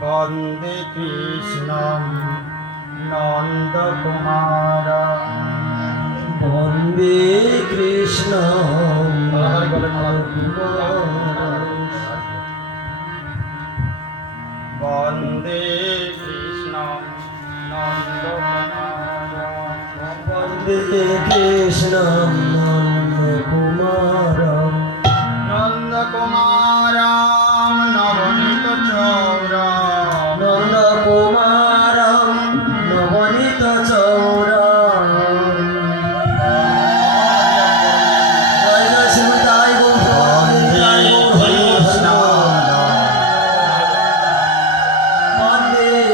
বন্দে কৃষ্ণ নন্দকুমার বন্দে কৃষ্ণ বন্দে কৃষ্ণ নন্দকুমার বন্দে কৃষ্ণ নন্দকুমার নন্দকুমার নবনীত chore Nandakumar নবনীত chore বন্দে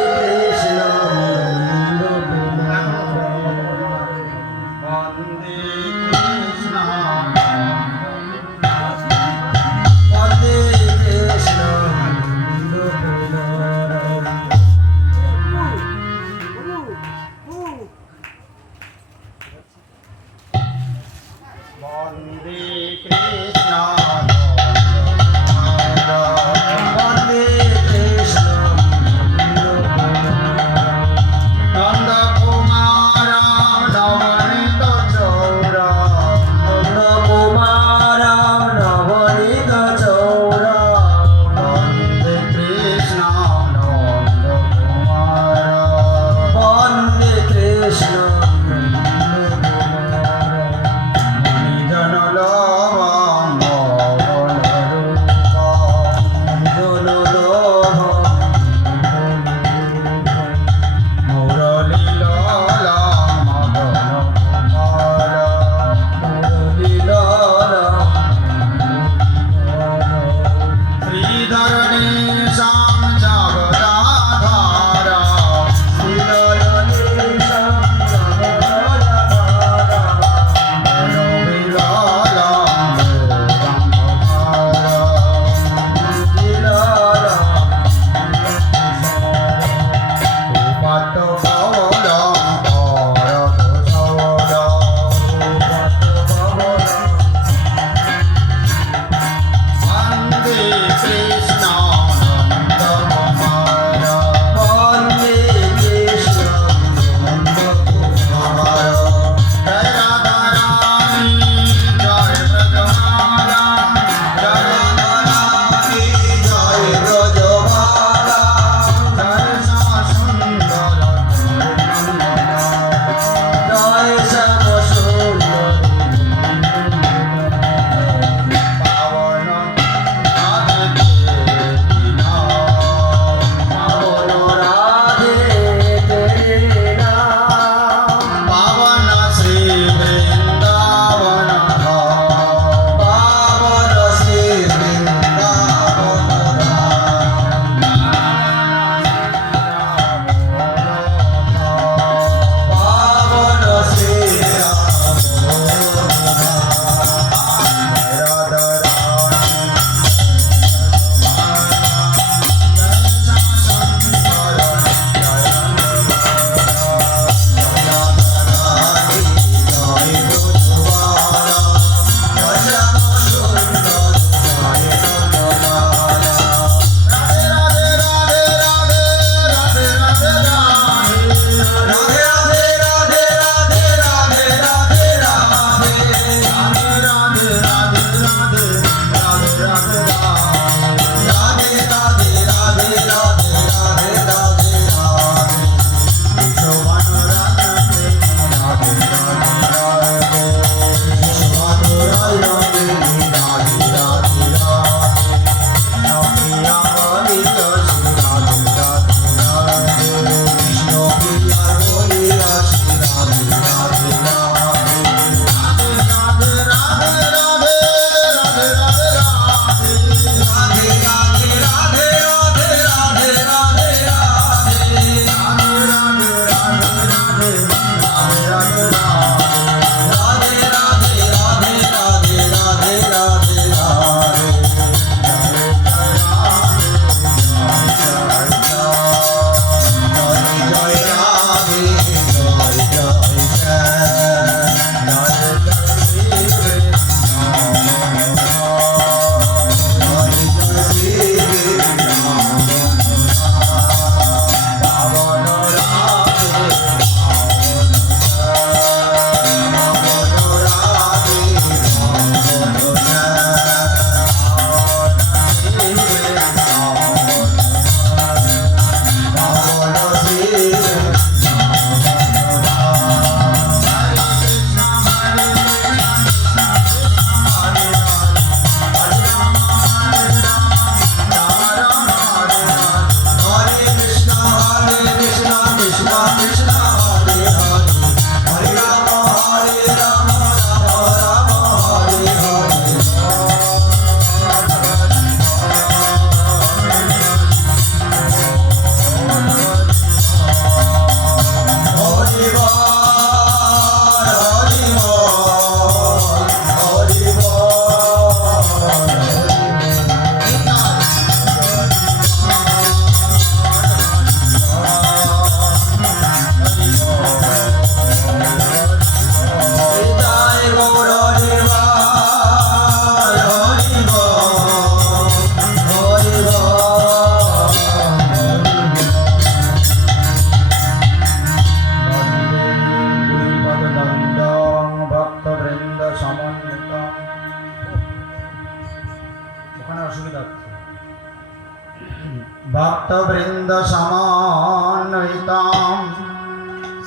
ভক্তবৃন্দ সমন্বিতাম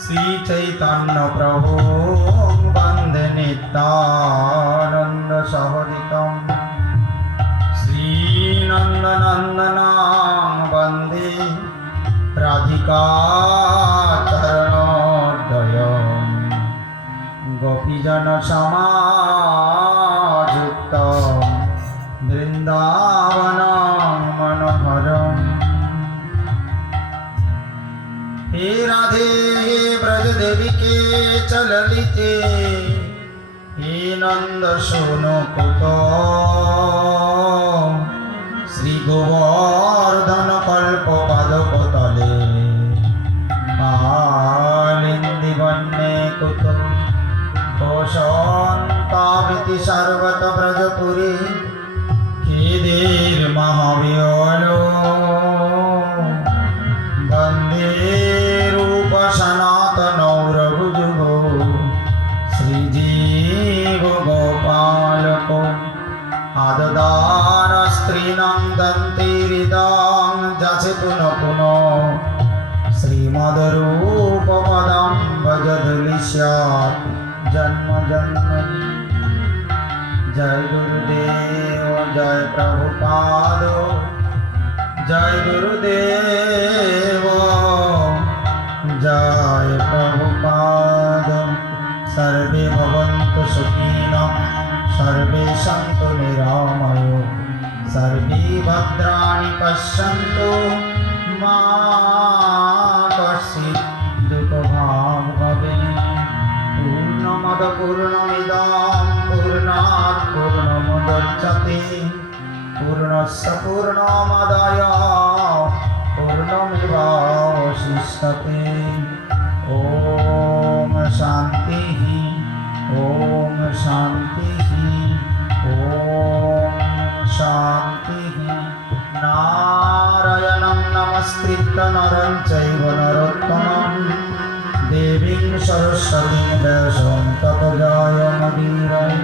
শ্রী চৈতন্য প্রভু বন্দে নিত্যানন্দ সহজিতম শ্রী নন্দনন্দনং বন্দে রাধিকা চরণোদয়ম গোপীজন সমাযুক্ত বৃন্দাবন মনোহরম हे राधे हे ब्रज देवी के चललिते हे नंद सोनो कुत श्री गोवर्धन कल्प पादप तले कालिंदी वन्ने कुत घोषन्ताविति सर्वत ब्रजपुरी खेदेर महावियोलो वन्दे रूप सनातनौ रघुजुगो श्रीजीव गोपालको आददान स्त्रीणां दन्तिरिदां जसितु न पुनो श्रीमद्रूपपदं भजदलिस्यात् जन्म जन्मनि जय गुरुदेव जय प्रभुपाद जय गुरुदेव जय प्रभुपाद सर्वे भवन्तु सुखिनः सर्वे सन्तु निरामयो सर्वे भद्राणि पश्यन्तु मा कश्चित् दुःखभाग् भवेत् पूर्णमद पूर्णमिदं पूर्णात् पूर्णमुदच्यते पूर्णस्य पूर्णमादाय पूर्णमेवावशिष्यते ॐ शान्तिः ॐ शान्तिः ॐ शान्तिः नारायणं नमस्कृत्य नरं चैव नरोत्तमं देवीं सरस्वतीं व्यासं ततो जयमुदीरये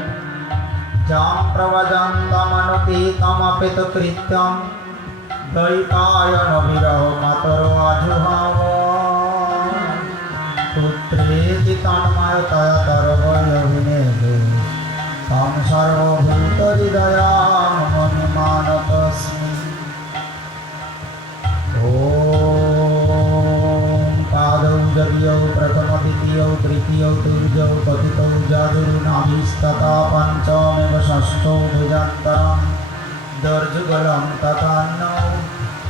जां प्रवजन्तमनुतीतमपितकृत्यं द्वैपायन विरह मातरो आजुहाव पुत्रेति तन्मयतया तरवयभिनेदु तं सर्वभूतहृदयां मनिमानतस्मि ॐ पादौ जगियौ प्रथमद्वितीयौ तृतीयौ तुर्यौ कथितौ जाजुर्नाभिस्तथा पञ्चमेव षष्ठौ भुजान्तरं दर्जुगलं तथान्नौ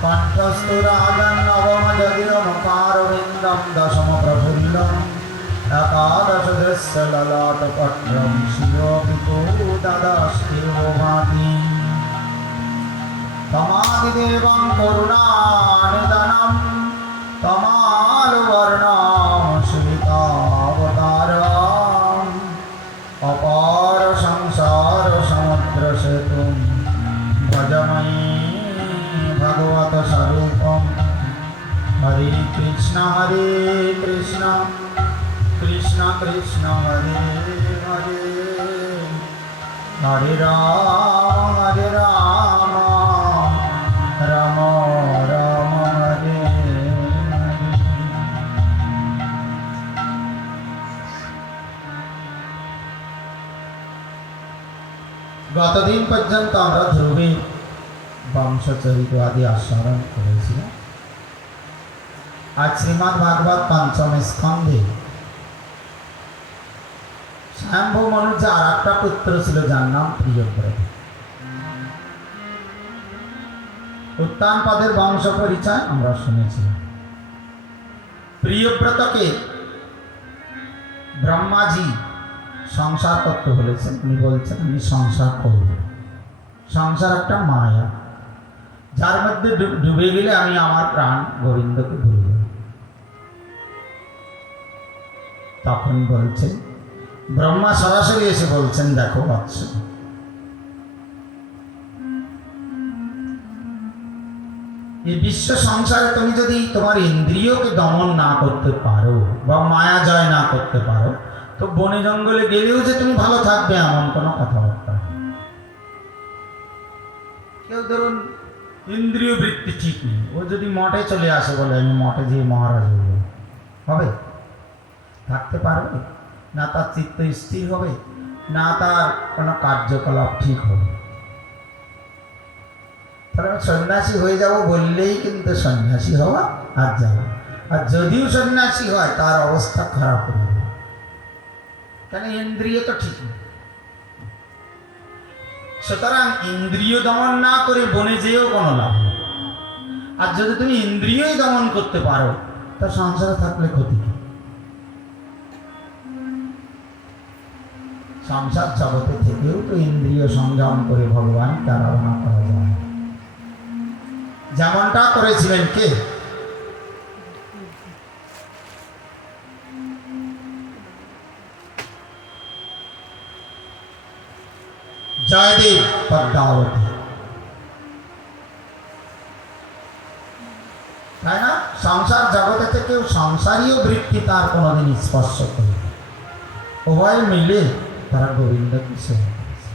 कण्ठस्थो राजन् नवमजगिरमुखारविन्दं दशमप्रफुल्लम् एकादशदस्य ललाटपत्रं शिरोऽपितो ददस्तिरो भाति तमादिदेवं करुणानिधनं तमालवर्णं श्रीतावतारम् अपार संसार समुद्र सेतुं भजमयी भगवत स्वरूपं हरे कृष्ण कृष्ण कृष्ण हरे हरे हरे राम राम राम हरे हरे। গতদিন পর্যন্ত আমরা ধ্রুবের বংশচরিত আদি আস্বাদন করেছিলাম। আজ শ্রীমদ্ ভাগবত পঞ্চম স্কন্ধে স্বয়ম্ভু মনুর যে আর একটা পুত্র ছিল যার নাম প্রিয়ব্রত। উত্তানপদের বংশ পরিচয় আমরা শুনেছিলাম। প্রিয়ব্রতকে ব্রহ্মাজি সংসার করতে বলেছেন। উনি বলছেন আমি সংসার করব। সংসার একটা মায়া, যার মধ্যে ডুবে গেলে আমি আমার প্রাণ গোবিন্দকে ভুলে যাব। তখন বলছেন ব্রহ্মা সরাসরি এসে বলছেন দেখো বৎস, এই বিশ্ব সংসারে তুমি যদি তোমার ইন্দ্রিয়কে দমন না করতে পারো বা মায়া জয় না করতে পারো, তো বনে জঙ্গলে গেলেও যে তুমি ভালো থাকবে এমন কোনো কথাবার্তা। কেউ ধরুন ইন্দ্রিয় বৃত্তি ঠিক নেই। ও যদি মঠে চলে আসে বলে আমি মঠে যেয়ে মহারাজ হব, হবে? থাকতে পারবে না? তার চিত্ত স্থির হবে না? তার কোনো কার্যকলাপ ঠিক হবে? তাহলে আমি সন্ন্যাসী হয়ে যাব বললেই কিন্তু সন্ন্যাসী হওয়া আর যাওয়া। আর যদিও সন্ন্যাসী হয় তার অবস্থা খারাপ হয়ে যাবে, কেন ইন্দ্রিয় তো ঠিক নেই। সুতরাং ইন্দ্রিয় দমন না করে বনে যেও কোনো লাভ নেই। আর যদি তুমি ইন্দ্রিয়ই দমন করতে পারো তা সংসারে থাকলে ক্ষতি কি? সংসার জগতে থেকেও তো ইন্দ্রিয় সংযম করে ভগবানকে আরাধনা করা যায়, যেমনটা করেছিলেন কে? জয়দেব পদ্মাবতী, তাই না? সংসার জগতে থেকেও সংসারীয় বৃত্তি তার কোনোদিন স্পর্শ করে, উভয় মিলে তারা গোবিন্দকে সেবা করেছে।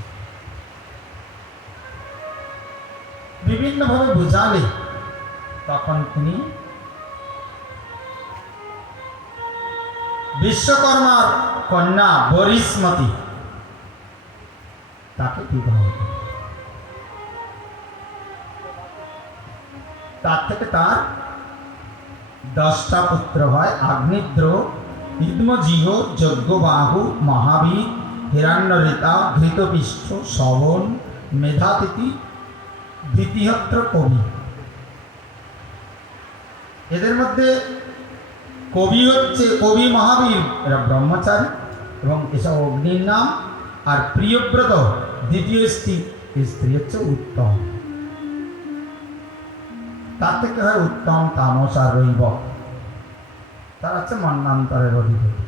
বিভিন্নভাবে বুঝালে তখন তিনি বিশ্বকর্মার কন্যা বরিষ্মতী তাকে বিবাহ করেন। তার থেকে তার 10টা পুত্র হয়। আগ্নিদ্র, ইদ্মজিহ, যজ্ঞবাহু, মহাবীর, হিরণ্যরেতা, ঘৃতপিষ্ঠ, শবন, মেধাতিথি, দ্বিতীয়ত্র কবি। এদের মধ্যে কবি হচ্ছে কবি মহাবীর, এরা ব্রহ্মচারী এবং এসব অগ্নির নাম। আর প্রিয়ব্রত দ্বিতীয় স্ত্রী হচ্ছে উত্তম, তার থেকে হয় উত্তম, তামস আর রৈবক, তার হচ্ছে মন্বান্তরের অধিপতি।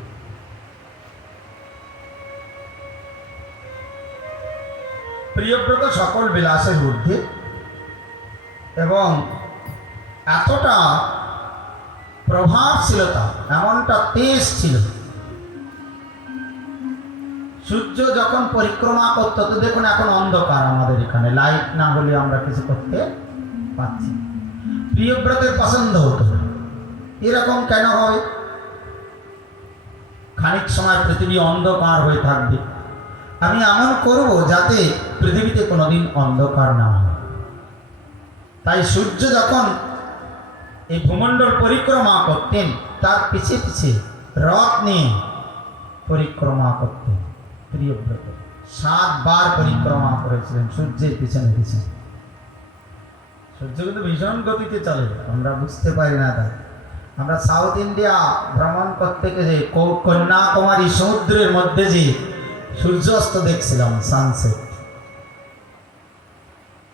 প্রিয়ব্রত সকল বিলাসের ঊর্ধ্বে এবং এতটা প্রভাবশীলতা, এমনটা তেজ ছিল। সূর্য যখন পরিক্রমা করত, তো দেখুন এখন অন্ধকার, আমাদের এখানে লাইট না হলে আমরা কিছু করতে পারছি। প্রিয়ব্রতের পছন্দ হতো না। এরকম কেন হয়? খানিক সময় পৃথিবী অন্ধকার হয়ে থাকবে, আমি এমন করব যাতে পৃথিবীতে কোনোদিন অন্ধকার না হয়। তাই সূর্য যখন এই ভূমণ্ডল পরিক্রমা করতেন, তার পিছে পিছে রথ নিয়ে পরিক্রমা করতেন। প্রিয়ব্রত 7 বার পরিক্রমা করেছিলেন সূর্যের পিছনে পিছনে। সূর্য কিন্তু ভীষণ গতিতে চলে, আমরা বুঝতে পারি না। তাই আমরা সাউথ ইন্ডিয়া ভ্রমণ করতে গিয়ে কন্যাকুমারী সমুদ্রের মধ্যে যে সূর্যাস্ত দেখছিলাম, সানসেট,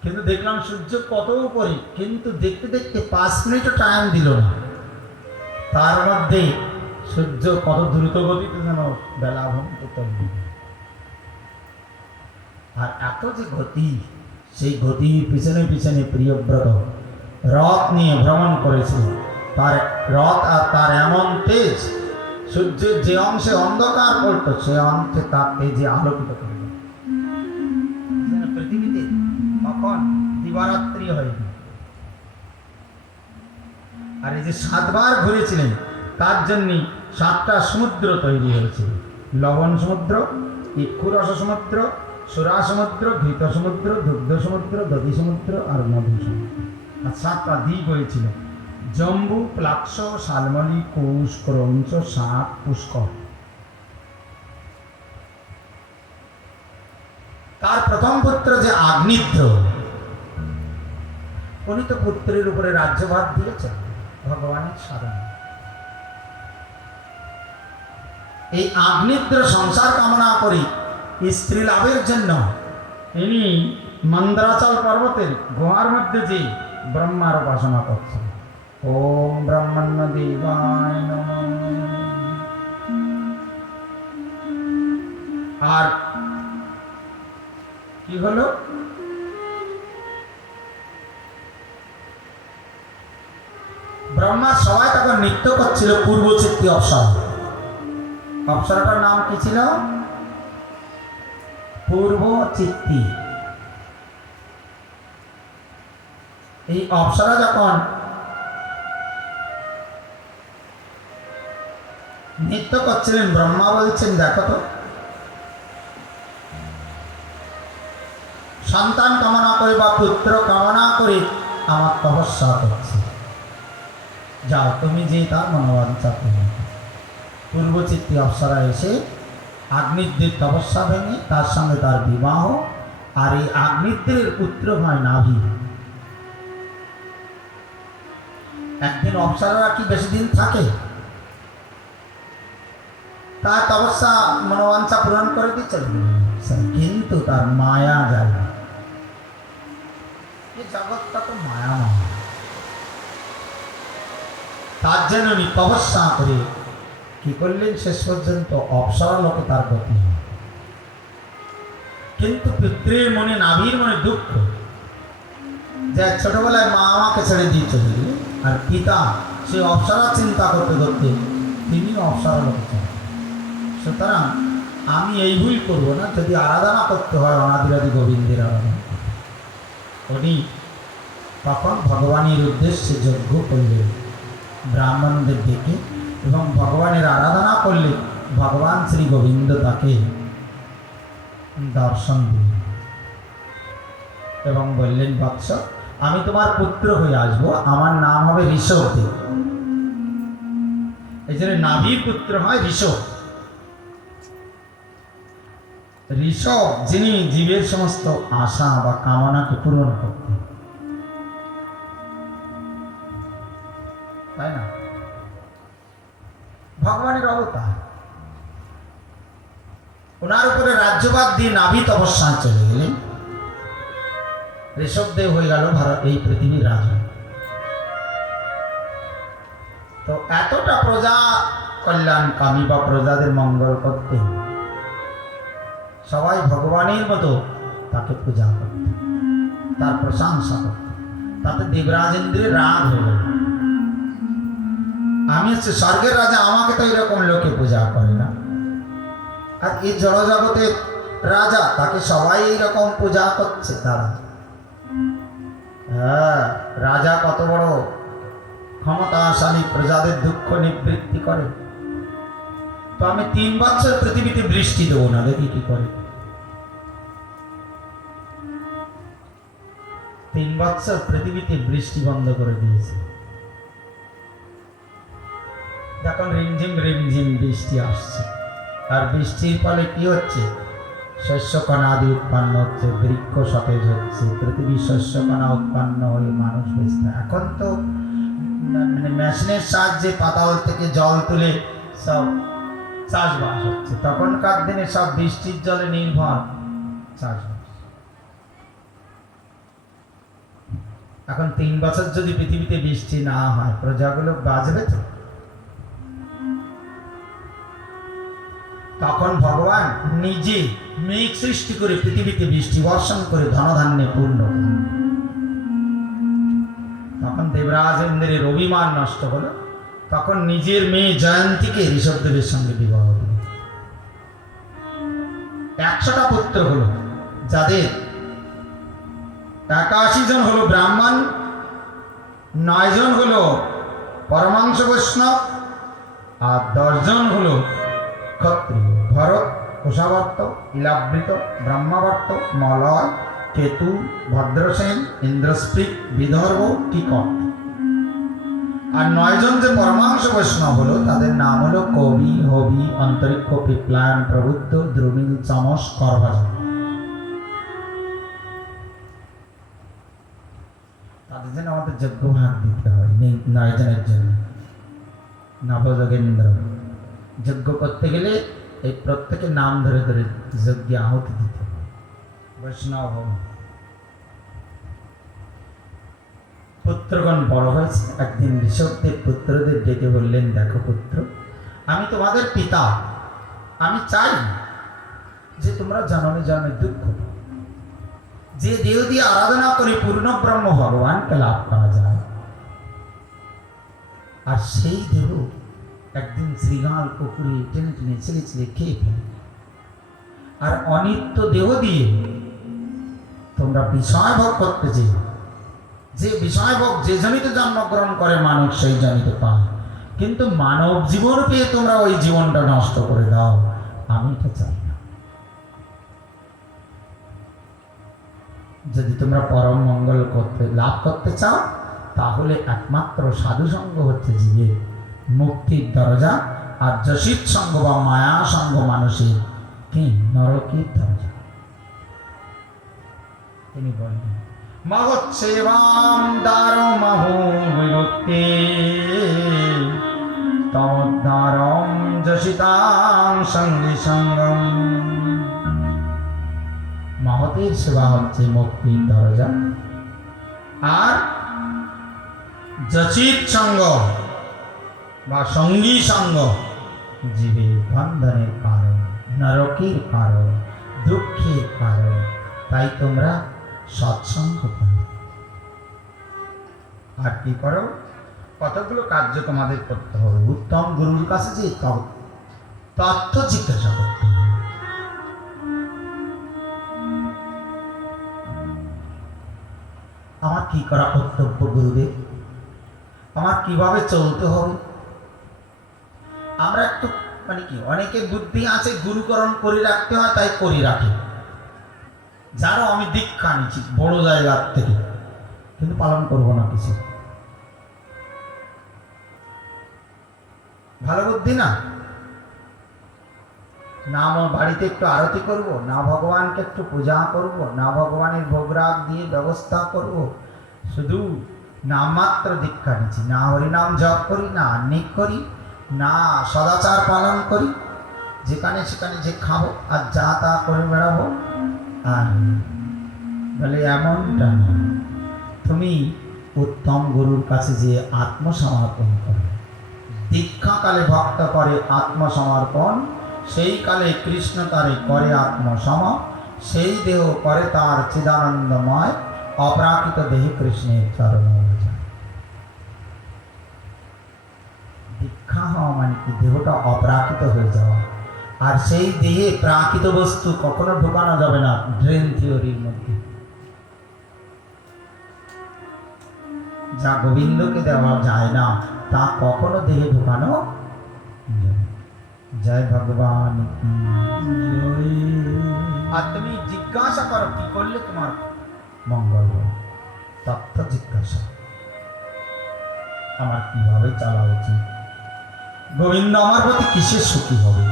কিন্তু দেখলাম সূর্য কত উপরে, কিন্তু দেখতে দেখতে 5 মিনিটও টাইম দিল না, তার মধ্যে সূর্য কত দ্রুত গতিতে যেন বেলাভূমিত তৈরি। আর এত যে গতি, সেই গতির পিছনে পিছনে প্রিয়ব্রত রথ নিয়ে ভ্রমণ করেছিল। তার রথ আর তার এমন তেজ, সূর্যের যে অংশে অন্ধকার পড়তো সে অংশে তার তেজে আলোকিত করে দিল। পৃথিবীতে তখন দিবারাত্রি হয়নি। আর এই যে 7 বার ঘুরেছিলেন, তার জন্য 7টা সমুদ্র তৈরি হয়েছিল। লবণ সমুদ্র, ইক্ষুরস সমুদ্র, সুরা সমুদ্র, ঘৃত সমুদ্র, দুগ্ধ সমুদ্র, দধি সমুদ্র আর মধু সমুদ্র। আর 7টা দ্বীপ হয়েছিল: জম্বু, প্লাক্ষ, শালমলি, কুশ, ক্রৌঞ্চ, শাক, পুষ্কর। তার প্রথম পুত্র যে আগ্নিদ্র, উনি তো পুত্রের উপরে রাজ্যভার দিয়েছেন ভগবানের সাধনা। এই আগ্নিদ্র সংসার কামনা করি স্ত্রী লাভের জন্য ইনি মন্দ্রাচল পর্বতের গুহার মধ্যে যে ব্রহ্মার উপাসনা করছেন। ওম ব্রহ্মণ্য দেবায় নমঃ। আর কি হলো? ব্রহ্মা সবাই তখন নৃত্য করছিল পূর্বচিত্তি অপ্সরা। অপ্সরাটার নাম কি ছিল? পূর্বচিত্তি। এই অপ্সরা যখন নৃত্য করছিলেন, ব্রহ্মা বলছেন দেখো তো, সন্তান কামনা করে বা পুত্র কামনা করে আমার তপস্যা করছে, যাও তুমি যে তার মনোবাঞ্ছা পূরণ করো। পূর্বচিত্তী অপ্সরা এসে আগ্নিদ্রের তপস্যা ভেঙে তার সঙ্গে তার বিবাহ, আর এই আগ্নিদ্রের পুত্র হয় নাভি। একদিন অপ্সরারা কি বেশি দিন থাকে? তার তপস্যা মনোবাঞ্ছা পূরণ করে দিয়ে চলে গেল, কিন্তু তার মায়া যায় না। এই জগৎটা তো মায়াময়। তার জন্য উনি তপস্যা করে কি করলেন, শেষ পর্যন্ত অপ্সরা লোকে তার গতি হয়। কিন্তু পিতৃর মনে, নাভির মনে দুঃখ যে ছোটবেলায় মা আমাকে ছেড়ে দিয়ে চলে গেল, আর পিতা সে অপ্সরা চিন্তা করতে করতে তিনি অপ্সরা লোকে চলে। সুতরাং আমি এই ভুল করবো না, যদি আরাধনা করতে হয় অনাদিরাদি গোবিন্দের আরাধনা। উনি তখন ভগবানের উদ্দেশ্যে যজ্ঞ করলেন ব্রাহ্মণদের ডেকে, এবং ভগবানের আরাধনা করলে ভগবান শ্রী গোবিন্দ তাকে দর্শন দিলেন এবং বললেন, বৎস আমি তোমার পুত্র হয়ে আসবো, আমার নাম হবে ঋষভদেব। এই জন্য নাভির পুত্র হয় ঋষভ। ঋষভ যিনি জীবের সমস্ত আশা বা কামনাকে পূরণ করতেন, তাই না? ভগবানের অবতার। ওনার উপরে রাজ্যবাদ দিয়ে নাভি তপস্যায় চলে গেলেন। ঋষভদেব হয়ে গেল ভারত, এই পৃথিবীর রাজা। তো এতটা প্রজা কল্যাণকামী বা প্রজাদের মঙ্গল করতেন, সবাই ভগবানের মতো তাকে পূজা করত, তার প্রশংসা করত। তাতে দেবরাজেন্দ্রের রাগ হয়ে গেল, আমি হচ্ছে স্বর্গের রাজা, আমাকে তো এরকম লোকে পূজা করে না, আর এই জড়জগতের রাজা তাকে সবাই এইরকম পূজা করছে। তারা হ্যাঁ, রাজা কত বড় ক্ষমতাশালী, প্রজাদের দুঃখ নিবৃত্তি করে। তো আমি 3 বছর পৃথিবীতে বৃষ্টি দেবো না, দেখি কি করে। 3 বছর পৃথিবীতে বৃষ্টি বন্ধ করে দিয়েছে। এখন রিমঝিম রিমঝিম বৃষ্টি আসছে, আর বৃষ্টির ফলে কি হচ্ছে, শস্যকণা আদি উৎপন্ন হচ্ছে, বৃক্ষ সতেজ হচ্ছে, পৃথিবীর শস্যকণা উৎপন্ন হয়ে মানুষ বেঁচে। এখন তো মানে মেশিনের সাহায্যে পাতাল থেকে জল তুলে সব চাষবাস হচ্ছে, তখনকার দিনে সব বৃষ্টির জলে নির্ভর চাষবাস। এখন 3 বছর যদি পৃথিবীতে বৃষ্টি না হয়, প্রজাগুলো বাঁচবে তো? তখন ভগবান নিজে মেঘ সৃষ্টি করে পৃথিবীতে বৃষ্টি বর্ষণ করে ধনধান্যে পূর্ণ। তখন দেবরাজেন্দ্রের অভিমান নষ্ট হলো, তখন নিজের মেয়ে জয়ন্তীকে ঋষভদেবের সঙ্গে বিবাহ দিল। 100টা পুত্র হলো, যাদের 81 জন হলো ব্রাহ্মণ, 9 জন হলো পরমাংশ বৈষ্ণব, আর 10 জন হলো ক্ষত্রিয়। ভরত, কুশাবর্ত, ইলাবৃত, ব্রহ্মাবর্ত, মলয়, কেতু, ভদ্রসেন, ইন্দ্রস্পৃক, বিদর্ভ, কিকট। আর 9 জন যে পরমাংশ বৈষ্ণব হলো, তাদের নাম হলো কবি, হবি, অন্তরিক্ষ, পিপ্লায়ন, প্রবুদ্ধ, দ্রুমিল, চমস, করভাজন। তাদের জন্য আমাদের যজ্ঞ ভাগ দিতে হয় 9 জনের জন্য। নবযোগেন্দ্র যজ্ঞ করতে গেলে এই প্রত্যেকের নাম ধরে ধরে যজ্ঞে আহুতি দিতে হয়। বৈষ্ণব পুত্রগণ বড় হয়েছে। একদিন ঋষভদেব পুত্রদের ডেকে বললেন, দেখো পুত্র, আমি তোমাদের পিতা, আমি চাই যে তোমরা জন্মে জন্মে দুঃখ পাও। যে দেহ দিয়ে আরাধনা করে পূর্ণ ব্রহ্ম ভগবানকে লাভ করা যায়, আর সেই দেহ একদিন শ্রীগাল পুকুরে টেনে টেনে ছেলে ছেলে খেয়ে ফেলে। আর অনিত্য দেহ দিয়ে তোমরা বিষয় ভোগ করতে যে যে বিষয়ভোগ যে জনিতে জন্মগ্রহণ করে মানব সেই জনিতে পায়, কিন্তু মানব জীবন পেয়ে তোমরা ওই জীবনটা নষ্ট করে দাও, আমি এটা চাই না। যদি তোমরা পরম মঙ্গল লাভ করতে চাও, তাহলে একমাত্র সাধু সঙ্গ হচ্ছে জীবের মুক্তির দরজা, আর যশিত সঙ্গ বা মায়া সঙ্গ মানুষের কি নরকের দরজা। তিনি বললেন মহৎ সেবাম দারো মহো বিরক্তি তমোদ্ধারম যশিতাং সঙ্গী সঙ্গম। মহতের সেবা হচ্ছে মুক্তির দরজা, আর যচিত সঙ্গ বা সঙ্গী সঙ্গ জীবের বন্ধনের কারণ, নরকের কারণ, দুঃখের কারণ। তাই তোমরা সৎসঙ্গ করো। আর কি করো? কতগুলো কার্য তোমাদের করতে হবে। উত্তম গুরুর কাছে যে তথ্য জিজ্ঞাসা করতে হবে। আমার কি করা কর্তব্য গুরুদেব, আমার কিভাবে চলতে হবে। আমরা একটু মানে কি, অনেকের বুদ্ধি আছে গুরুকরণ করে রাখতে হয়, তাই করে রাখে। যারও আমি দীক্ষা নিচ্ছি বড় জায়গার থেকে, কিন্তু পালন করব না কিছু। ভালো বুদ্ধি না? না বাড়িতে একটু আরতি করব, না ভগবানকে একটু পূজা করব, না ভগবানের ভোগরাগ দিয়ে ব্যবস্থা করব, শুধু নামমাত্র দীক্ষা নিচ্ছি। না হরিনাম জপ করি, না আহ্নিক করি, না সদাচার পালন করি, যেখানে সেখানে যে খাবো আর যা তা করে বেড়াবো। আর বলে এমনটা না, তুমি উত্তম গুরুর কাছে যে আত্মসমর্পণ করো। দীক্ষাকালে ভক্ত করে আত্মসমর্পণ, সেই কালে কৃষ্ণ তারে করে আত্মসম, সেই দেহ করে তার চিদানন্দময়, অপ্রাকৃত দেহে কৃষ্ণের চরণ। দীক্ষা হওয়া মানে কি? দেহটা অপ্রাকৃত হয়ে যাওয়া। আর সেই দেহে প্রাকৃত বস্তু কখনো ঢোকানো যাবে না ড্রেন থিওরির মধ্যে। যা গোবিন্দকে দেওয়া যায় না, তা কখনো দেহে ঢোকানো যাবে। জয় ভগবান। আর তুমি জিজ্ঞাসা করো কি করলে তোমার মঙ্গল হবে। তত্ত্ব জিজ্ঞাসা, আমার কিভাবে চলা উচিত, গোবিন্দ আমার প্রতি কিসের সুখী হবে।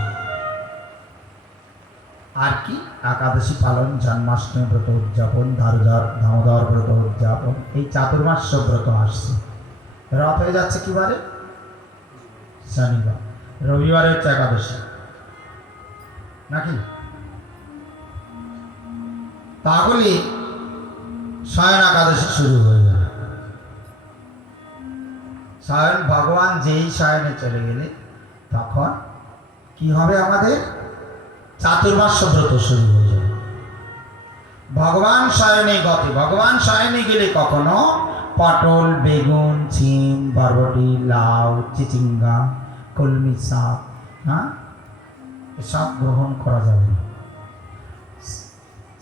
আর কি? একাদশী পালন, জন্মাষ্টমী ব্রত উদযাপন, দামোদর ব্রত উদযাপন, এই চাতুর্মাস্য ব্রত আসছে। রথ হয়ে যাচ্ছে কি বারে? শনিবার। রবিবারে হচ্ছে একাদশী নাকি? তাহলে শয়ন একাদশী শুরু হয়ে যাবে। শয়ন ভগবান যেই শয়নে চলে গেলে তখন কি হবে? আমাদের চাতুর্মাস্য ব্রত শুরু হয়ে যাবে। ভগবান শয়নে গতে, ভগবান শয়নে গেলে কখনো পটল, বেগুন, ছিম, বরবটি, লাউ, চিচিঙ্গা, কলমি শাক, হ্যাঁ, এসব গ্রহণ করা যাবে না।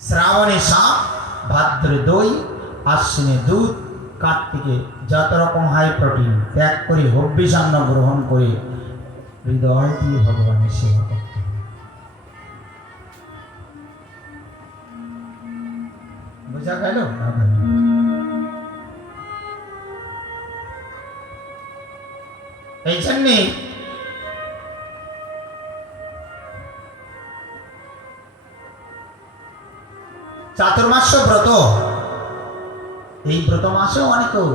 শ্রাবণে শাক, ভাদ্রে দই, আশ্বিনে দুধ, কার্তিকে যত রকম হাই প্রোটিন ত্যাগ করে হব্বিষান্ন গ্রহণ করে হৃদয় দিয়ে ভগবানের সেবা করতে হবে। বোঝা গেল? এই জন্যে চাতুর্মাস্য ব্রত, এই ব্রত মাসেও অনেকেও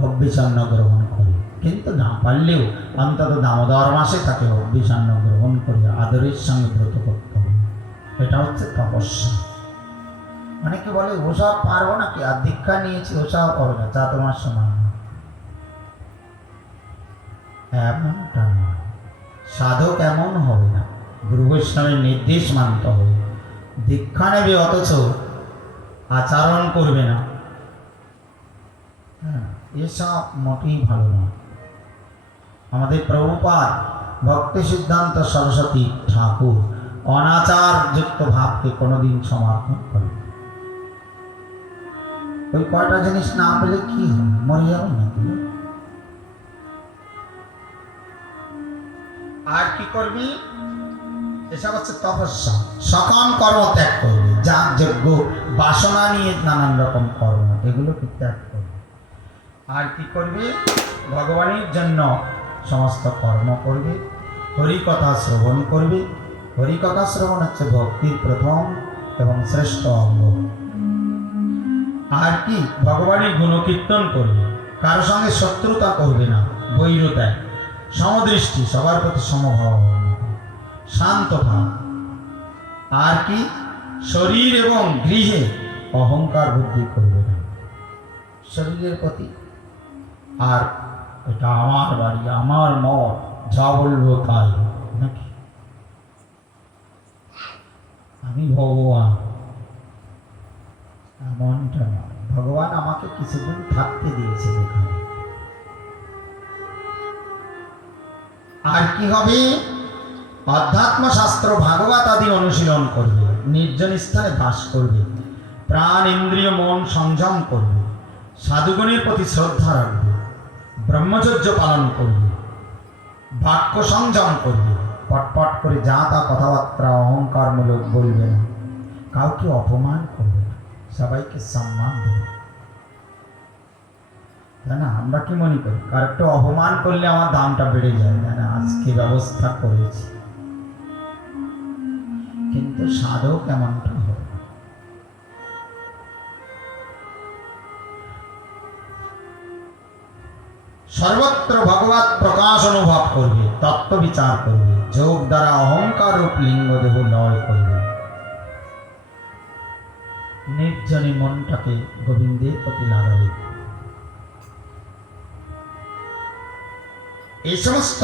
হব্বিষান্ন গ্রহণ করে, কিন্তু না পারলেও অন্তত দামোদর মাসে তাকে হব্বিষান্ন গ্রহণ করে আদরের সঙ্গে ব্রত করতে হবে। এটা হচ্ছে তপস্যা। অনেকে বলে ওসব পারবো নাকি, আর দীক্ষা নিয়েছি ওসব হবে না, চাতুর্মাস্য মানে এমনটা নয়। সাধক এমন হবে না, গুরু বৈষ্ণবের নির্দেশ মানতে হবে। দীক্ষা নেবে অথচ আচরণ করবে না, এসব মোটেই ভালো না। আমাদের প্রভুপাদ ভক্তি সিদ্ধান্ত সরস্বতী ঠাকুর অনাচার যুক্ত ভাবকে কোনোদিন সমর্থন করে। ওই কয়টা জিনিস না পেলে কি হবে, মরে যাবে না? আর কি করবি? এসব হচ্ছে তপস্যা। সকাম কর্ম ত্যাগ করবে, যাগ যজ্ঞ বাসনা নিয়ে নানান রকম কর্ম, এগুলোকে ত্যাগ করবে। আর কি করবে? ভগবানের জন্য সমস্ত কর্ম করবে, হরিকথা শ্রবণ করবে। হরিকথা শ্রবণ হচ্ছে ভক্তির প্রথম এবং শ্রেষ্ঠ অঙ্গ। আর কি? ভগবানের গুণকীর্তন করবে, কারো সঙ্গে শত্রুতা করবে না, বৈরতা, সমদৃষ্টি, সবার প্রতি সমভাব, শান্ত ভাব। আর কি? শরীর এবং গৃহে অহংকার বুদ্ধি করবে না, শরীরের প্রতি। আর এটা আমার বাড়ি, আমার মত, যা বলবো তাই, নাকি আমি ভগবান, এমনটা নয়। ভগবান আমাকে কিছুদিন থাকতে দিয়েছে এখানে। আর কি হবে? অধ্যাত্ম শাস্ত্র ভাগবত আদি অনুশীলন করবে, নির্জন স্থানে বাস করবে, প্রাণ ইন্দ্রিয় মন সংযম করবে, সাধুগণের প্রতি শ্রদ্ধা রাখবে, ব্রহ্মচর্য পালন করবে, বাক্য সংযম করবে, পটপট করে যা তা কথাবার্তা অহংকারমূলক বলবে না, কাউকে অপমান করবে না, সবাইকে সম্মান দেবে। তাই না? আমরা কি মনে করি কার একটু অপমান করলে আমার দামটা বেড়ে যায়, তাই না? আজকে ব্যবস্থা করেছি, কিন্তু সাধক এমনটা হবে। সর্বত্র ভগবত প্রকাশ অনুভব করবে, তত্ত্ব বিচার করবে, যোগ দ্বারা অহংকার রূপ লিঙ্গ দেহ লয় করবে, নির্জনে মনটাকে গোবিন্দের প্রতি লাগাবে। এই সমস্ত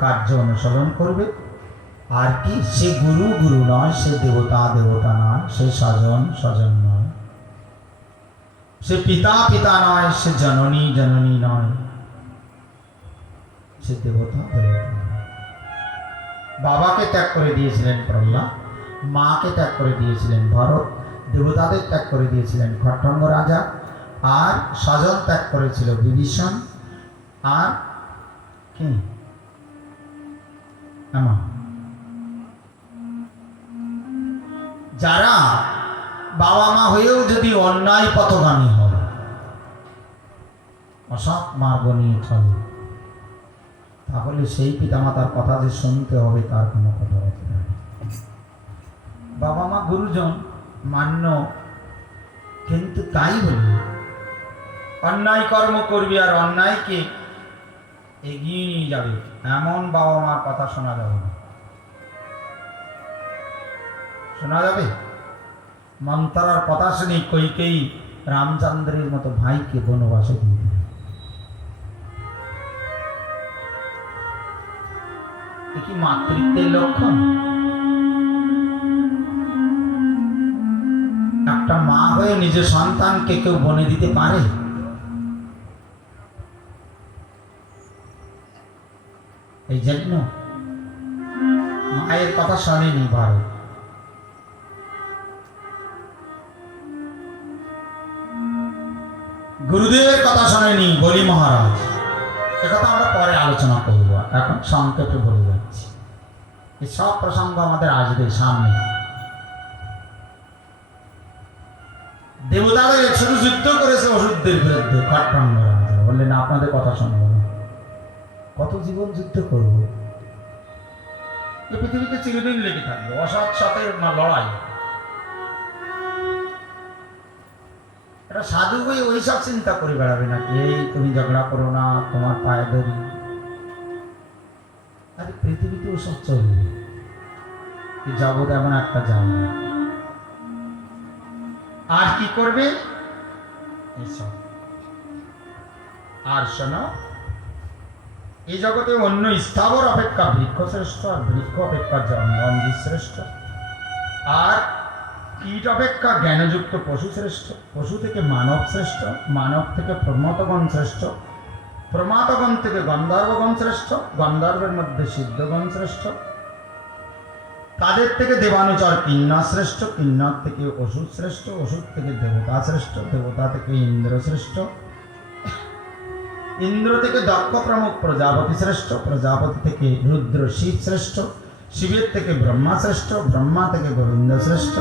কার্য অনুসরণ করবে। আর কি? সে গুরু গুরু নয়, সে দেবতা দেবতা নয়, সে স্বজন স্বজন নয়, সে পিতা পিতা নয়, সে জননী জননী নয়, সে দেবতা দেবতা নয়। বাবাকে ত্যাগ করে দিয়েছিলেন প্রহ্লাদ, মাকে ত্যাগ করে দিয়েছিলেন ভরত, দেবতাদের ত্যাগ করে দিয়েছিলেন খট্টঙ্গ রাজা, আর স্বজন ত্যাগ করেছিল বিভীষণ, আর কি এমন যারা বাবা মা হয়েও যদি অন্যায় পথগামী হয়, অসৎ মার্গ নিয়ে চলে, তাহলে সেই পিতামাতার কথা যে শুনতে হবে তার কোনো কথা হতে পারে। বাবা মা গুরুজন মান্য, কিন্তু তাই বলি অন্যায় কর্ম করবি আর অন্যায়কে এগিয়ে নিয়ে যাবে, এমন বাবা মার কথা শোনা যাবে না। শোনা যাবে? মন্থরার কথা শুনে কইকেয়ী রামচন্দ্রের মতো ভাইকে বনবাসে দিয়ে দিল। এ কি মাতৃত্বের লক্ষণ? একটা মা হয়ে নিজের সন্তানকে কেউ বনে দিতে পারে? এই জন্য মায়ের কথা শোনেনি ভারত। গুরুদেবের কথা শোনেনি বলি মহারাজ। একথা আমরা পরে আলোচনা করব, এখন সংক্ষেপে বলে যাচ্ছি। এই সব প্রসঙ্গ আমাদের আসবে সামনে। দেবতাদের শুধু যুদ্ধ করেছে ওষুধদের বিরুদ্ধে, খট্টঙ্গ রাজা বললেন আপনাদের কথা শুনবো না। কত জীবন যুদ্ধ করব? এই পৃথিবীতে চিরদিন লেগে থাকবে অসৎ সতের লড়াই। এটা সাধু হয়ে ওই সব চিন্তা করে বেড়াবে নাকি, এই তুমি ঝগড়া করো না, তোমার পায়ে ধরি। আরে পৃথিবীতে ওসব চলবে, জগৎ এমন একটা জায়গা। আর কি করবে? এইসব। আর শোনো, এই জগতে অন্য স্থাবর অপেক্ষা বৃক্ষ শ্রেষ্ঠ, আর বৃক্ষ অপেক্ষা জন্মী শ্রেষ্ঠ, আর কীট অপেক্ষা জ্ঞানযুক্ত পশু শ্রেষ্ঠ, পশু থেকে মানব শ্রেষ্ঠ, মানব থেকে প্রমাতগণ শ্রেষ্ঠ, প্রমাতগণ থেকে গন্ধর্বগণ শ্রেষ্ঠ, গন্ধর্বের মধ্যে সিদ্ধগণ শ্রেষ্ঠ, তাদের থেকে দেবানুচর কিন্নর শ্রেষ্ঠ, কিন্নর থেকে অসুর শ্রেষ্ঠ, অসুর থেকে দেবতা শ্রেষ্ঠ, দেবতা থেকে ইন্দ্র শ্রেষ্ঠ, ইন্দ্র থেকে দক্ষ প্রমুখ প্রজাপতি শ্রেষ্ঠ, প্রজাপতি থেকে রুদ্র শিব শ্রেষ্ঠ, শিবের থেকে ব্রহ্মা শ্রেষ্ঠ, ব্রহ্মা থেকে গোবিন্দ শ্রেষ্ঠ,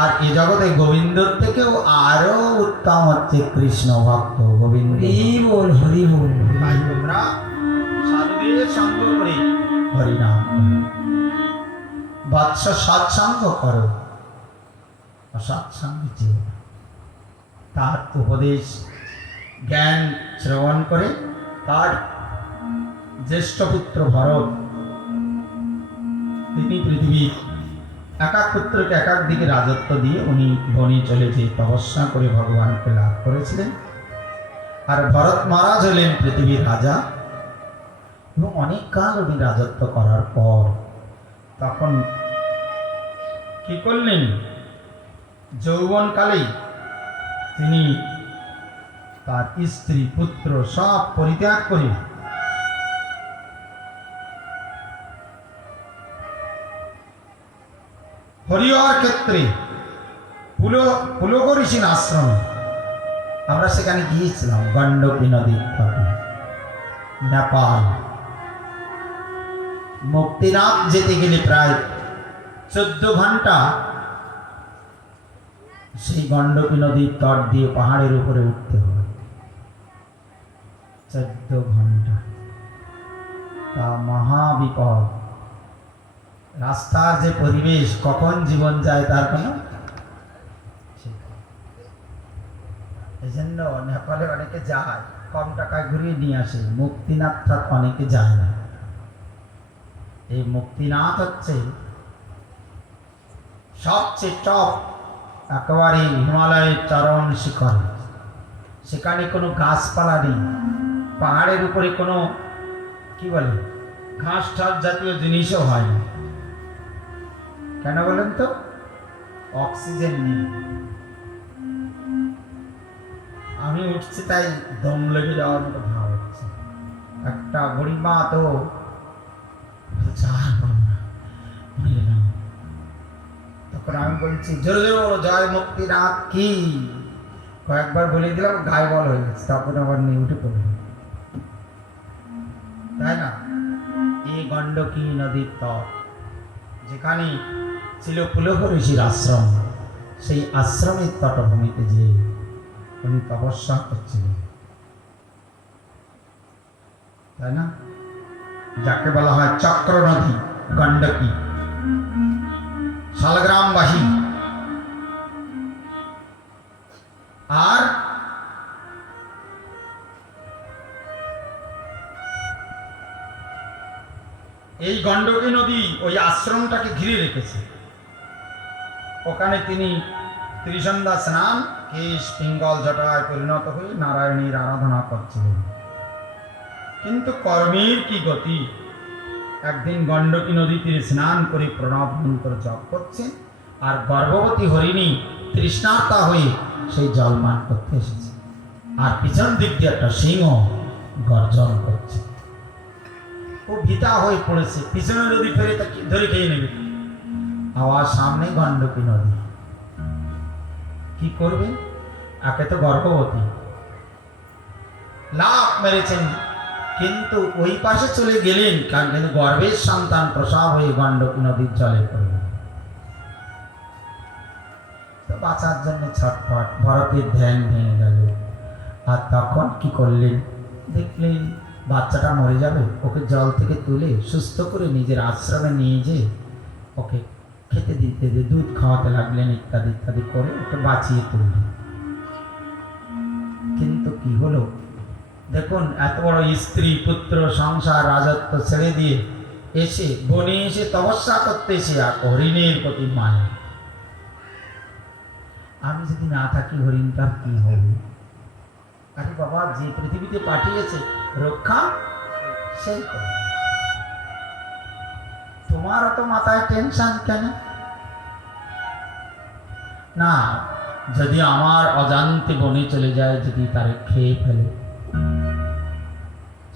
আর এ জগতে গোবিন্দর থেকেও আরো উত্তম হচ্ছে কৃষ্ণ ভক্ত গোবিন্দ। হরি বল, হরি বল। তাই তোমরা সাধুদের সঙ্গ করে হরিনাম করো, বৎস সৎসঙ্গ করো, অসৎসঙ্গে যেও না। তার উপদেশ জ্ঞান শ্রবণ করে তার জ্যেষ্ঠ পুত্র ভরত, তিনি পৃথিবীর এক এক পুত্রকে এক এক দিকে রাজত্ব দিয়ে উনি বনে চলে যে তপস্যা করে ভগবানকে লাভ করেছিলেন। আর ভরত মহারাজ হলেন পৃথিবীর রাজা, এবং অনেক কাল উনি রাজত্ব করার পর তখন কি করলেন, যৌবনকালেই তিনি তার স্ত্রী পুত্র সব পরিত্যাগ করে হরিহর ক্ষেত্রে পুলক ঋষির আশ্রম, আমরা সেখানে গিয়েছিলাম গণ্ডকী নদীর তটে, নেপাল। মুক্তিনাথ যেতে গেলে প্রায় 14 ঘন্টা সেই গণ্ডকী নদীর তট দিয়ে পাহাড়ের উপরে উঠতে হবে, 14 ঘন্টা। তা মহাবিপদ, রাস্তার যে পরিবেশ, কখন জীবন যায় তার কোনো ঠিক নেই। এই জন্য নেপালে অনেকে যায়, কম টাকায় ঘুরিয়ে নিয়ে আসে। মুক্তিনাথ অনেকে যায় না। এই মুক্তিনাথ হচ্ছে সবচেয়ে টপ, একেবারে হিমালয়ের চরম শিখর। সেখানে কোনো গাছপালা নেই, পাহাড়ের উপরে কোনো কি বলে ঘাস ঠাস জাতীয় জিনিসও হয় না। কেন বলেন তো? অক্সিজেন নেই। আমি উঠছি তাই দম লেগে যাওয়ার মতো ভাব হচ্ছে। একটা গরিমা তো তখন আমি বলছি জোরে জোরে বলো জয় মুক্তিনাথ কি, কয়েকবার বলে দিলাম, গায়ে বল হয়ে গেছে। তখন আবার নিয়ে উঠে পড়ল, তাই না? এই গণ্ডকী নদীর তট, যেখানে ছিল পুলক ঋষির আশ্রম, সেই আশ্রমের তটভূমিতে যে উনি তপস্যা করছিলেন, তাই না? যাকে বলা হয় চক্র নদী, গণ্ডকী, শালগ্রামবাসী। আর এই গণ্ডকী নদী ওই আশ্রমটাকে ঘিরে রেখেছে। ওখানে তিনি ত্রিসন্ধ্যা স্নান, কেশ পিঙ্গল জটায় পরিণত হয়ে নারায়ণীর আরাধনা করছিলেন। কিন্তু কর্মের কি গতি, একদিন গণ্ডকী নদীতে স্নান করে প্রণব মন্ত্র জপ করছে, আর গর্ভবতী হরিণী তৃষ্ণার্তা হয়ে সেই জল পান করতে এসেছে, আর পিছন দিক দিয়ে একটা সিংহ গর্জন করছে। ও ভীতা হয়ে পড়েছে, পিছনে যদি ফেরে তাকে ধরে খেয়ে নেবে। আওয়াজ সামনে গণ্ডকী নদী, কি করবে? একে তো গর্ভবতী, লাফ মেরেছেন, কিন্তু ওই পাশে চলে গেলেন, কারণ কিন্তু গর্ভের সন্তান প্রসব হয়ে গণ্ডকী নদীর জলে পড়বে। তো বাঁচার জন্য ছটফট, ভরতের ধ্যান ভেঙে গেল। আর তখন কি করলেন, দেখলেন বাচ্চাটা মরে যাবে, ওকে জল থেকে তুলে সুস্থ করে নিজের আশ্রমে নিয়ে যেয়ে ওকে খেতে দিতে, দুধ খাওয়াতে লাগলেন, ইত্যাদি ইত্যাদি করে ওকে বাঁচিয়ে তুললেন। কিন্তু কি হলো দেখুন, এত বড় স্ত্রী পুত্র সংসার রাজত্ব ছেড়ে দিয়ে এসে বনে এসে তপস্যা করতে এসে আর হরিণের প্রতি মায়া। আমি যদি না থাকি হরিণটার কি হবে? আরে বাবা, যে পৃথিবীতে পাঠিয়েছে রক্ষা সেই করবে। তোমার অত মাথায় টেনশন কেন? না, যদি আমার অজান্তে বনে চলে যায়, যদি তারে খেয়ে ফেলে,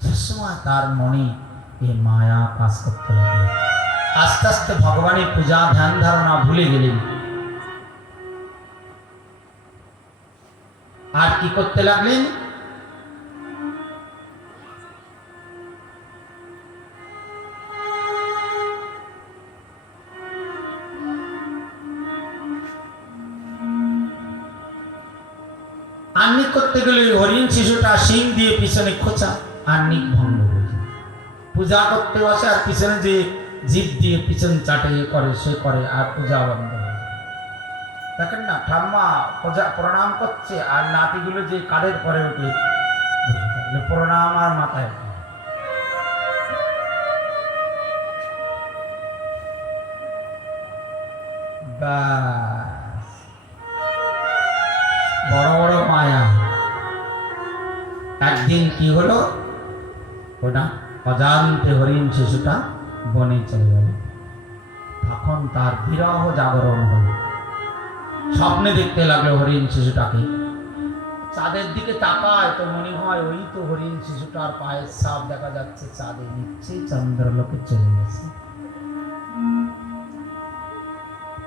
সবসময় তার মনে এ মায়া কাজ করতে লাগলো। আস্তে আস্তে ভগবানের পূজা ধ্যান ধারণা ভুলে গেলেন। আর কি করতে লাগলেন? আহ্নিক করতে গেলে হরিণ শিশুটা শিং দিয়ে পিছনে খোঁচা, আহ্নিক ভঙ্গ হয়ে যায়। পূজা করতে বসে আর পিছনে যে জিভ দিয়ে পিছন চাটে করে সে করে, আর পূজা বন্ধ হয়। দেখেন না, ঠাম্মা পূজা প্রণাম করছে আর নাতিগুলো যে কাদের পরে উঠে প্রণাম আর মাথায়। ব্যাস, বড় বড় মায়া। একদিন কি হলো, ওটা অজান্তে হরিণ শিশুটা বনে চলে গেল। তখন তার বিরহ জাগরণ হলো, স্বপ্নে দেখতে লাগলো হরিণ শিশুটাকে। চাঁদের দিকে তাকায় তো মনে হয় ওই তো হরিণ শিশুটার পায়ের ছাপ দেখা যাচ্ছে চাঁদে, নিশ্চয়ই চন্দ্রলোকে চলে গেছে।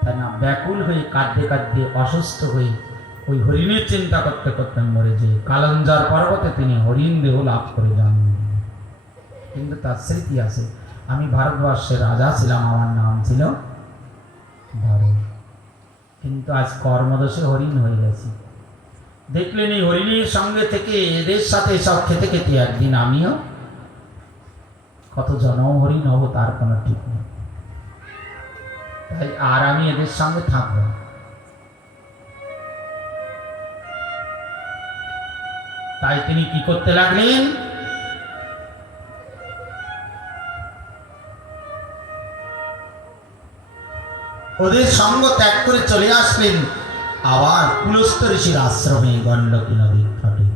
তাই না, ব্যাকুল হয়ে কাঁদতে কাঁদতে অসুস্থ হয়ে ওই হরিণের চিন্তা করতে করতে মরে যে কালঞ্জার পর্বতে তিনি হরিণ দেহ লাভ করে যান। কিন্তু তার স্মৃতি আছে, আমি ভারতবর্ষের রাজা ছিলাম, আমার নাম ছিল ভারত, কিন্তু আজ কর্মদোষে হরিণ হয়ে গেছি। দেখলেন এই হরিণের সঙ্গে থেকে এদের সাথে সব খেতে খেতে একদিন আমিও কত জনম হরিণ হব তার কোনো ঠিক নেই। তাই আর আমি এদের সঙ্গে থাকবো। তাই তিনি কি করতে লাগলেন, ওদের সঙ্গ ত্যাগ করে চলে আসলেন আবার পুলস্ত্য ঋষির আশ্রমে গণ্ডকী নদীর ঘাটে।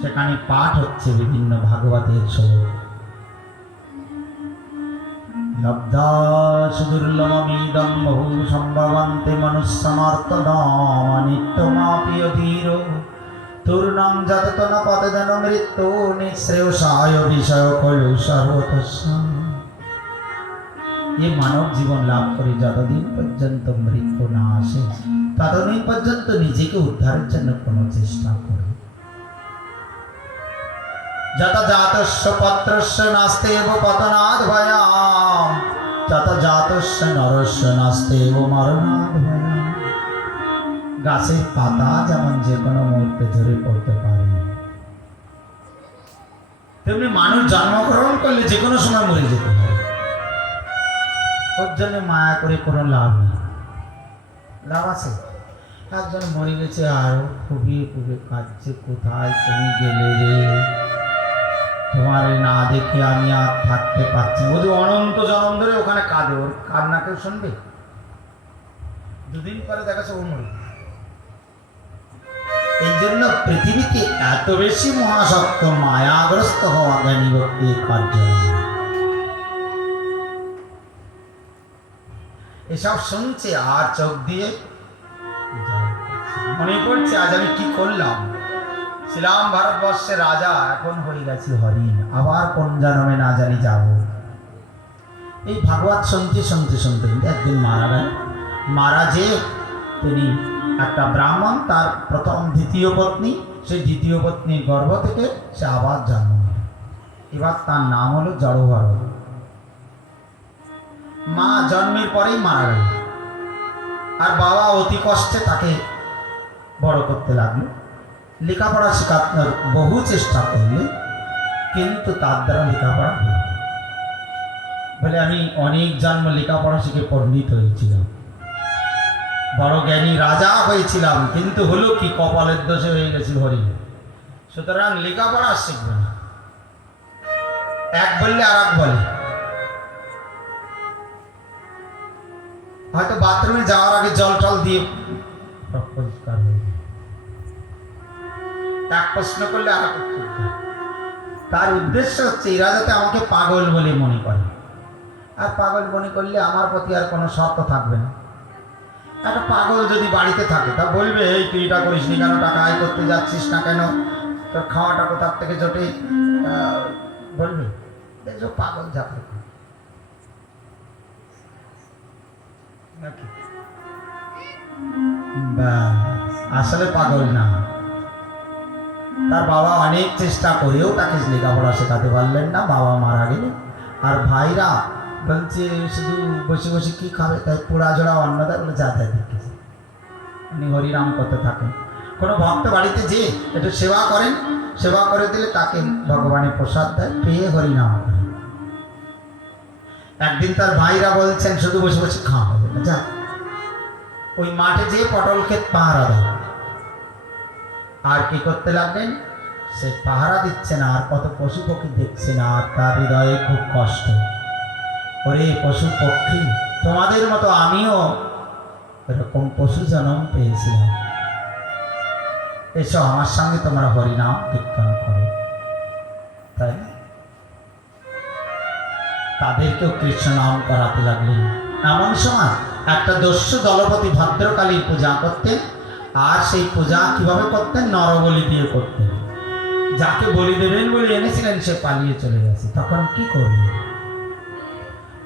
সেখানে পাঠ হচ্ছে বিভিন্ন ভাগবতের শ্লোক। লব্ধা সুদুর্লভমিদং বহু সম্ভবন্তে মনুষ্যমার্তনামানিত্যমাপি অধীর তূর্ণং যততন পতদন মৃত্যু নিঃশ্রেয়সায় বিষয় কলু সর্বতস্যাম। ये मानव जीवन लाभ करे যতদিন পর্যন্ত মৃত্যু না আসে ততদিন পর্যন্ত নিজেকে উদ্ধারের জন্য কোনো চেষ্টা করে। যত জাতস্য পত্রস্য নাস্তেব পতনাদ ভয়াম, যত জাতস্য নরস্য নাস্তেব মরণাদ ভয়াম। গাছের পাতা যেমন যে কোনো মুহূর্তে ঝরে পড়তে পারে, তেমনি মানুষ জন্মগ্রহণ করলে যে কোনো সময় মরে যেতে পারে। ওর জন্য মায়া করে কোনো লাভ নেই। লাভ আছে? একজন মরে গেছে আরো খুবই খুবই কাঁদছে, কোথায় তুমি গেলে রে, তোমারে না দেখে আমি আর থাকতে পারছি না। ও যে অনন্ত জন্ম ধরে ওখানে কাঁদে, ওর কান্না কেউ শুনবে? দুদিন পরে দেখাচ্ছে ও মরে। এই জন্য পৃথিবীতে এত বেশি মহাসক্ত মায়াগ্রস্ত হওয়া জ্ঞানী ভক্তির কার্য। এসব শুনছে আর চোখ দিয়ে মনে পড়ছে আজ আমি কি করলাম। ছিলাম ভারতবর্ষের রাজা, এখন হয়ে গেছি হরিণ, আবার কোন জন্মে না জানি যাব। এই ভাগবত শুনতে শুনতে শুনতে একদিন মারা গেল। মারা যে তিনি একটা ব্রাহ্মণ, তার প্রথম দ্বিতীয় পত্নী, সেই দ্বিতীয় পত্নীর গর্ভ থেকে সে আবার জন্ম নিল। এবার তার নাম হলো জড়ভরত। মা জন্মের পরেই মারা গেল, আর বাবা অতি কষ্টে তাকে বড় করতে লাগলো। লেখাপড়া শেখানোর বহু চেষ্টা করলে, কিন্তু তার দ্বারা লেখাপড়া হল। বলে আমি অনেক জন্ম লেখাপড়া শিখে পণ্ডিত হয়েছিলাম, বড় জ্ঞানী রাজা হয়েছিলাম, কিন্তু হলো কি কপালের দোষে হয়ে গেছি হরিণ। সুতরাং লেখাপড়া শিখবে না। এক বললে আর এক বলে। হয়তো বাথরুমে যাওয়ার আগে জল টল দিয়ে পরিষ্কার হয়ে যায়। এক প্রশ্ন করলে আর তার উদ্দেশ্য হচ্ছে এরা যাতে আমাকে পাগল বলে মনে করে, আর পাগল মনে করলে আমার প্রতি আর কোনো শর্ত থাকবে না। একটা পাগল যদি বাড়িতে থাকে তা বলবে এই তুই এটা করিস নি কেন, টাকা আয় করতে যাচ্ছিস না কেন, তোর খাওয়াটা কোথার থেকে জোটে, বলবে এসব পাগল জাতের নাকি? ব্যাস, আসলে পাগল না। তার বাবা অনেক চেষ্টা করেও তাকে লেখাপড়া শেখাতে পারলেন না, বাবা মারা গেলেন। আর ভাইরা বলছে শুধু বসে বসে কি খাবে, তাই পোড়া জোড়া অন্ন দেয় বলে যা দেয় দেখেছে। উনি হরিনাম করতে থাকেন। কোনো ভক্ত বাড়িতে যে একটু সেবা করেন, সেবা করে দিলে তাকে ভগবানের প্রসাদ দেয়, পেয়ে হরিনাম করে। একদিন তার ভাইরা বলছেন শুধু বসে বসে খাওয়া হবে না, যা ওই মাঠে যেয়ে পটল ক্ষেত পাহারা দেয়। আর কি করতে লাগলেন, সে পাহারা দিচ্ছে না, আর কত পশু পক্ষী দেখছে না, আর তার হৃদয়ে খুব কষ্ট। ওরে পশু পক্ষী, তোমাদের মতো আমিও এরকম পশু জন্ম পেয়েছিলাম, এসো আমার সঙ্গে তোমরা হরিনাম কীর্তন করো। তাই তাদেরকেও কৃষ্ণ নাম করাতে লাগলেন। এমন সময় একটা দস্যু দলপতি ভদ্রকালীর পূজা করতেন। আর সেই পূজা কিভাবে করতেন, নরবলি দিয়ে করতেন। যাকে বলি দেবেন বলে এনেছিলেন সে পালিয়ে চলে গেছে। তখন কি করবে?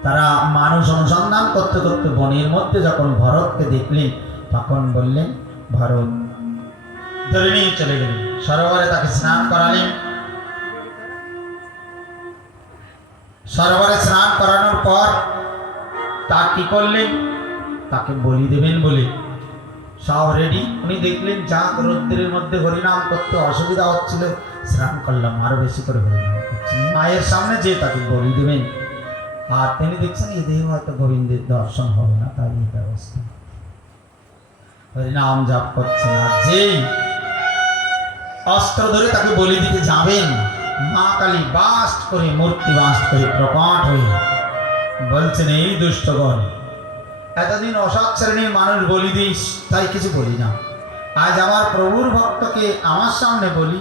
তারা মানুষ অনুসন্ধান করতে করতে বনের মধ্যে যখন ভরতকে দেখলেন, তখন বললেন, ভরত, ধরে নিয়ে চলে গেলেন সরোবরে, তাকে স্নান করালেন। সরোবরে স্নান করানোর পর তা কি করলেন, তাকে বলি দেবেন বলে সব রেডি। উনি দেখলেন যা রৌদ্রের মধ্যে হরিনাম করতে অসুবিধা হচ্ছিল, স্নান করলাম আরো বেশি করে হরিনাম করছেন। মায়ের সামনে যে তাকে বলি দেবেন, আর তিনি দেখছেন এদের হয়তো গোবিন্দের দর্শন হবে না, তাই এই ব্যবস্থা। হরিনাম জপ করছেন, আর যেই অস্ত্র ধরে তাকে বলি দিতে যাবেন, মা কালী বাস্ট করে, মূর্তি বাস্ট করে প্রকট হয়ে বলছেন, এই দুষ্টগণ, এতদিন অসৎ শ্রেণীর মানুষ বলি দিস, তাই কিছু বলি না। আজ আমার প্রভুর ভক্তকে আমার সামনে বলি।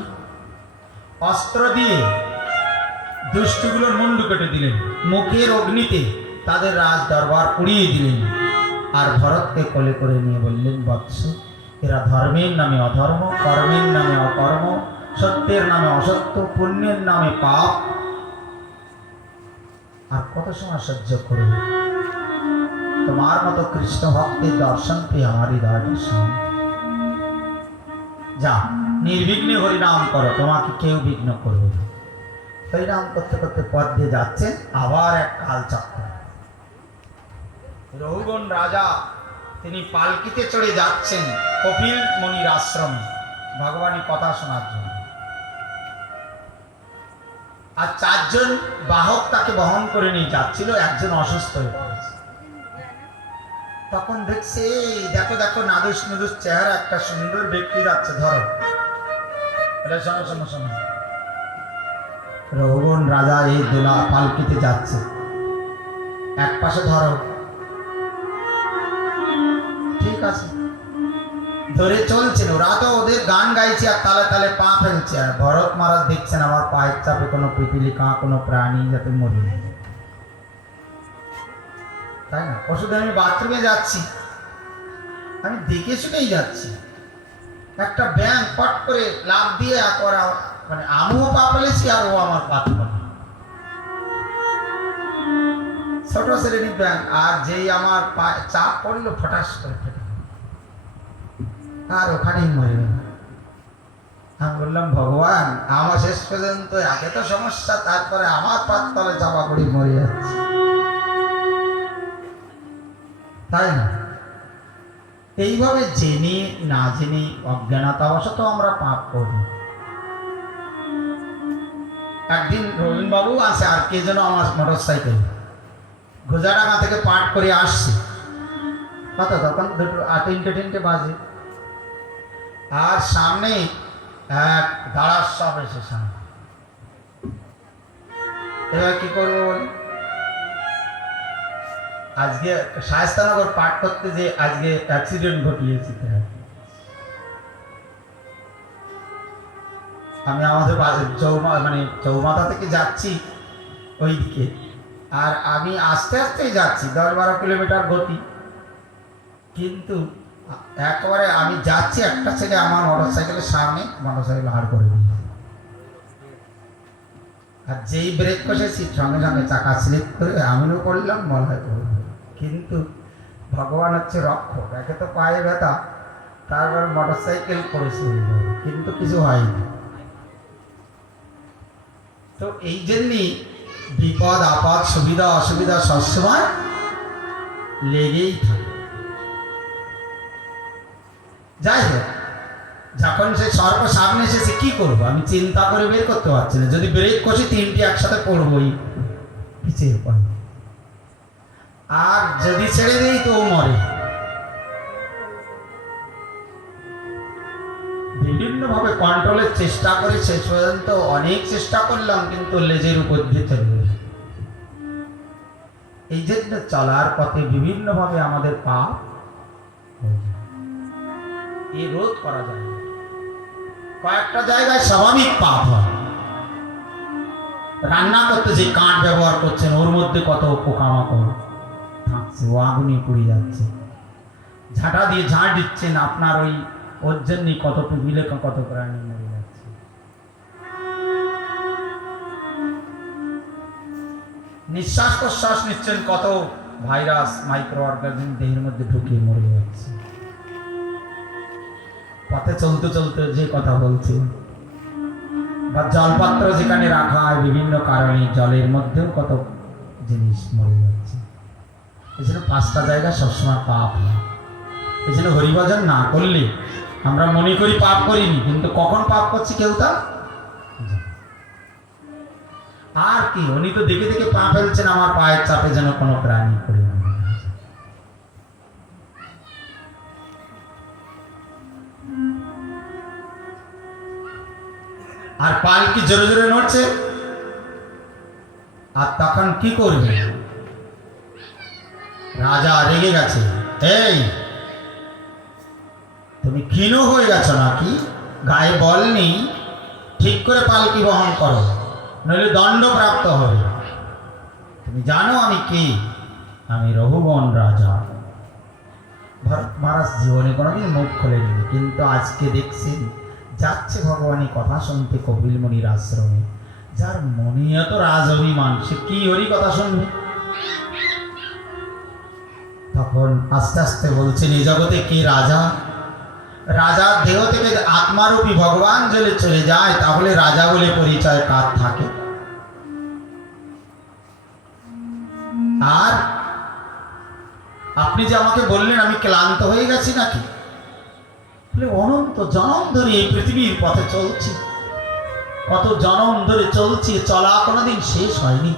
অস্ত্র দিয়ে দুষ্টগুলোর মুন্ডু কেটে দিলেন, মুখের অগ্নিতে তাদের রাজ দরবার উড়িয়ে দিলেন। আর ভরতকে কোলে করে নিয়ে বললেন, বৎস, এরা ধর্মের নামে অধর্ম, কর্মের নামে অকর্ম, সত্যের নামে অসত্য, পুণ্যের নামে পাপ, আর কত সময় সহ্য করবে? তোমার মতো কৃষ্ণ ভক্তের দর্শন পেয়ে আমার হৃদয়টা শান্ত। যা, নির্বিঘ্নে হরিনাম করো, তোমাকে কেউ বিঘ্ন করবে না। হরিনাম করতে করতে পথ দিয়ে যাচ্ছেন, আবার এক কালচক্র। রঘুগণ রাজা তিনি পালকিতে চড়ে যাচ্ছেন কপিল মুনির আশ্রমে ভগবানের কথা শোনার জন্য। আর চারজন বাহক তাকে বহন করে নিয়ে যাচ্ছিল, একজন অসুস্থ হয়ে পড়েছে। তখন দেখছে, দেখো দেখো, নাদুস নুদুস চেহারা একটা সুন্দর ব্যক্তি যাচ্ছে, ধরো। শোনো শোনো শোনো, রঘুগণ রাজা এই দোলা পালকিতে যাচ্ছে, এক পাশে ধরো। ঠিক আছে, ধরে চলছেন। ওরা তো ওদের গান গাইছে আর তালে তালে পা ফেলছে। আর ভরত মহারাজ দেখছেন আমার পায়ের চাপে কোনো পিপিলিকা, কোনো প্রাণী যাতে মরি না, তাই না? ওষুধে আমি বাথরুমে যাচ্ছি, আমি দেখে শুনেই যাচ্ছি, একটা ব্যাঙ পট করে লাফ দিয়ে করা, মানে আমিও পা ফেলেছি আর ও আমার পা ফেলে, ছোট শ্রেণীর ব্যাঙ। আর যেই আমার পায়ে চাপ পড়লো, ফটাস করে ফেটে আর ওখানেই মরে গেল। আমি বললাম, ভগবান, আমার শেষ পর্যন্ত একে তো সমস্যা, তারপরে আমার পাত তলে চাপা পড়ে মরে যাচ্ছে, তাই না? এইভাবে জেনে না জেনে অজ্ঞানতাবশত আমরা পাপ করি। একদিন রবীন্দ্রবাবু আসে, আর কে যেন আমার মোটর সাইকেল গোজাডাঙ্গা থেকে পাঠ করে আসছে, কত তখন 3টে বাজে। আর সামনে এক দাঁড়ার সব এসে সামনে, এবার কি করবো বলি? আজকে শায়েস্তানগর পাঠ করতে যে আজকে অ্যাক্সিডেন্ট ঘটিয়েছি। আমি আমাদের চৌমাথা থেকে যাচ্ছি ওই দিকে, আর আমি আস্তে আস্তেই যাচ্ছি, 10-12 কিলোমিটার গতি, কিন্তু একবারে আমি যাচ্ছি, একটা ছেলে আমার মোটরসাইকেলের সামনে মোটরসাইকেল হার করে দিয়েছে। আর যেই ব্রেক কষেছি সঙ্গে সঙ্গে চাকা স্লিপ করে আমিও পড়লাম মলয় পড়ল। কিন্তু ভগবান হচ্ছে রক্ষক, একে তো পায়ে ব্যথা, তারপর মোটর সাইকেল পড়েছে, কিন্তু কিছু হয়নি। তো এই জন্যই বিপদ আপদ সুবিধা অসুবিধা সবসময় লেগেই থাকে। যাই হোক, যখন সে সর্প সামনে এসেছে কি করবো আমি চিন্তা করে বের করতে পারছি না। যদি ব্রেক কষি তিনটি একসাথে পড়বই পিছিয়ে পড়ে, আর যদি ছেড়ে দেই তো ও মরে। বিভিন্ন ভাবে কন্ট্রোলের চেষ্টা করে শেষ পর্যন্ত অনেক চেষ্টা করলাম, কিন্তু লেজের উপর দিয়ে চলে গেল। এই জন্য চলার পথে বিভিন্ন ভাবে আমাদের পাপ এই রোধ করা যায় না। কয়েকটা জায়গায় স্বাভাবিক পাপ হয়। রান্না করতে যে কাঠ ব্যবহার করছেন ওর মধ্যে কত পোকামাকড় থাকছে, ও আগুনে পুড়ে যাচ্ছে। ঝাঁটা দিয়ে ঝাঁট দিচ্ছেন, আপনার ওর জন্যই কত মিলে কত প্রাণী মরে যাচ্ছে। নিঃশ্বাস প্রশ্বাস নিচ্ছেন, কত ভাইরাস মাইক্রো অর্গানিজম দেহের মধ্যে ঢুকিয়ে মরে যাচ্ছে। পথে চলতে চলতে যে কথা বলছি, বা জলপাত্র যেখানে রাখা হয় বিভিন্ন কারণে জলের মধ্যেও কত জিনিস মরে যাচ্ছে। এই জন্য পাঁচটা জায়গা সবসময় পাপ হয়। এই জন্য হরিভজন না করলে আমরা মনে করি পাপ করিনি, কিন্তু কখন পাপ করছি কেউ তা জানে না। আর কি, উনি তো দেখে দেখে পা ফেলছেন আমার পায়ের চাপে যেন কোনো প্রাণী করে না। আর পালকি জোরে জোরে নড়ছে, আর তখন কি করবে? রাজা রেগে গেছে, এই তুমি ক্ষীণ হয়ে গেছো নাকি? গায়ে বল নেই, ঠিক করে পালকি বহন করো, নইলে দণ্ড প্রাপ্ত হবে। তুমি জানো আমি কে? আমি রঘুবন রাজা। ভরত মহারাজ জীবনে কোনোদিন মুখ খোলেনি, কিন্তু আজকে দেখছেন যাচ্ছে ভগবানের কথা শুনতে কপিল মুনির আশ্রমে। যার মনে এত রাজ অভিমান, সে কি হরি কথা শুনবে? তখন আস্তে আস্তে বলছেন, এই জগতে কে রাজা? রাজার দেহ থেকে আত্মারূপী ভগবান যদি চলে যায়, তাহলে রাজা বলে পরিচয় কার থাকে? আর আপনি যে আমাকে বললেন আমি ক্লান্ত হয়ে গেছি নাকি? অনন্ত জনম ধরে এই পৃথিবীর পথে চলছি, কত জনম ধরে চলছি, চলা কোনোদিন শেষ হয়নি।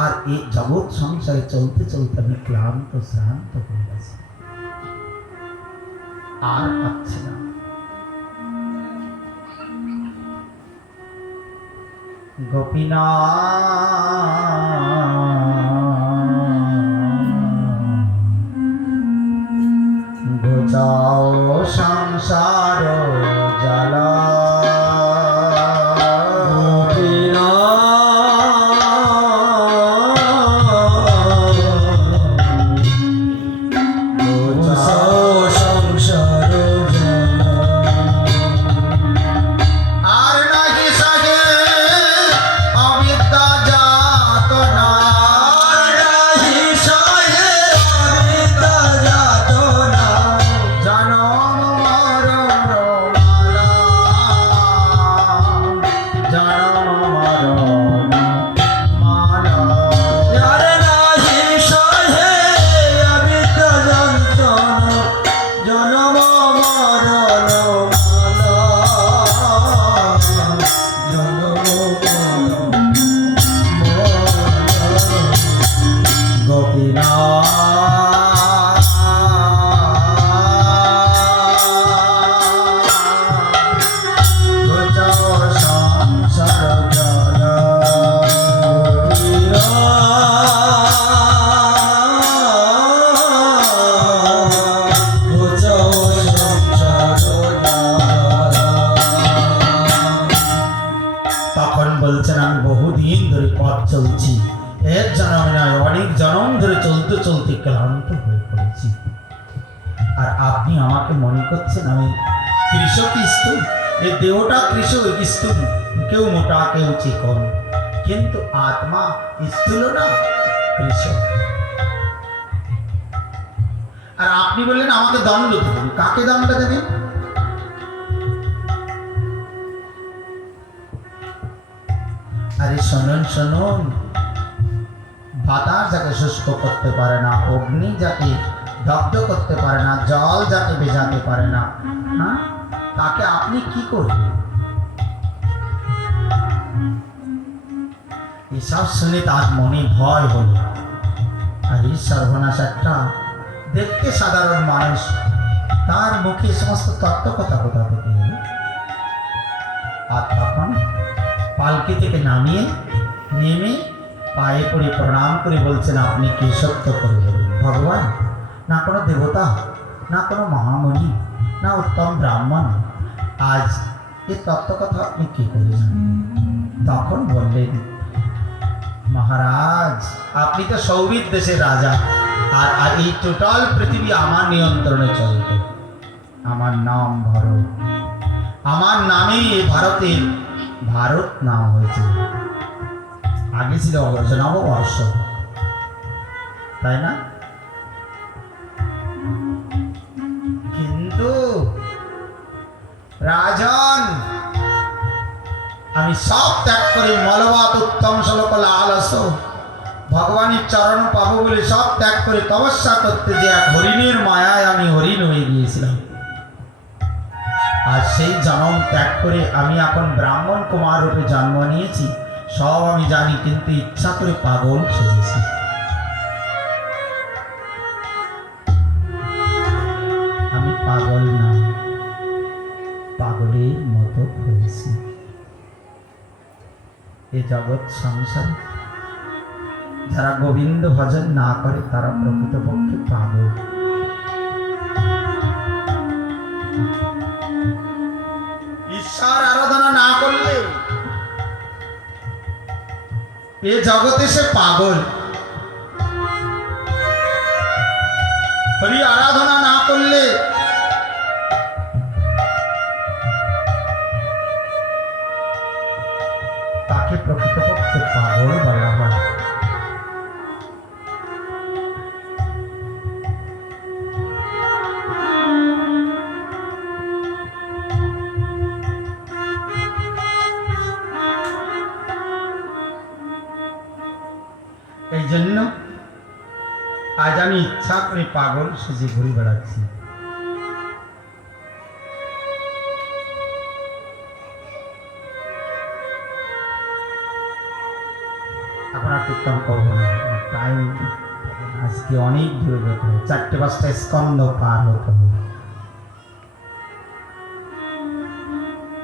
আর এই জগৎ সংসারে চলতে চলতে আমি ক্লান্ত শ্রান্ত হয়ে গেছি, আর পাচ্ছি না। গোপীনাথ ঘোচাও সংসার জ্বালা, বলছেন আমি বহুদিন ধরে পথ চলছি, এক জনম নয় অনেক জনম ধরে চলতে চলতে ক্লান্ত হয়ে পড়েছি। আর আপনি আমাকে মনে করছেন আমি কৃষক স্থূল, এই দেহটা কৃষক স্থূল, কেউ মোটা কেউ চিকন, কিন্তু আত্মা স্থূল না, কৃষ্ণ। আর আপনি বললেন আমাকে দণ্ড দেবেন, কাকে দণ্ড দেবেন? আরে শুনুন শুনুন, বাতাস যাকে শুষ্ক করতে পারে না, অগ্নি যাকে দগ্ধ করতে পারে না, জল যাকে ভেজাতে পারে না, হ্যাঁ, তাকে আপনি কি করবেন? এসব শুনে তার মনে ভয় হল। আর এই সর্বনাশ একটা দেখতে সাধারণ মানুষ, তার মুখে সমস্ত তত্ত্ব কথা কোথা থেকে এলো? আর তখন পালকি থেকে নেমে পায়ে পড়ে প্রণাম করে বলছেন, আপনি কি সত্য করে বলুন ভগবান? না কোনো দেবতা, না কোনো মহামণি, না উত্তম ব্রাহ্মণ, আজ এ তত্ত্ব কথা আপনি কি করে জানেন? তখন বললেন, মহারাজ আপনি তো সৌবিদ দেশের রাজা, আর এই টোটাল পৃথিবী আমার নিয়ন্ত্রণে চলত। আমার নাম ভরত, আমার নামেই ভারতের ভারত নাম হয়েছে। আগে ছিল নববর্ষ, তাই না? কিন্তু রাজন, আমি সব ত্যাগ করে মলবাত উত্তম শ্লোক লালস ভগবানের চরণ পাবো বলে সব ত্যাগ করে তপস্যা করতে যে এক হরিণের মায়ায় আমি হরিণ হয়ে গিয়েছিলাম। আর সেই জন্ম ত্যাগ করে আমি এখন ব্রাহ্মণ কুমার রূপে জন্ম নিয়েছি, সব আমি জানি, কিন্তু ইচ্ছা করে পাগল সেজেছি। আমি পাগল না, পাগলের মতো হয়েছি। এ জগৎ সংসার যারা গোবিন্দ ভজন না করে তারা প্রকৃতপক্ষে পাগল। ঈশ্বর আরাধনা না করলে এ জগতে সে পাগল। হরি আরাধনা না করলে তাকে প্রকৃতপক্ষে পাগল বলা হয়। এই জন্য আজ আমি ইচ্ছা করে পাগল সেজে ঘুরে বেড়াচ্ছি। এখন আর কীর্তন করবো না, টাইম আজকে অনেক দূরে যেতে হবে, 4-5টা স্কন্ধ পার হতে হবে।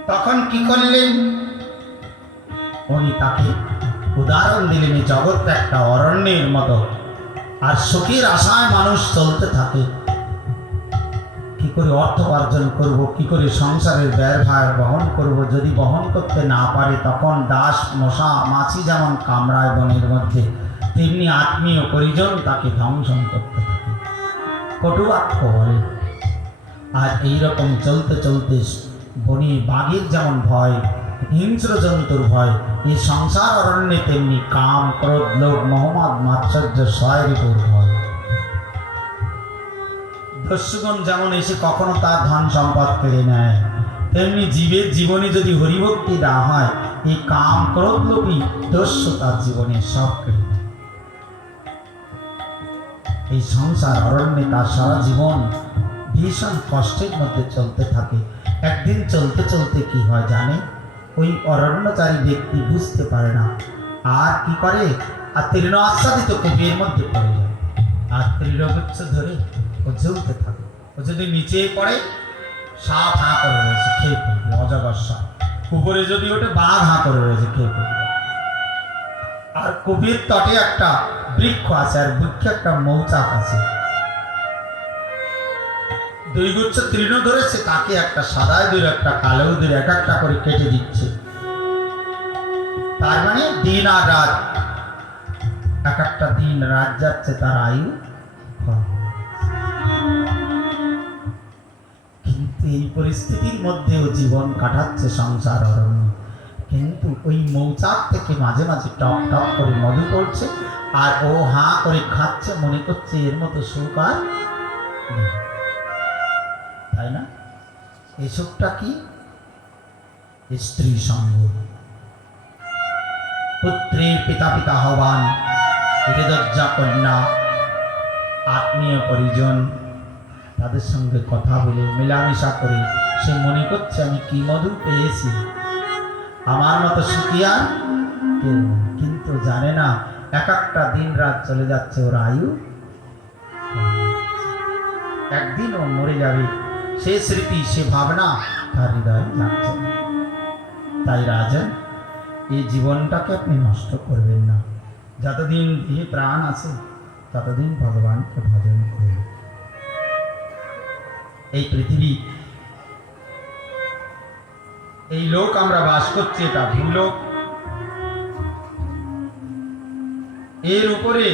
তখন কি করলেন উনি? তাকে উদাহরণ দিলেন, এই জগৎটা একটা অরণ্যের মতো, আর সুখের আশায় মানুষ চলতে থাকে। কি করে অর্থ উপার্জন করব, কি করে সংসারের ব্যয়ভার বহন করব, যদি বহন করতে না পারে তখন দাস মশা মাছি যেমন কামড়ায় বনের মধ্যে, তেমনি আত্মীয় পরিজন তাকে ধ্বংসন করতে থাকে, কটুবাক্য বলে। আর এইরকম চলতে চলতে বনে বাঘের যেমন ভয়, হিংস্র জন্তুর ভয়, এই সংসার অরণ্যে তেমনি কাম ক্রোধ লোভ মোহাম্মদ মাৎসর্য সয়ের ভয়। দস্যুগণ যেমন এসে কখনো তার ধন সম্পদ কেড়ে নেয়, তেমনি জীবের জীবনে যদি হরিভক্তি না হয়, এই কাম ক্রোধ লোভী দস্যু তার জীবনে সব কেড়ে নেয়। এই সংসার অরণ্যে তার সারা জীবন ভীষণ কষ্টের মধ্যে চলতে থাকে। একদিন চলতে চলতে কি হয় জানে? ওই অরণ্যচারী ব্যক্তি বুঝতে পারে না, আর কি করে, আর তৃণ আচ্ছাদিত কূপের মধ্যে পড়ে যায়, আর তৃণগুচ্ছ ধরে ও ঝুলতে থাকে। ও যদি নিচে পড়ে, সাপ হাঁ করে রয়েছে, খেয়ে পড়বে, অজগর সাপ। উপরে যদি ওঠে, বাঘ হাঁ করে রয়েছে, খেয়ে পড়বে। আর কূপের তটে একটা বৃক্ষ আছে, আর বৃক্ষে একটা মৌচাক আছে। 2 গুচ্ছ তৃণ ধরেছে, তাকে একটা সাদায় দূর একটা কালো দূর এক একটা করে কেটে দিচ্ছে। তার মানে দিন আর রাত, এক একটা দিন রাত যাচ্ছে, তার আয়ু। কিন্তু এই পরিস্থিতির মধ্যেও জীবন কাটাচ্ছে সংসার অরণ্য। কিন্তু ওই মৌচাক থেকে মাঝে মাঝে টপ টপ করে মধু পড়ছে, আর ও হাঁ করে খাচ্ছে, মনে করছে এর মতো সুখ আর নেই। তাই না? এই সুখটা কি? স্ত্রী সঙ্গ, পুত্রের পিতা পিতা হবান, হৃদজ্জা কন্যা, আত্মীয় পরিজন, তাদের সঙ্গে কথা বলে মেলামেশা করে সে মনে করছে আমি কি মধু পেয়েছি, আমার মতো সুখী আর কেউ নেই। কিন্তু জানে না এক একটা দিন রাত চলে যাচ্ছে, ওর আয়ু একদিন ও মরে যাবে, সে স্মৃতি সে ভাবনা তার হৃদয়ে যাচ্ছে না। তাই রাজন, এই জীবনটাকে আপনি নষ্ট করবেন না। যতদিন দেহে প্রাণ আছে ততদিন ভগবানকে ভজন করুন। এই পৃথিবী, এই লোক আমরা বাস করছি, এটা ভূলোক। এর উপরে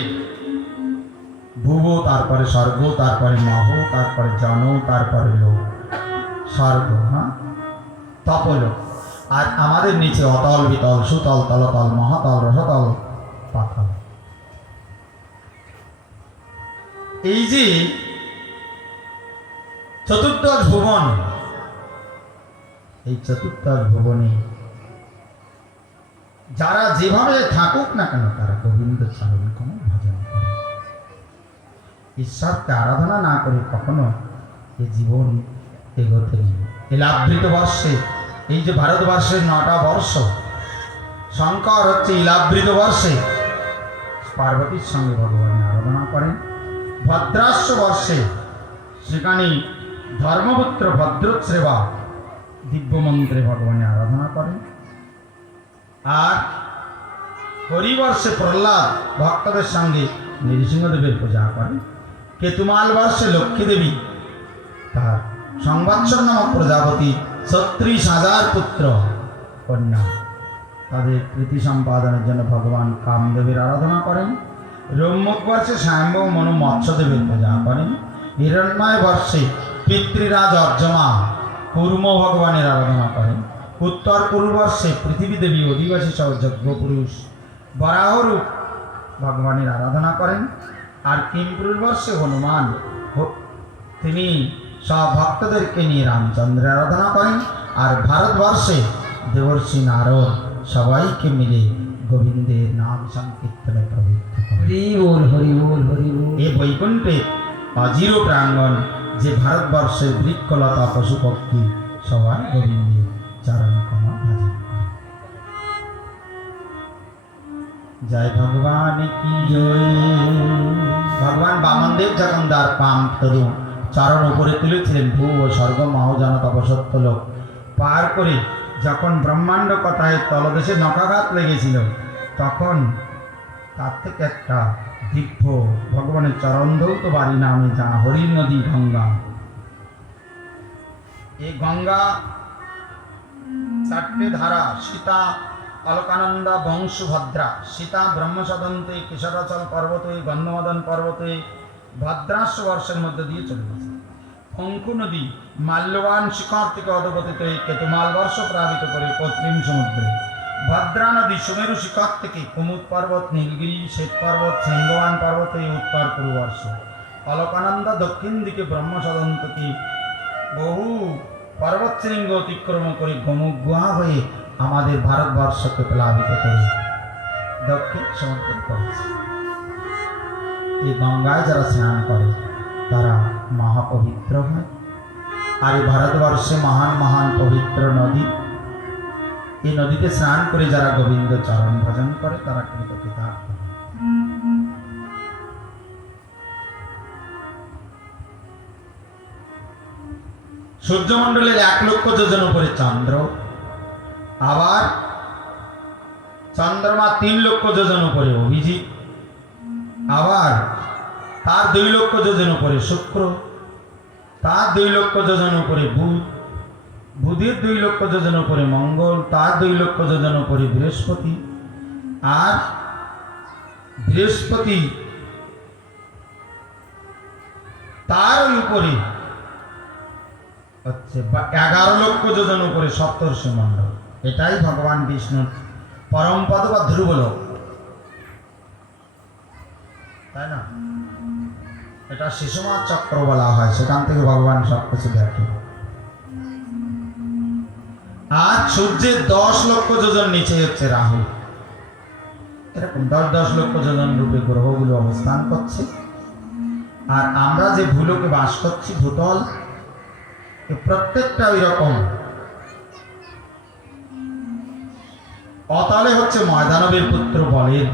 ভুব, তারপরে স্বর্গ, তারপরে মহ, তারপরে জন, তারপরে লোক, স্বর্গ, হ্যাঁ, তপলোক। আর আমাদের নিচে অতল, বিতল, সুতল, তলতল, মহাতল, রসতল, পাতাল। এই যে চতুর্দশ ভুবন, এই চতুর্দশ ভুবনে যারা যেভাবে থাকুক না কেন তারা গোবিন্দ চরণ কোনো ভজন করে। ঈশ্বরকে আরাধনা না করে কখনো এই জীবন এগোতে নেই। এই লাভৃত বর্ষে, এই যে ভারতবর্ষের 9টা বর্ষ, শঙ্কর হচ্ছে ইলাবৃত বর্ষে পার্বতীর সঙ্গে ভগবানের আরাধনা করেন। ভদ্রাস্য বর্ষে সেখানে ধর্মপুত্র ভদ্রশ্রেবা দিব্যমন্ত্রে ভগবানের আরাধনা করেন। আর হরিবর্ষে প্রহ্লাদ ভক্তদের সঙ্গে নৃসিংহদেবের পূজা করেন। কেতুমাল বর্ষে লক্ষ্মী দেবী তার সংবৎসর নামক প্রজাপতি 36,000 পুত্র কন্যা তাদের প্রীতি সম্পাদনের জন্য ভগবান কামদেবের আরাধনা করেন। রম্যক বর্ষে স্বয়ম্ভু মনু মৎস্যদেবের পূজা করেন। হিরণ্ময় বর্ষে পিতৃরাজ অর্জমা কুর্ম ভগবানের আরাধনা করেন। উত্তর পূর্ববর্ষে পৃথিবী দেবী অধিবাসী সহ যজ্ঞ পুরুষ বরাহরূপ ভগবানের আরাধনা করেন। আর কিমপুরবর্ষে হনুমান, তিনি সব ভক্তদেরকে নিয়ে রামচন্দ্রের আরাধনা করেন। আর ভারতবর্ষে দেবর্ষি নারদ সবাইকে মিলে গোবিন্দের নাম সংকীর্তনে প্রবৃত্ত করেন। হরি বল, হরি বল, হরি বল। এ বৈকুণ্ঠে অজির প্রাঙ্গণ, যে ভারতবর্ষের বৃক্ষলতা পশু পক্ষী সবাই গোবিন্দের চরণ কমল ভজন করে। জয় ভগবান কি জয়। ভগবান বামনদেব যখন তার পাম তরু চরণ উপরে তুলেছিলেন, ভূ ও স্বর্গ মহজন তপসত্য লোক পার করে যখন ব্রহ্মাণ্ড কথায় তলদেশে নখাঘাত লেগেছিল, তখন তার থেকে একটা দিব্য ভগবানের চরণধৌত বাড়ি নামে যা হরির নদী গঙ্গা, এই গঙ্গা 4টে ধারা, সীতা অলকানন্দা বংশভদ্রা, সীতা ব্রহ্মসদন্তে কিশোরাচল পর্বতে গন্ধমদন পর্বতে ভদ্রাস্য বর্ষের মধ্যে দিয়ে চলে গেছে। অঙ্কু নদী মাল্যবান শিখর থেকে অধপতিত কেতুমাল বর্ষ প্লাবিত করে কৃত্রিম সমুদ্রে। ভদ্রা নদী সুমেরু শিখর থেকে কুমুদ পর্বত, নীলগিরি, শ্বেত পর্বত, শৃঙ্গবান পর্বত এই উত্তর পূর্ববর্ষ। অলকানন্দা দক্ষিণ দিকে ব্রহ্মসদন থেকে বহু পর্বত শৃঙ্গ অতিক্রম করে গোমুখ গুহা হয়ে আমাদের ভারতবর্ষকে প্লাবিত করে দক্ষিণ সমুদ্রে পড়েছে। এই গঙ্গায় যারা স্নান করে তারা মহাপবিত্র হয়। আর এই ভারতবর্ষে মহান মহান পবিত্র নদী, এই নদীতে স্নান করে যারা গোবিন্দ চরণ ভজন করে তারা কিন্তু কৃতার্থ হয়। সূর্যমণ্ডলের 1 লক্ষ যোজন উপরে চন্দ্র, আবার চন্দ্রমা 3 লক্ষ যোজন উপরে অভিজিৎ, আবার তার 2 লক্ষ যোজন উপরে শুক্র, তার 2 লক্ষ যোজন উপরে বুধ, বুধের 2 লক্ষ যোজন উপরে মঙ্গল, তার 2 লক্ষ যোজন উপরে বৃহস্পতি, আর বৃহস্পতি তার উপরে হচ্ছে 11 লক্ষ যোজন উপরে সপ্তর্ষি মণ্ডল। এটাই ভগবান বিষ্ণুর পরমপদ বা ধ্রুবলোক, তাই না? এটা শিশুমার চক্র বলা হয়, সেখান থেকে ভগবান সব কিছু দেখে। আর সূর্যের 10 লক্ষ যোজন নিচে হচ্ছে রাহু। এরকম 10 লক্ষ যোজন রূপে গ্রহগুলো অবস্থান করছে। আর আমরা যে ভূলোকে বাস করছি, ভূতল, প্রত্যেকটা ওই রকম। অতলে হচ্ছে ময়দানবের পুত্র বলের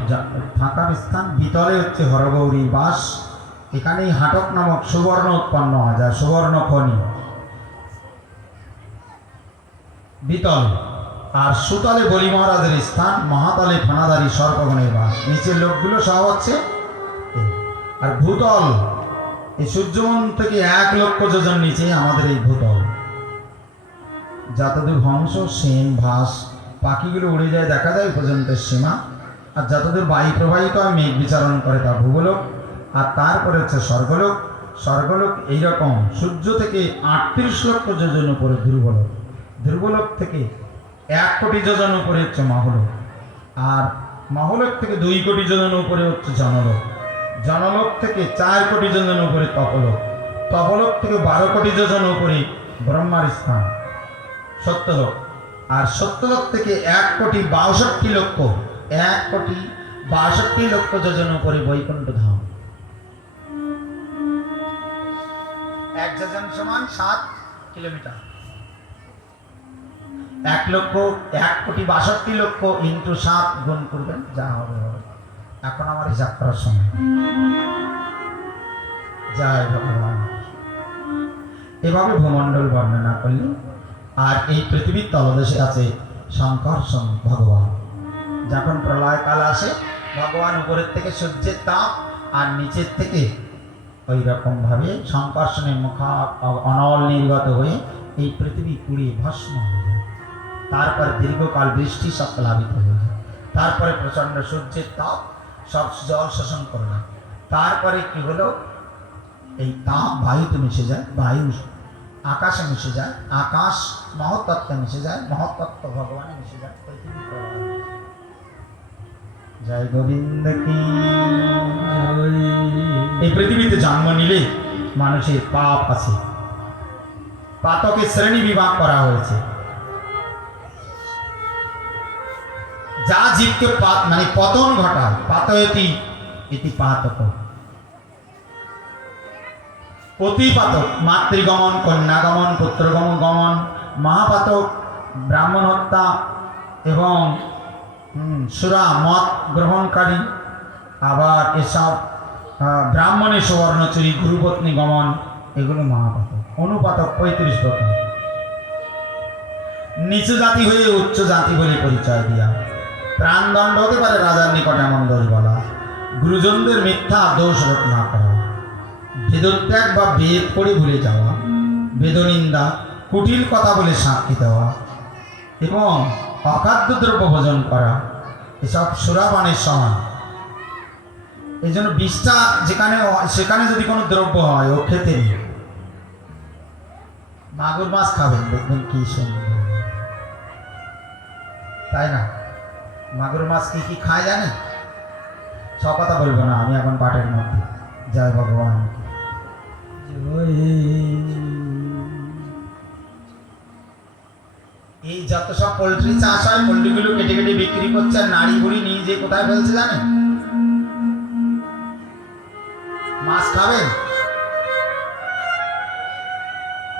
থাকার স্থান, বিতলে হচ্ছে হরগৌরীর বাস। এখানেই হাটক নামক সুবর্ণ উৎপন্ন হয়, যা সুবর্ণ খনি বিতল। আর সুতলে বলি মহারাজের স্থান, মহাতলে ফনাদারি সর্পগণের বাস। নিচের লোকগুলো সব হচ্ছে এই। আর ভূতল, এই সূর্যমন থেকে 1 লক্ষ যোজন নিচে আমাদের এই ভূতল। যতদূর হংস, সেন, ভাস, পাখিগুলো উড়ে যায় দেখা যায় পর্যন্তের সীমা। আর যতদূর বায়ু প্রবাহিত হয়, মেঘ বিচরণ করে, তা ভূগোলক। আর তারপরে হচ্ছে স্বর্গলোক। স্বর্গলোক এইরকম সূর্য থেকে 38 লক্ষ যোজন উপরে ধ্রুবলোক। ধ্রুবলোক থেকে 1 কোটি যোজন উপরে হচ্ছে মহলোক। আর মহলোক থেকে 2 কোটি যোজন উপরে হচ্ছে জনলোক। জনলোক থেকে 4 কোটি যোজন উপরে তপলোক। তপলোক থেকে 12 কোটি যোজন উপরে ব্রহ্মার স্থান সত্যলোক। আর সত্যলোক থেকে 1 কোটি 62 লক্ষ 1 কোটি 62 লক্ষ যোজন উপরে বৈকুণ্ঠ ধাম। 1 যোজন সমান 7 কিলোমিটার। 1 লক্ষ 1 কোটি 62 লক্ষ ইন্টু 7 গুণ করবেন, যা হবে হবে। এখন আমার হিসাব করার সময়। জয় ভগবান। এভাবে ভূমণ্ডল বর্ণনা করলেন। আর এই পৃথিবীর তলদেশে আছে সংকর্ষণ ভগবান। যখন প্রলয়কাল আসে, ভগবান উপরের থেকে সূর্যের তাপ, আর নিচের থেকে ওই রকম ভাবে সংকর্ষণের মুখা অনল নির্গত হয়ে এই পৃথিবী পুড়িয়ে ভস্ম হয়ে যায়। তারপরে দীর্ঘকাল বৃষ্টি সব প্লাবিত হয়ে যায়। তারপরে প্রচণ্ড সূর্যের তাপ সব জল শোষণ করলাম। তারপরে কি হলো, এই তাপ বায়ুতে মিশে যায়, বায়ু আকাশে মিশে যায়, আকাশ মহত্তত্ত্বে মিশে যায়, মহত্তত্ত্ব ভগবানে মিশে যায়, পৃথিবী প্রলয়। জয় গোবিন্দ কি জয়। এই পৃথিবীতে জন্ম নিলে মানুষের পাপ আছে, পাতকে শ্রেণী বিভাগ করা হয়েছে। যা জীবকে মানে পতন ঘটায়, পাতয়তি ইতি পাতক। অতিপাতক মাতৃগমন, কন্যাগমন, পুত্রগমন গমন, মহাপাতক ব্রাহ্মণ হত্যা এবং সুরা মদ গ্রহণকারী, আবার এসব ব্রাহ্মণের সুবর্ণ চুরি, গুরুপত্নী গমন, এগুলো মহাপাতক। অনুপাতক 35 প্রকার। নিচু জাতি হয়ে উচ্চ জাতি বলে পরিচয় দিয়া, প্রাণদণ্ড হতে পারে রাজার নিকট এমন দোষ বলা, গুরুজনদের মিথ্যা দোষ রোধ না করা, বেদত্যাগ বা বেদ পড়ে ভুলে যাওয়া, বেদনিন্দা, কুটিল কথা বলে সাক্ষী দেওয়া এবং অখাদ্য দ্রব্য ভোজন করা, এসব সুরাপানের সমান। এই জন্য বিষটা যেখানে সেখানে যদি কোনো দ্রব্য হয়, ও খেতে নেই। মাগুর মাছ খাবেন, দেখবেন কি সুন্দর, তাই না? মাগুর মাছ কি কি খায় জানেন? সব কথা বলবো না আমি এখন পাঠের মধ্যে। জয় ভগবান। এই যত সব পোলট্রি চাষ হয়, পোলট্রিগুলো কেটে কেটে বিক্রি করছে, আর নাড়ি বুড়ি নিয়ে যে কোথায় ফেলছে জানেন? মাছ খাবেন?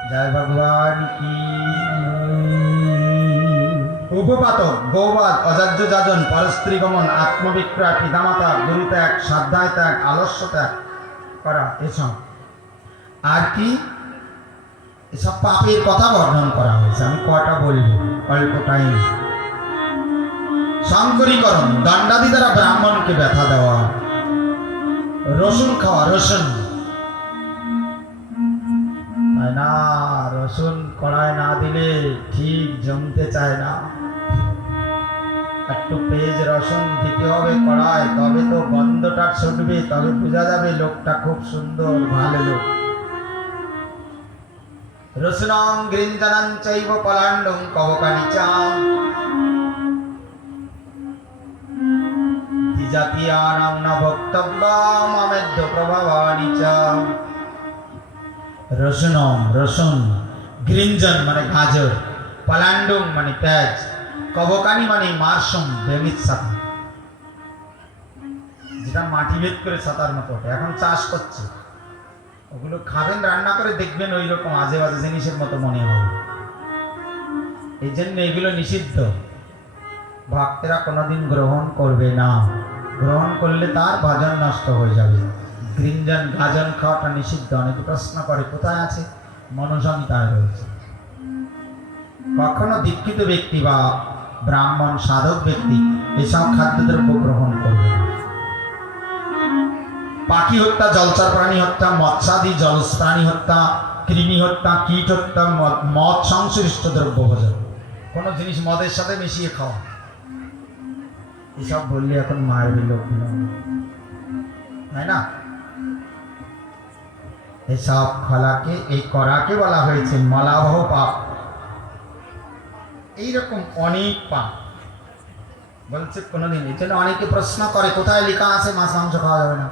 জয় ভগবান কি। উপপাতক, গৌবাদ, অজাজ্য যাজন, পরস্ত্রী গমন, আত্মবিক্রয়, পিতামাতা, গুরু ত্যাগ, শ্রদ্ধায় ত্যাগ, আলস্য ত্যাগ করা, এসব। আর কি এসব পাপের কথা বর্ণন করা হয়েছে। আমি কয়টা বলবো, অল্প টাইম। শঙ্করীকরণ, দণ্ডাদি দ্বারা ব্রাহ্মণকে ব্যথা দেওয়া, রসুন খাওয়া, রসুন, তাই না? রসুন কড়ায় না দিলে ঠিক জমতে চায় না। একটু পেঁয়াজ রসুন দিতে হবে কড়ায়, তবে তো গন্ধটা ছুটবে, তবে বোঝা যাবে লোকটা খুব সুন্দর, ভালো লোক। রসুনং গৃঞ্জনং চৈব পলাণ্ডং কবকানি চ দ্বিজাতীয়ানাং ন ভক্তব্যম অমেদ্য প্রভাবানি চ। রসুনং রসুন, গৃঞ্জন মানে গাজর, পলাণ্ডং মানে পেঁয়াজ, কবকানি মানে মারসুম বেমিত সাথা, যেটা মাটি ভেদ করে ছাতার মতো ওঠে, এখন চাষ করছে। ওগুলো খাবেন, রান্না করে দেখবেন ওই রকম আজে বাজে জিনিসের মতো মনে হবে। এই জন্য এগুলো নিষিদ্ধ, ভক্তেরা কোনোদিন গ্রহণ করবে না। গ্রহণ করলে তার ভজন নষ্ট হয়ে যাবে। গৃঞ্জন গাজন খাওয়াটা নিষিদ্ধ। অনেকে প্রশ্ন করে কোথায় আছে, মনুসংহিতায় রয়েছে। কখনো দীক্ষিত ব্যক্তি বা ব্রাহ্মণ সাধক ব্যক্তি এসব খাদ্যদ্রব্য গ্রহণ করবে না। পাখি হত্যা, জলচর প্রাণী হত্যা, মৎস্যাদি জলজ প্রাণী হত্যা, কৃমি হত্যা, কীট হত্যা, মদ সংশ্লিষ্ট দ্রব্য ভোজন, কোনো জিনিস মদের সাথে মিশিয়ে খাওয়া, এসব বললে এখন মারবে লোক, তাই না? এসব খলাকে, এই করাকে বলা হয়েছে মলাবহ পাপ। এইরকম অনেক পাপ বলছে কোনোদিন। এই জন্য অনেকে প্রশ্ন করে কোথায় লেখা আছে মাছ মাংস খাওয়া যাবে না।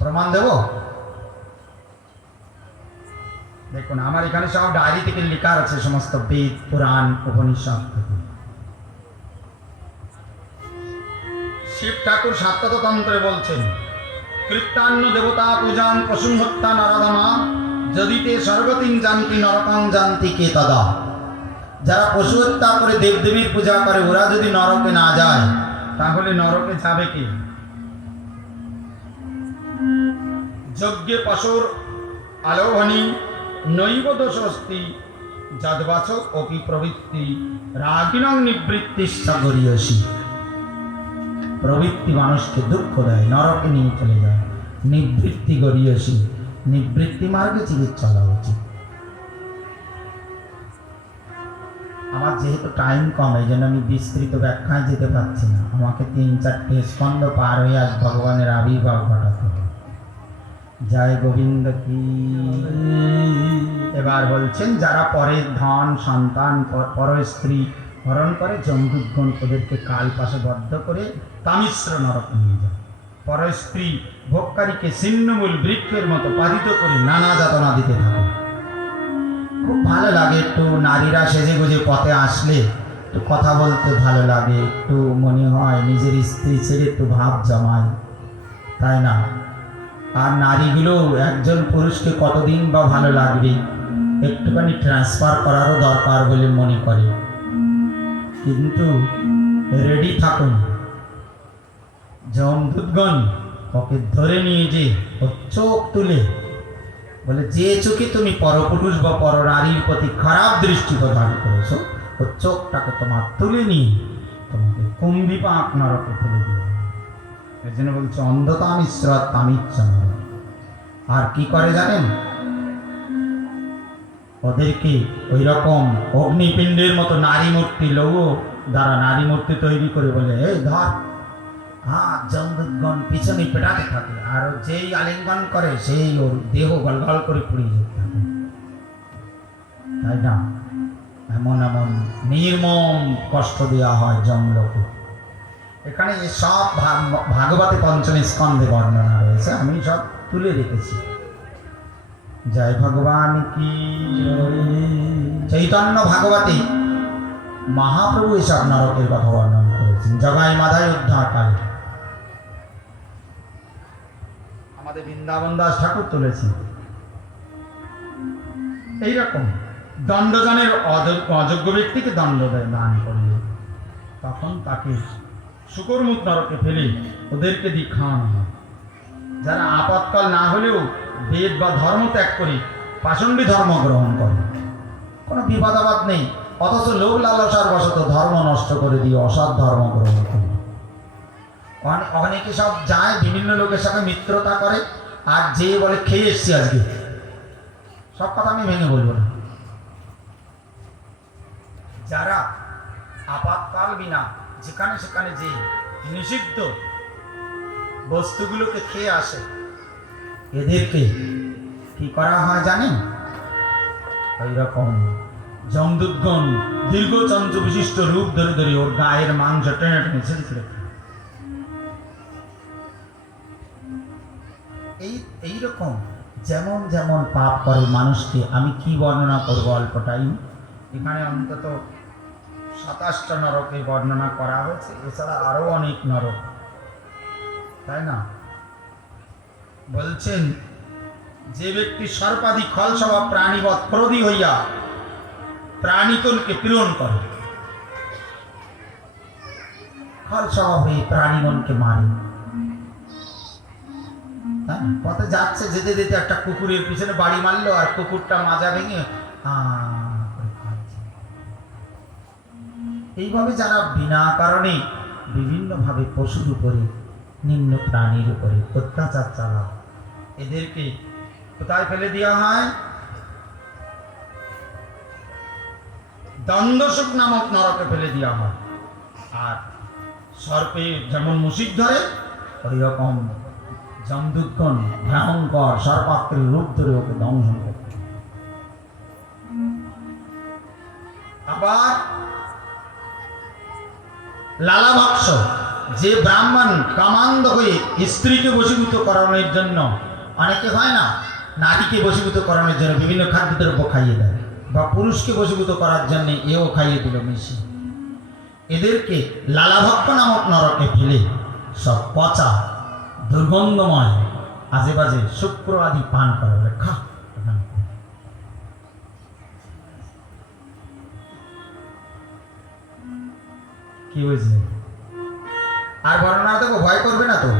প্রমাণ দেব? দেখুন আমার এখানে সব ডায়েরি থেকে লেখা আছে, সমস্ত বেদ পুরাণ উপনিষদ থেকে। শিব ঠাকুর সাত্ততন্ত্রে বলছেন, কৃত্যান্ন দেবতা পূজান পশু হত্যা নরদমা যদি তে স্বর্গতিং জানতি নরকাং জানতি কে তদা। যারা পশু হত্যা করে দেবদেবীর পূজা করে ওরা যদি নরকে না যায় তাহলে নরকে যাবে কে? যজ্ঞে পশুর আলোভনী নৈব দোষস্তি যদ্বাচক অপি প্রবৃত্তি রাগিনং নিবৃত্তিশ্চ গরীয়সী। প্রবৃত্তি মানুষকে দুঃখ দেয়, নরকে নিয়ে চলে যায়। নিবৃত্তি গরীয়সী, নিবৃত্তি মার্গে চিকিৎসা চলা উচিত। আমার যেহেতু টাইম কম, এই জন্য আমি বিস্তৃত ব্যাখ্যায় যেতে পারছি না। আমাকে 3-4টে স্কন্ধ পার হয়ে আজ ভগবানের আবির্ভাব ঘটাতে হবে। জয় গোবিন্দ কি। এবার বলছেন যারা পরের ধন সন্তান পর স্ত্রী হরণ করে, জমদূতগণ ওদেরকে কাল পাশে বদ্ধ করে তামিশ্র নরকে নিয়ে যায়। পর স্ত্রী ভোগকারীকে ছিন্নমূল বৃক্ষের মতো পাতিত করে নানা যাতনা দিতে থাকে। খুব ভালো লাগে একটু নারীরা সেজে গুজে পথে আসলে একটু কথা বলতে ভালো লাগে, একটু মনে হয় নিজের স্ত্রী ছেড়ে একটু ভাব জমায়, তাই না? আর নারীগুলো একজন পুরুষকে কতদিন বা ভালো লাগবে, একটুখানি ট্রান্সফার করারও দরকার বলে মনে করে। কিন্তু রেডি থাকুন, যমদূতগণ ওকে ধরে নিয়ে যে ওর চোখ তুলে বলে, যে চোখে তুমি পরপুরুষ বা পর নারীর প্রতি খারাপ দৃষ্টি প্রদান করেছো ওর চোখটাকে তোমার তুলে নিয়ে তোমাকে কুম্ভিপাক নরকে ফেলে দিও। এই জন্য বলছে অন্ধতা মিশ্রত তামিচ্ছা। আর কি করে জানেন? ওদেরকে ওই রকম অগ্নিপিণ্ডের মতো নারী মূর্তি, লৌহ দ্বারা নারী মূর্তি তৈরি করে বলে, এই ধর। হ্যাঁ, যমদূতগণ পিছনে পেটাতে থাকে, আর যেই আলিঙ্গন করে সেই ওর দেহ গলগল করে পুড়িয়ে যেতে থাকে, তাই না? এমন এমন নির্মম কষ্ট দেওয়া হয় যমলোকে। এখানে সব ভাগবতে পঞ্চম স্কন্ধে বর্ণনা রয়েছে, আমি সব তুলে রেখেছি। জয় ভগবান কি। চৈতন্য ভাগবতে মহাপ্রভু এসব নরকের কথা বর্ণনা করেছেন জগাই মাধায় উদ্ধার কালে। আমাদের বৃন্দাবন দাস ঠাকুর তুলেছেন। এইরকম দণ্ডদানের অযোগ্য ব্যক্তিকে দণ্ড দান করলে তখন তাকে শুকরমুখ নরকে ফেলে ওদেরকে দিয়ে খাওয়ানো হয়। যারা আপৎকাল না হলেও বেদ বা ধর্ম ত্যাগ করে পাষণ্ডী ধর্ম গ্রহণ করে, কোনো বিবাদাবাদ নেই, অথচ লোভ লালসার বশত ধর্ম নষ্ট করে দিয়ে অসৎ ধর্ম গ্রহণ করে। অনেকে সব যায়, বিভিন্ন লোকের সাথে মিত্রতা করে, আর যে বলে খেয়ে এসছি আজকে। সব কথা আমি ভেঙে বলবো না। যারা আপাতকাল বিনা যেখানে সেখানে যে নিষিদ্ধ বস্তুগুলোকে খেয়ে আসে, এদেরকে কি করা হয় জানেন? ওই রকম যমদূতগণ দীর্ঘ চন্দ্র বিশিষ্ট রূপ ধরে ধরে ওর গায়ের মাংস টেনে টেনে ছেড়ে ছেড়ে খায়। এইরকম যেমন যেমন পাপ করে মানুষকে আমি কি বর্ণনা করবো অল্প টাইম। এখানে অন্তত 27টা নরকে বর্ণনা করা হয়েছে, এছাড়া আরো অনেক নরক, তাই না? বলছেন যে ব্যক্তি সর্বাধিক খল স্বভাব প্রাণীবৎ ক্রোধী হইয়া প্রাণীকুলকে পীড়ন করে, খল স্বভাব হয়ে প্রাণীগণকে মারে। পথে যাচ্ছে, যেতে যেতে একটা কুকুরের পিছনে বাড়ি মারলো আর কুকুরটা মাজা ভেঙে করে খাচ্ছে। এইভাবে যারা বিনা কারণে বিভিন্নভাবে পশুর উপরে, নিম্ন প্রাণীর উপরে অত্যাচার চালায়, এদেরকে কোথায় ফেলে দেওয়া হয়? দণ্ডসুখ নামক নরকে ফেলে দেওয়া হয়। আর সর্পে যেমন মুশিক ধরে, ওই রকম যমদূতগণ ভয়ঙ্কর সর্পাত্রের রূপ ধরে ওকে দংশন করে। আবার লালাভক্ষ, যে ব্রাহ্মণ কামান্ধ হয়ে স্ত্রীকে বশীভূত করানোর জন্য, অনেকে হয় না নারীকে বশীভূত করানোর জন্য বিভিন্ন খাদ্যদ্রব্য খাইয়ে দেয়, বা পুরুষকে বশীভূত করার জন্য এও খাইয়ে দিল মিশি, এদেরকে লালাভক্ষ নামক নরকে ফেলে সব পচা দুর্গন্ধময় আজে বাজে শুক্র আদি পান করা বলে খা। কি হয়েছে? আর বর্ণনা দেবো, ভয় করবে না তো?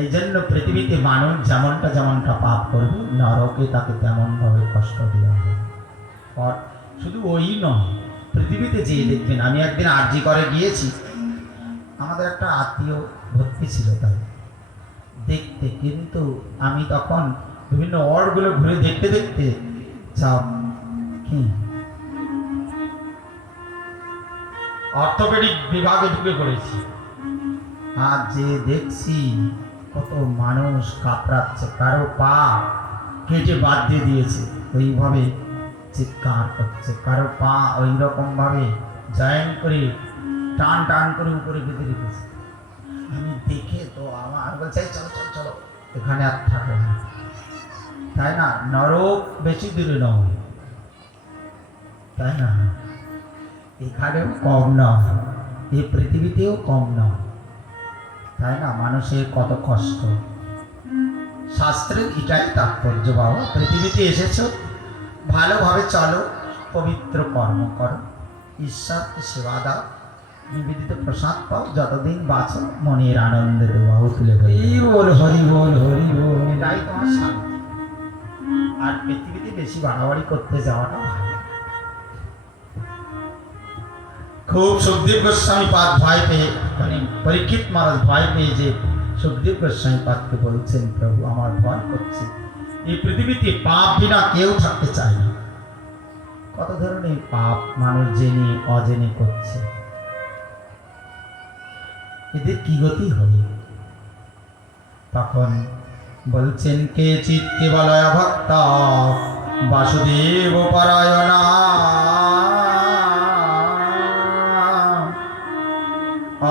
এই জন্য পৃথিবীতে মানুষ যেমনটা পাপ করবে, নরকে তাকে তেমন ভাবে কষ্ট দেওয়া হবে। আর শুধু ওই নয়, পৃথিবীতে যেয়ে দেখবেন, আমি একদিন আরজি করে গিয়েছি, আমাদের একটা আত্মীয় ভর্তি ছিল তাই দেখতে, কিন্তু আমি তখন বিভিন্ন ওয়ার্ডগুলো ঘুরে দেখতে দেখতে সব কি অর্থোপেডিক বিভাগে ঢুকে পড়েছি। আর যে দেখছি কত মানুষ কাতরাচ্ছে, কারো পা কেটে বাদ দিয়ে দিয়েছে, ওইভাবে চিৎকার করছে, কারো পা ওই রকম ভাবে জয়েন করে টান টান করে উপরে বেঁধে রেখেছে। আমি দেখে তো আমার বলছে চলো চলো চলো, এখানে আর থাকো না, তাই না? নরক বেশি দূরে নয়, তাই না? এখানেও কম নয়, এই পৃথিবীতেও কম নয়, তাই না? মানুষের কত কষ্ট। শাস্ত্রের এটাই তাৎপর্য, বাবা পৃথিবীতে এসেছো, ভালোভাবে চলো, পবিত্র কর্ম করো, ঈশ্বরকে সেবা দাও, নিবেদিত প্রসাদ পাও, যতদিন বাঁচো মনের আনন্দে দেওয়াও তুলে বল হরি বল হরি বল, এটাই তোমার শান্তি। আর পৃথিবীতে বেশি বাড়াবাড়ি করতে যাওয়াটা ভালো। খুব সুখদেব গোস্বামী পাদ ভয় পেয়ে, মানে পরীক্ষিত মহারাজ ভয় পেয়ে যে সুখদেব গোস্বামী পাদকে বলছেন, প্রভু আমার ভয় করছে, এই পৃথিবীতে পাপ বিনা কেউ থাকতে চায় না। কত ধরনের পাপ মানুষ জেনে অজেনে করছে, এদের কি গতি হবে? তখন বলছেন কে চিৎ কেবলয় ভক্ত বাসুদেব পরায়ণা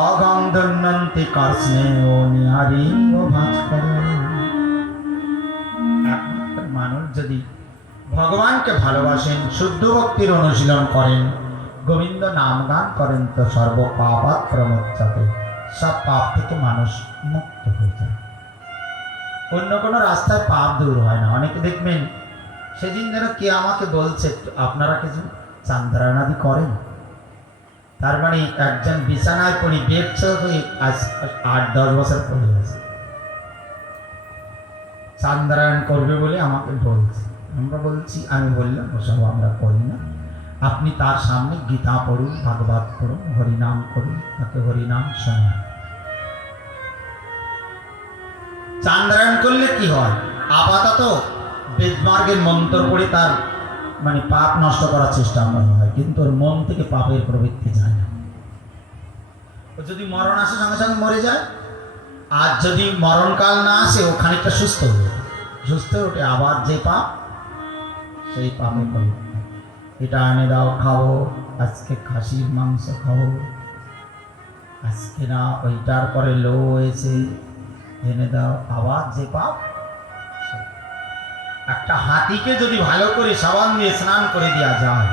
অগন্ধন্তি কর্ষ্ণে ও নিহারি ও ভাস্কর। একমাত্র মানুষ যদি ভগবানকে ভালোবাসেন, শুদ্ধ ভক্তির অনুশীলন করেন, গোবিন্দ নাম গান করেন, তো সর্ব পাপাৎ প্রমোচ্যতে, সব পাপ থেকে মানুষ মুক্ত হয়ে যায়। অন্য কোনো রাস্তায় পাপ দূর হয় না। অনেকে দেখবেন, সেদিন যেন কে আমাকে বলছে আপনারা কিছু চান্দ্রায়ণাদি করেন, তার মানে একজন বিছানায় পড়ি বেড হয়ে আজ 8-10 বছর পড়ে গেছে, চান্দ্রায়ণ করবে বলে আমাকে বলছে। আমরা বলছি, আমি বললাম ওসব আমরা করি না, আপনি তার সামনে গীতা পড়ুন, ভাগবত পড়ুন, হরিনাম করুন, তাকে হরিনাম শোনান। চান্দ্রায়ণ করলে কি হয়? আপাতত বেদমার্গের মন্ত্র পড়ে তার মানে পাপ নষ্ট করার চেষ্টা করা হয়, কিন্তু ওর মন থেকে পাপের প্রবৃত্তি যায় না। ও যদি মরণ আসে সঙ্গে সঙ্গে মরে যায়, আর যদি মরণকাল না আসে ও খানিকটা সুস্থ হয়ে যায়। সুস্থ উঠে আবার যে পাপ সেই পাপে পড়ে। এটা এনে দাও খাবো, আজকে খাসির মাংস খাবো, আজকে না ওইটার পরে লো হয়েছে এনে দাও, আবার যে পাপ। একটা হাতিকে যদি ভালো করে সাবান দিয়ে স্নান করে দেওয়া যায়,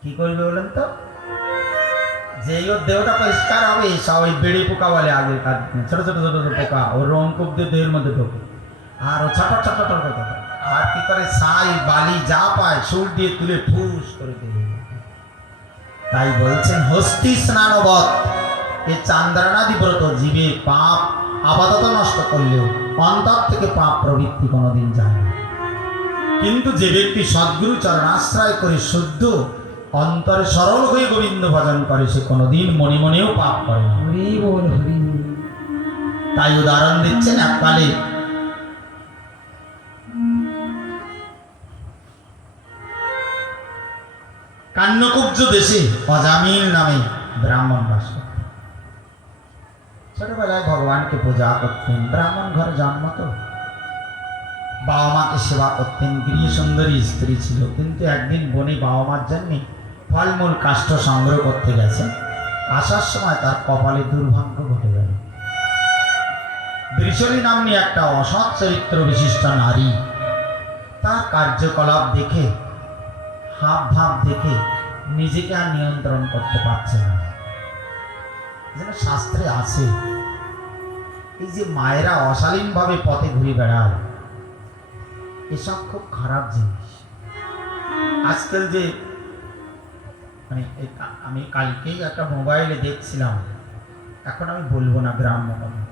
কি করবে বলেন তো? যে ওর দেহটা পরিষ্কার হবে, সব ওই বেড়ি পোকা বলে আগে কাজ, ছোট ছোট ছোট ছোট পোকা ও রোমকূপ দিয়ে দেহের মধ্যে ঢোকে, আর ও ছোট ছোট ছোট ছোট আর কি করে ছাই বালি যা পায় সুর দিয়ে তুলে ফুস করে দেবে। তাই বলছেন হস্তি স্নানবৎ এ চান্দ্রানাদি ব্রত জীবের পাপ আপাতত নষ্ট করলেও অন্তর থেকে পাপ প্রবৃত্তি কোনোদিন যায় না। কিন্তু যে ব্যক্তি সদ্গুরু চরণ আশ্রয় করে শুদ্ধ অন্তরে সরল হয়ে গোবিন্দ ভজন করে, সে কোনোদিন মনে মনেও পাপ করে না। হরি বল হরি বল। তাই উদাহরণ দিচ্ছেন, এককালে কান্যকুব্জ দেশে অজামিল নামে ব্রাহ্মণ বাস করতেন। ছোটবেলায় ভগবানকে পূজা করতেন, ব্রাহ্মণ ঘরে জন্ম তো, বাবা মাকে সেবা করতেন, গৃহ সুন্দরী স্ত্রী ছিল। কিন্তু একদিন বনে বাবা মার জন্য ফলমূল কাষ্ঠ সংগ্রহ করতে গেছেন। আসার সময় তার কপালে দুর্ভাগ্য ঘটে গেল। বৃষলী নাম্নী একটা অসৎ চরিত্র বিশিষ্ট নারী তার কার্যকলাপ দেখে, হাব ভাব দেখে নিজেকে আর নিয়ন্ত্রণ করতে পারছে না। যেন শাস্ত্রে আছে, এই যে মায়েরা অশালীনভাবে পথে ঘুরে বেড়ায়, এসব খুব খারাপ জিনিস। আজকাল যে মানে আমি কালকেই একটা মোবাইলে দেখছিলাম, এখন আমি বলবো না গ্রাম্য কথা,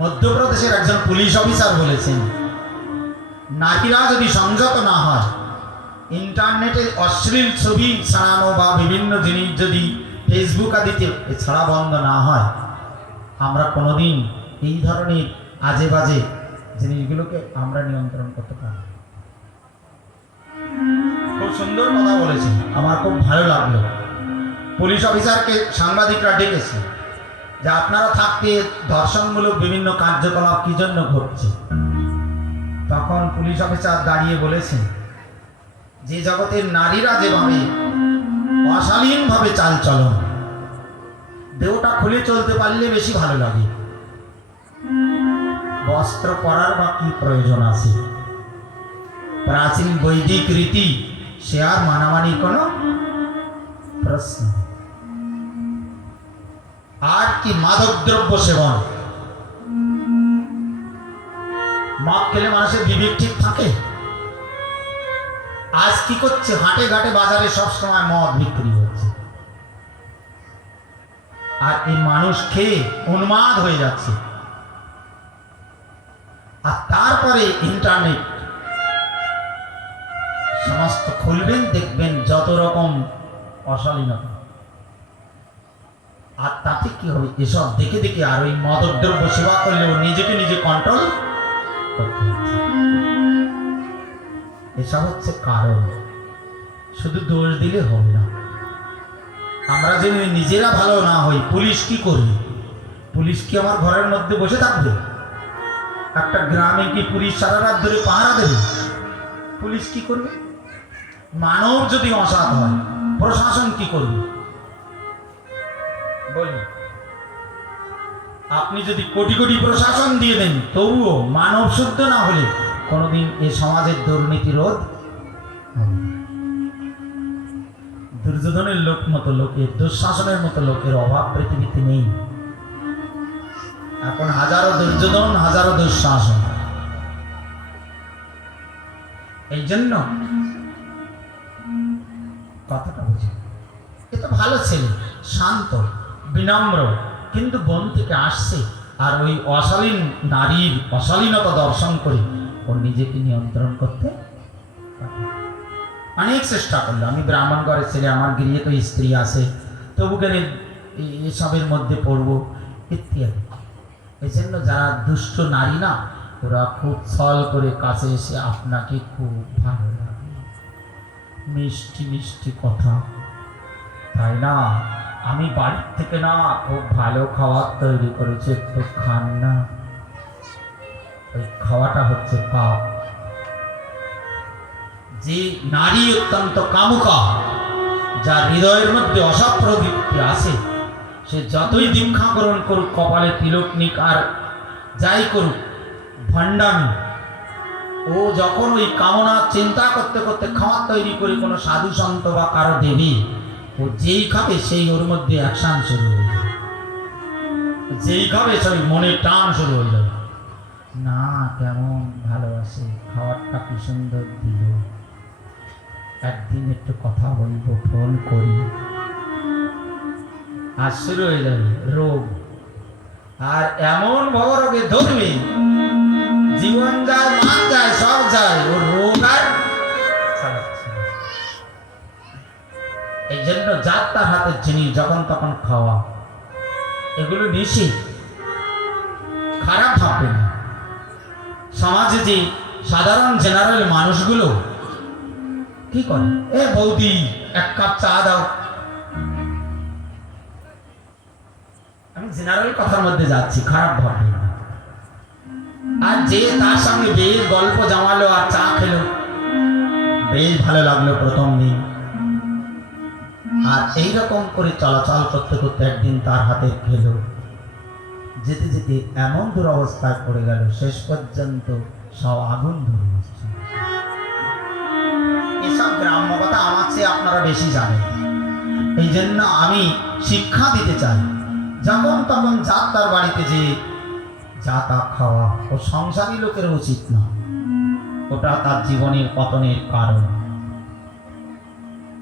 মধ্যপ্রদেশের একজন পুলিশ অফিসার বলেছেন, নারীরা যদি সংযত না হয়, ইন্টারনেটে অশ্লীল ছবি ছাড়ানো বা বিভিন্ন জিনিস যদি ফেসবুক আদিতে ছাড়া বন্ধ না হয়, আমরা কোনোদিন এই ধরনের আজে বাজে জিনিসগুলোকে আমরা নিয়ন্ত্রণ করতে পারি। খুব সুন্দর কথা বলেছে, আমার খুব ভালো লাগলো। পুলিশ অফিসারকে সাংবাদিকরা ডেকেছে যে আপনারা থাকতে ধর্ষণমূলক বিভিন্ন কার্যকলাপ কি জন্য ঘটছে। তখন পুলিশ অফিসার দাঁড়িয়ে বলেছেন, যে জগতের নারীরা যেভাবে অশালীনভাবে চালচলন, দেহটা খুলে চলতে পারলে বেশি ভালো লাগে, বস্ত্র পরার বা কি প্রয়োজন আছে? প্রাচীন বৈদিক রীতি সে আর মানামানি কোনো প্রশ্ন। আর কি মাদক দ্রব্য সেবন, মদ খেলে মানুষের বিবেক ঠিক থাকে? আজ কি করছে, হাটে ঘাটে বাজারে সব সময় মদ বিক্রি হচ্ছে, আর এই মানুষ খেয়ে উন্মাদ হয়ে যাচ্ছে। আর তারপরে ইন্টারনেট সমস্ত খুলবেন, দেখবেন যত রকম অশালীনতা। আর তাতে কি হবে, এসব দেখে দেখে আর ওই মাদক দ্রব্য সেবা করলেও নিজেকে নিজে কন্ট্রোল করতে হচ্ছে। এসব হচ্ছে কারণ, শুধু দোষ দিলে হবে না। আমরা যদি নিজেরা ভালো না হই, পুলিশ কি করবে? পুলিশ কি আমার ঘরের মধ্যে বসে থাকবে? একটা গ্রামে কি পুলিশ সারা রাত ধরে পাহারা দেবে? পুলিশ কি করবে? মানব যদি অসৎ হয়, প্রশাসন কি করবে? বলি, আপনি যদি কোটি কোটি প্রশাসন দিয়ে দেন, তবুও মানব শুদ্ধ না হলে কোনোদিন এ সমাজের দুর্নীতি রোধ হবে না। দুর্যোধনের লোক মতো লোকের, দুঃশাসনের মতো লোকের অভাব পৃথিবীতে নেই। এখন হাজারো দুর্যোধন, হাজারো দুঃশাসন। এই জন্য কথাটা বুঝি, এ তো ভালো ছেলে, শান্ত বিনম্র, কিন্তু বন থেকে আসছে আর ওই অশালীন নারীর অশালীনতা দর্শন করে ও নিজেকে নিয়ন্ত্রণ করতে অনেক চেষ্টা করলো। আমি ব্রাহ্মণ ঘরের ছেলে, আমার গৃহে তো স্ত্রী আছে, তবু কেন এসবের মধ্যে পড়বো ইত্যাদি। এই জন্য যারা দুষ্ট নারী না, ওরা খুব ছল করে কাছে এসে আপনাকে খুব ভালো লাগে, মিষ্টি মিষ্টি কথা, তাই না? আমি বাড়ির থেকে না খুব ভালো খাবার তৈরি করেছি, একটু খান না। ওই খাওয়াটা হচ্ছে পাপ। যে নারী অত্যন্ত কামুকা, যার হৃদয়ের মধ্যে অসৎপ্রবৃত্তি আছে, সে যতই দীক্ষা গ্রহণ করুক, কপালে তিলক নিক আর যাই করুক ভণ্ডামি, ও যখন ওই কামনা চিন্তা করতে করতে খাবার তৈরি করে কোনো সাধু সন্ত বা কারো দেবী, ও যেই খাবে সেই ওর মধ্যে অ্যাকশন শুরু হয়ে যাবে, যেই খাবে সেই মনে টান শুরু হয়ে যাবে। না কেমন ভালোবাসে, খাবারটা কি সুন্দর দিল, একদিন একটু কথা বলবো, ফোন করি, আর শুরু হয়ে যাবে রোগ। আর এমন ভবরোগে ধরবে, জীবন যায়, মান যায়, সব যায়, ওর রোগ আর ছাড়াচ্ছে না। এই জন্য যার তার হাতের জিনিস যখন তখন খাওয়া, এগুলো নিষেধ, খারাপ ভাববে না। সমাজে যে সাধারণ জেনারেল মানুষগুলো কি করে, এ বৌদি এক কাপ চা দাও, আমি জেনারেল কথার মধ্যে যাচ্ছি, খারাপ ভাববে না। আর যে তার সঙ্গে বেশ গল্প জমালো আর চা খেলো, বেশ ভালো লাগলো প্রথম দিন, আর এইরকম করে চলাচল করতে করতে একদিন তার হাতে খেলো, যেতে যেতে এমন দুরবস্থায় পড়ে গেল, শেষ পর্যন্ত সব আগুন ধরে বসছে। এসব গ্রাম্য কথা আমার চেয়ে আপনারা বেশি জানেন, এই জন্য আমি শিক্ষা দিতে চাই। যখন তখন যার তার বাড়িতে যে যা তা খাওয়া ও সংসারী লোকের উচিত না, ওটা তার জীবনের পতনের কারণ।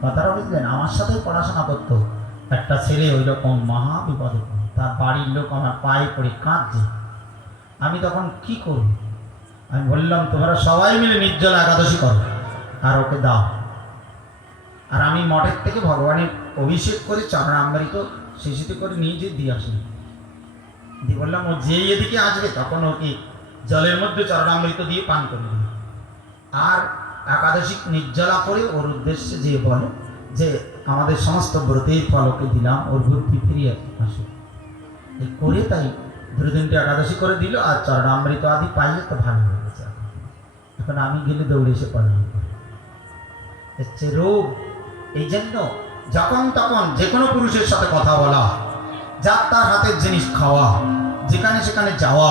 কথাটা বুঝলেন? আমার সাথে পড়াশোনা করতো একটা ছেলে, ওই রকম মহা বিপদে পড়ে, তার বাড়ির লোক আমার পায়ে পড়ে কাঁদছে। আমি তখন কি করব? আমি বললাম তোমরা সবাই মিলে নির্জলা একাদশী করো আর ওকে দাও। আর আমি মঠের থেকে ভগবানের অভিষেক করে চরণামৃত শিশিতে করে নিয়ে যেয়ে দিয়ে আসি। দিয়ে বললাম ও যেই এদিকে আসবে তখন ওকে জলের মধ্যে চরণামৃত দিয়ে পান করে দিই। আর একাদশী নির্জলা করে ওর উদ্দেশ্যে যে বলে যে আমাদের সমস্ত ব্রতের ফল ওকে দিলাম, ওর বুদ্ধি ফিরিয়ে আসে। এই করে তাই দুদিনটি একাদশী করে দিল, আর চরণামৃত আদি পাইলে তো ভালো হয়ে গেছে। এখন আমি গেলে দৌড়ে এসে পালন করে হচ্ছে রোগ। এই জন্য যখন তখন যে কোনো পুরুষের সাথে কথা বলা, যার তার হাতের জিনিস খাওয়া, যেখানে সেখানে যাওয়া,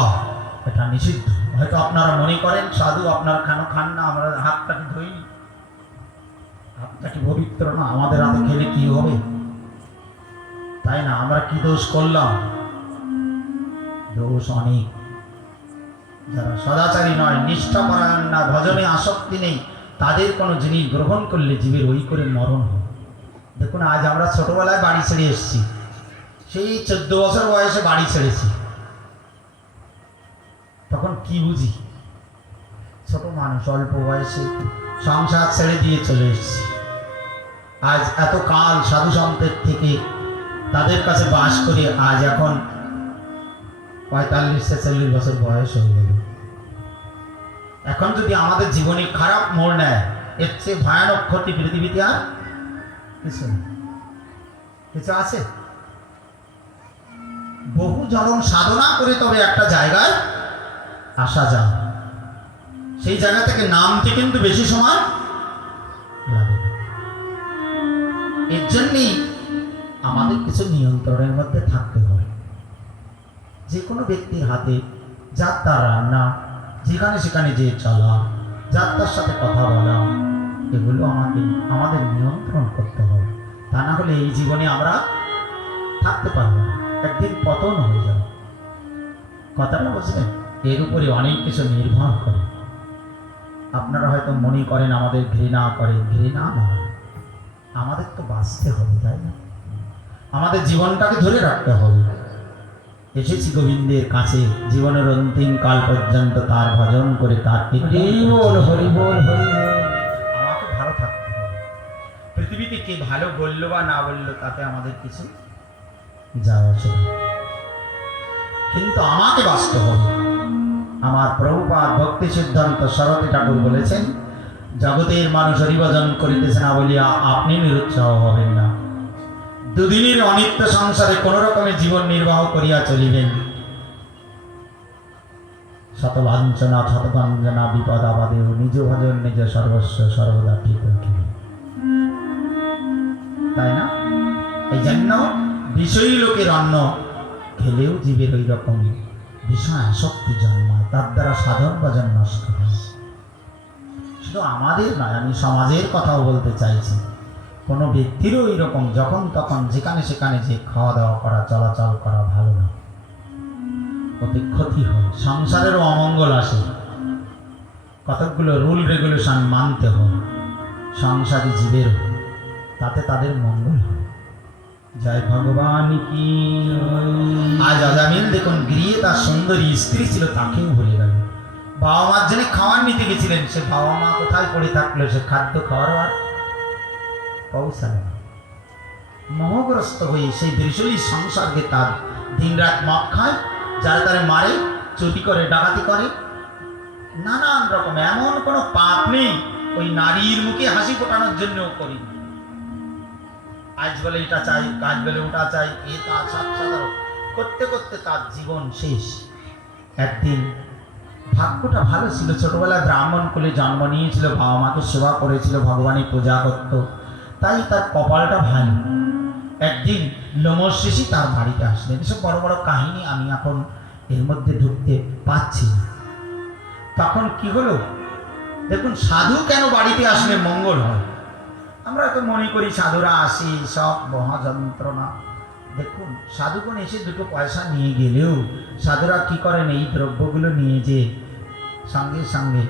এটা নিষিদ্ধ। হয়তো আপনারা মনে করেন সাধু আপনারা কেন খান না, আমরা হাতটাকে ধুইনি, হাতটা কি পবিত্র না? আমাদের হাতে খেলে কি হবে? তাই না? আমরা কি দোষ করলাম? দোষ অনেক। যারা সদাচারী নয়, নিষ্ঠাপরায়ণ না, ভজনে আসক্তি নেই, তাদের কোনো জিনিস গ্রহণ করলে জীবের ওই করে মরণ হয়। দেখুন আজ আমরা ছোটবেলায় বাড়ি ছেড়ে এসেছি, সেই 14 বছর বয়সে বাড়ি ছেড়েছি, তখন কি বুঝি? ছোট মানুষ, অল্প বয়সে সংসার ছেড়ে দিয়ে চলে এসেছি। আজ এত কাল সাধু সন্তের থেকে তাদের কাছে বাস করে আজ এখন 45-46 বছর বয়স হয়ে গেল। এখন যদি আমাদের জীবনে খারাপ মোড় নেয়, এর চেয়ে ভয়ানক ক্ষতি পৃথিবীতে আর কিছু নেই। কিছু আছে? বহু জনম সাধনা করে তবে একটা জায়গায় আসা যায়, সেই জায়গা থেকে নামতে কিন্তু বেশি সময় লাগে না। এর জন্যই আমাদের কিছু নিয়ন্ত্রণের মধ্যে থাকতে হবে। যে কোনো ব্যক্তির হাতে যার তার রান্না, যেখানে সেখানে যে চলা, যার তার সাথে কথা বলা, এগুলো আমাদের নিয়ন্ত্রণ করতে হবে। তা না হলে এই জীবনে আমরা থাকতে পারবো না, একদিন পতন হয়ে যাবে। কথাটা বুঝলেন? এর উপরে অনেক কিছু নির্ভর করে। আপনারা হয়তো মনে করেন আমাদের ঘৃণা করে, ঘৃণা নয়, আমাদের তো বাঁচতে হবে, তাই না? আমাদের জীবনটাকে ধরে রাখতে হবে। এসেছি গোবিন্দের কাছে, জীবনের অন্তিম কাল পর্যন্ত তার ভজন করে তার হরিবোল হরিবোল হরিবোল। আমাকে ভালো থাকতে হবে। পৃথিবীতে কে ভালো বললো বা না বললো তাতে আমাদের কিছু যায় আসে না, কিন্তু আমাকে বাঁচতে হবে। আমার প্রভুপাদ ভক্তি সিদ্ধান্ত সরস্বতী ঠাকুর বলেছেন, জগতের মানুষ হরিভজন করিতেছে না বলিয়া আপনি নিরুৎসাহ হবেন না। দুদিনের অনিত্য সংসারে কোন রকমের জীবন নির্বাহ করিয়া চলিবেন। শত লাঞ্ছনা শত গঞ্জনা বিপদ আবাদেও নিজ ভজন নিজ সর্বস্ব সর্বদা ঠিক রাখিবে। তাই না? এই জন্য বিষয়ী লোকের অন্ন খেলেও জীবের ওই রকম বিষয় আসক্তি জন্মায়, তার দ্বারা সাধন ভজন নষ্ট হয়। শুধু আমাদের নয়, আমি সমাজের কথাও বলতে চাইছি। কোনো ব্যক্তিরও ওই রকম যখন তখন যেখানে সেখানে যে খাওয়া দাওয়া করা চলাচল করা ভালো না, ওতে ক্ষতি হয়, সংসারেরও অমঙ্গল আসে। কতকগুলো রুল রেগুলেশন মানতে হয় সংসারী জীবের, তাতে তাদের মঙ্গল হয়। জয় ভগবান কি। আজ আজামিল দেখুন গৃহে তার সুন্দরী স্ত্রী ছিল, তাকেও ভুলে গেল। বাবা মার জন্য খাবার নিতে গেছিলেন, সে বাবা মা কোথায় পড়ে থাকলো, সে খাদ্য খাওয়ার আর পৌঁছালো না। মোহগ্রস্ত হয়ে সেই বিরসলি সংসারকে তার দিন রাত মদ খায়, যারা তারা মারে, চুরি করে, ডাকাতি করে, নানান রকম। এমন কোনো পাপ নেই ওই নারীর মুখে হাসি ফোটানোর জন্যও করি। আজ বলে এটা চাই, কাজ বলে ওটা চাই, এ তা সাধারণ করতে করতে তার জীবন শেষ। একদিন ভাগ্যটা ভালো ছিল, ছোটবেলায় ব্রাহ্মণ কুলে জন্ম নিয়েছিল, বাবা মাকে সেবা করেছিল, ভগবানের পূজা করত, তাই তার কপালটা ভালো। একদিন লোমশিশি তার বাড়িতে আসলেন। এসব বড় বড় কাহিনী আমি এখন এর মধ্যে ঢুকতে পাচ্ছি না। তখন কি হলো দেখুন, সাধু কেন বাড়িতে আসলে মঙ্গল হয়? আমরা তো মনে করি সাধুরা আসি সব মহাযন্ত্রণা। দেখুন সাধুগণ এসে দুটো পয়সা নিয়ে গেলেও সাধুরা কি করেন, এই দ্রব্যগুলো নিয়ে যে সঙ্গে সঙ্গে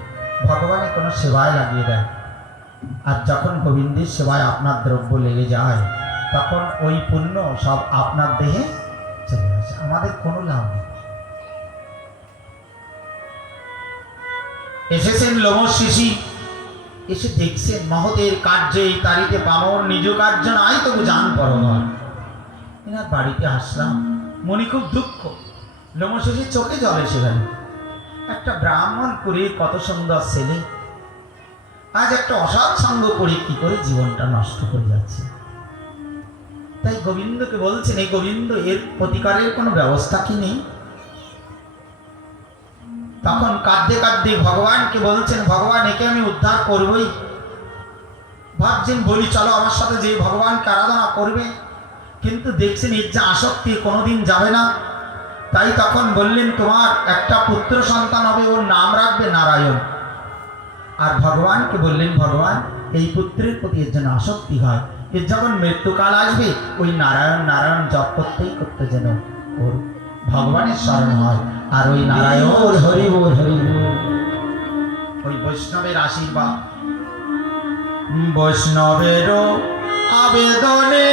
ভগবানের কোনো সেবায় লাগিয়ে দেয়। আর যখন গোবিন্দের সেবায় আপনার দ্রব্য লেগে যায়, তখন ওই পুণ্য সব আপনার দেহে চলে আসে, আমাদের কোনো লাভ নেই। এসেছেন লোমশিশি, এসে দেখছেন মহতের কার্যে তারিতে পামর, নিজ কার্য নাই তবু জান পরমর। এনার বাড়িতে আসলাম, মনে খুব দুঃখ। লোমশিশির চোখে জল এসে গেল। একটা ব্রাহ্মণ করে কত সুন্দর ছেলে, আজ একটা অসৎ সঙ্গ করে কি করে জীবনটা নষ্ট করে যাচ্ছে। তাই গোবিন্দকে বলছেন, এই গোবিন্দ, এর প্রতিকারের কোনো ব্যবস্থা কি নেই? তখন কাঁদতে কাঁদতে ভগবানকে বলছেন, ভগবান একে আমি উদ্ধার করবই। ভাবছেন বলি চলো আমার সাথে যে ভগবানকে আরাধনা করবে, কিন্তু দেখছেন এর যে আসক্তি কোনোদিন যাবে না। তাই তখন বললেন, তোমার একটা পুত্র সন্তান হবে, ওর নাম রাখবে নারায়ণ। আর ভগবানকে বললেন, ভগবান এই পুত্রের প্রতি এর যেন আসক্তি হয়, এর যখন মৃত্যুকাল আসবে ওই নারায়ণ নারায়ণ জপ করতেই করতে যেন ওর ভগবানের স্মরণ হয়। আর ওই নারায়ণ হরি বল হরি বল, ওই বৈষ্ণবের আশীর্বাদ, বৈষ্ণবেরও আবেদনে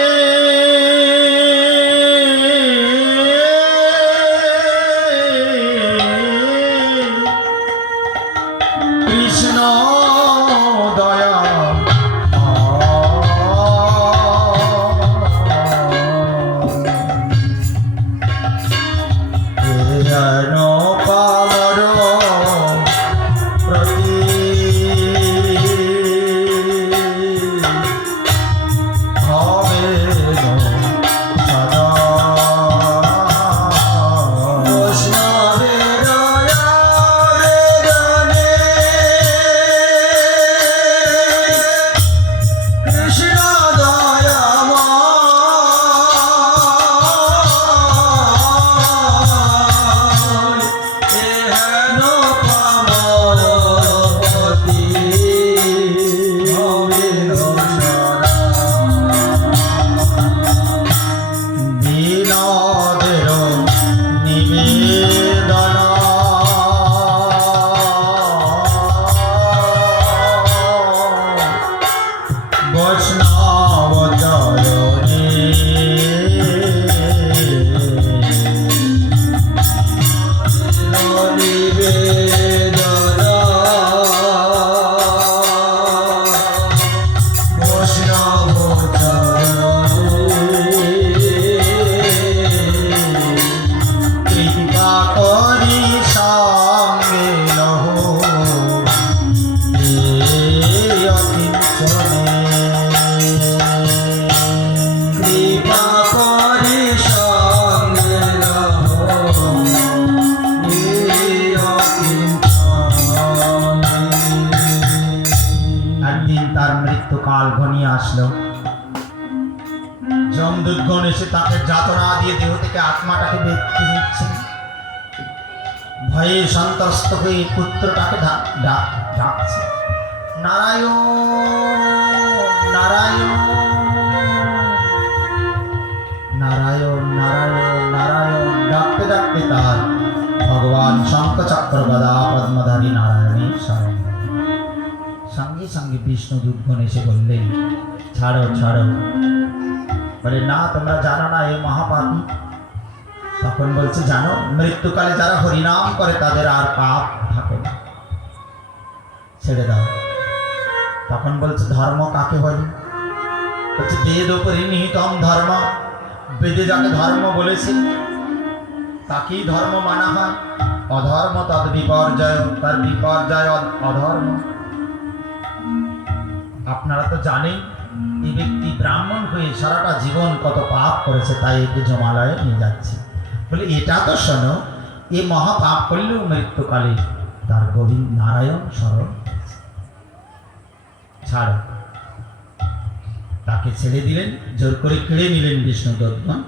কৃষ্ণ দয়া মৃত্যুকাল ঘনিয়ে আসলো। যমদূতগণ এসে তাকে যাতনা দিয়ে দেহ থেকে আত্মাটাকে বের করে নিচ্ছে। ভয়ে সন্ত্রস্ত হয়ে পুত্রটাকে ডাকছে, নারায়ণ নারায়ণ নারায়ণ নারায়ণ নারায়ণ ডাকতে ডাকতে তার ভগবান শঙ্খচক্র গদা পদ্মধারী নারায়ণের শরণ। সঙ্গে সঙ্গে বিষ্ণুদূতগণ এসে বললেন, ছাড়ো ছাড়ো। বলে, না, তোমরা জানো না এ মহাপাপী। তখন বলছে, জানো, মৃত্যুকালে যারা হরিনাম করে তাদের আর পাপ থাকে না, ছেড়ে দাও। তখন বলছে, ধর্ম কাকে বলে? বলছে, বেদ উপরি নিহিতম ধর্ম। বেদে যাকে ধর্ম বলেছে তাকেই ধর্ম মানা হয়। অধর্ম তদ বিপর্যয়, তার বিপর্যয় অধর্ম। আপনারা তো জানেন এই ব্যক্তি ব্রাহ্মণ হয়ে সারাটা জীবন কত পাপ করেছে, তাই একে জমালয়ে নিয়ে যাচ্ছে। বলে, এটা তো শোনো, এ মহা পাপ করলেও মৃত্যুকালে তার গোবিন্দ নারায়ণ স্মরণ ছাড়ো। তাকে ছেড়ে দিলেন, জোর করে কেড়ে নিলেন বিষ্ণুদূতগণ।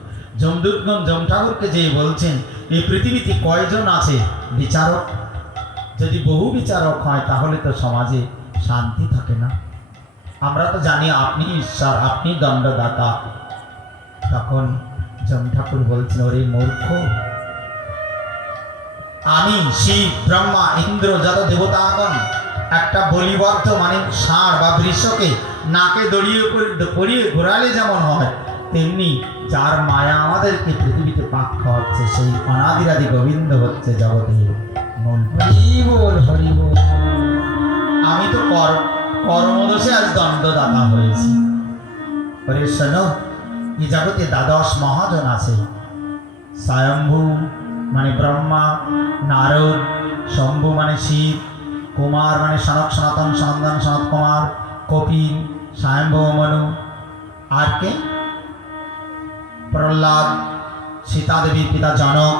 যমদূতগণ যম ঠাকুরকে যে বলছেন, এই পৃথিবীতে কয়জন আছে বিচারক? যদি বহু বিচারক হয় তাহলে তো সমাজে শান্তি থাকে না। আমরা তো জানি আপনি ঈশ্বর, আপনি দণ্ডদাতা। তখন যম ঠাকুর বলছেন, ওরে মূর্খ, আমি শিব, ব্রহ্মা, ইন্দ্র, যত দেবতাগণ একটা বলিবদ্ধ মানে ষাঁড় বা বৃষকে নাকে দড়িয়ে পরিয়ে ঘোরালে যেমন হয়, তেমনি যার মায়া আমাদেরকে পৃথিবীতে পাক খাওয়াচ্ছে, সেই অনাদিরাদি গোবিন্দ হচ্ছে জগতের মূল। হরি বল হরি বল। আমি তো কর্মদোষে আজ দণ্ডদাতা হয়েছি। পরে শোনো, এই জগতে দ্বাদশ মহাজন আছে। স্বয়ম্ভু মানে ব্রহ্মা, নারদ, শম্ভু মানে শিব, কুমার মানে সনক সনাতন সনন্দন সনত কুমার, কপিল, স্বয়ম্ভু মনু, আর কে? প্রহ্লাদ, সীতা দেবীর পিতা জনক,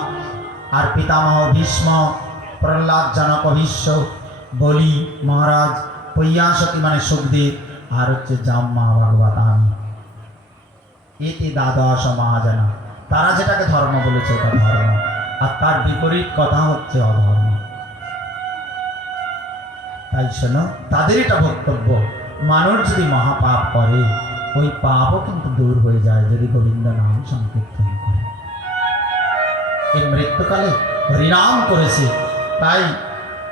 আর পিতামহ ভীষ্ম, প্রহ্লাদ, জনক, ভীষ্ম, বলি মহারাজ, পৈয়াসকি মানে সুখদেব, আর হচ্ছে জাম্মা ভাগবত আমি। এতে দ্বাদশ মহাজনা। তারা যেটাকে ধর্ম বলেছে ওটা ধর্ম, আর তার বিপরীত কথা হচ্ছে অধর্ম। তাই শোনো, তাদের এটা বক্তব্য, মানুষ যদি মহাপাপ করে ওই পাপও কিন্তু দূর হয়ে যায় যদি গোবিন্দ নাম সংকীর্তন করে। এই মৃত্যুকালে হরিনাম করেছে, তাই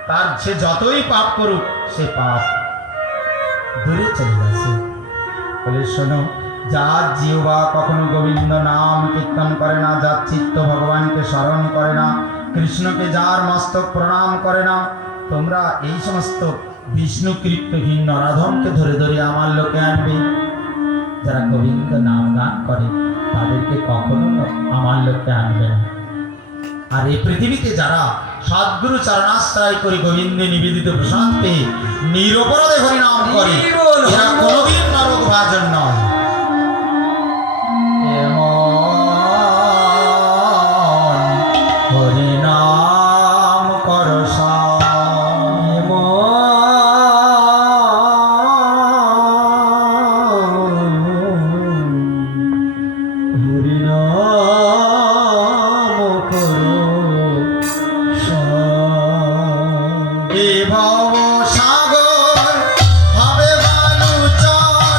তার সে যতই পাপ করুক সে পাপ দূরে চলে গেছে। বলে, শোনো, যার জিহ্বা কখনো গোবিন্দ নাম কীর্তন করে না, যার চিত্ত ভগবানকে স্মরণ করে না, কৃষ্ণকে যার মস্তক প্রণাম করে না, তোমরা এই সমস্ত বিষ্ণু কীর্তহীন নরাধমকে ধরে ধরে আমার লোকে আনবে। যারা গোবিন্দ নাম গান করে তাদেরকে কখনো আমার লোকে আনবে না। আর এই পৃথিবীতে যারা সদ্গুরু চরণাশ্রয় করে গোবিন্দে নিবেদিত প্রসাদ পেয়ে নিরপরাধে হরিনাম করে, এরা কোনোদিন নরক ভাজন নয়। হরিনাম কর ভব সাগর হবে বালুচর।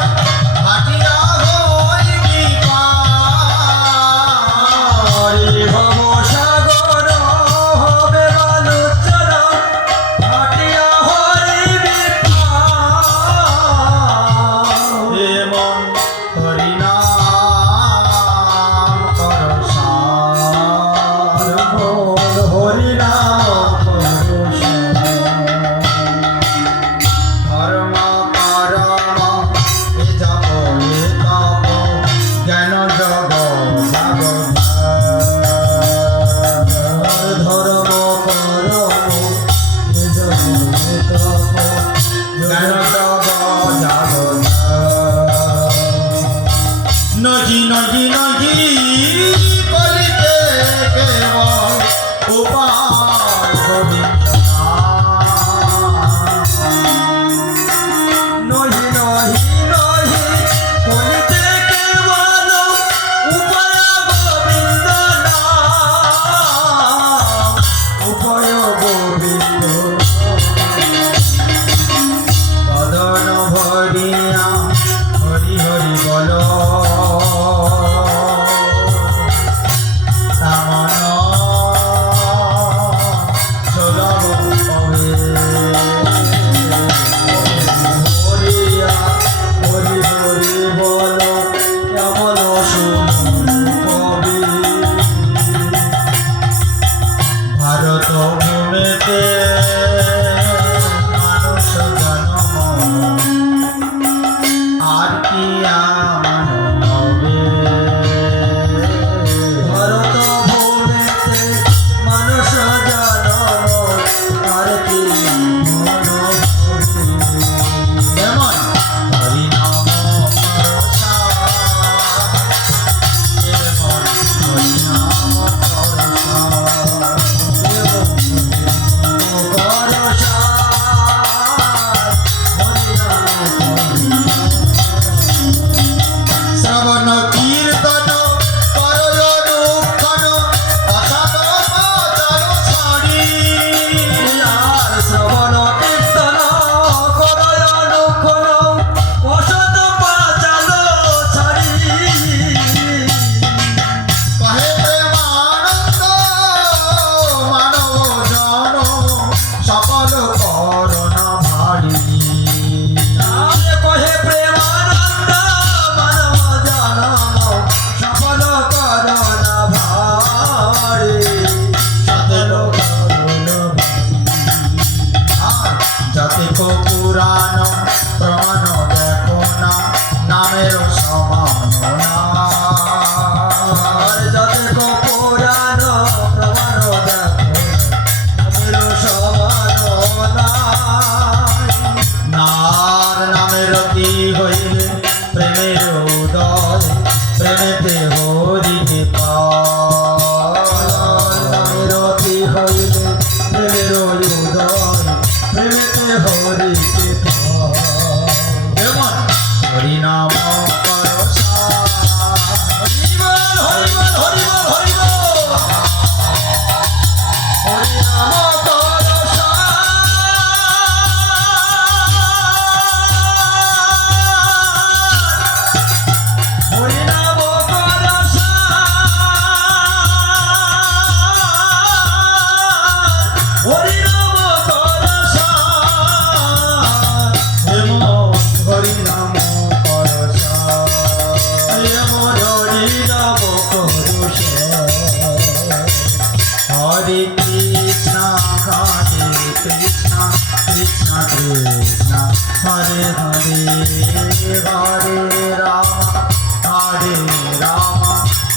প্রেমের উদয় প্রেমেতে হরিকে পায় রতি হইলে প্রেমের উদয় প্রেমেতে হরিকে পায় যেমন হরিনাম করসা হরিবল হরিবল হরিবল হরিবল হরিনাম করসা হরিনাম করসা হরিনাম করসা হেমো হরিনাম করসা হেমো হরিনাম করসা হরে কৃষ্ণ কৃষ্ণ কৃষ্ণ কৃষ্ণ হরে হরে হরে রাম হরে রাম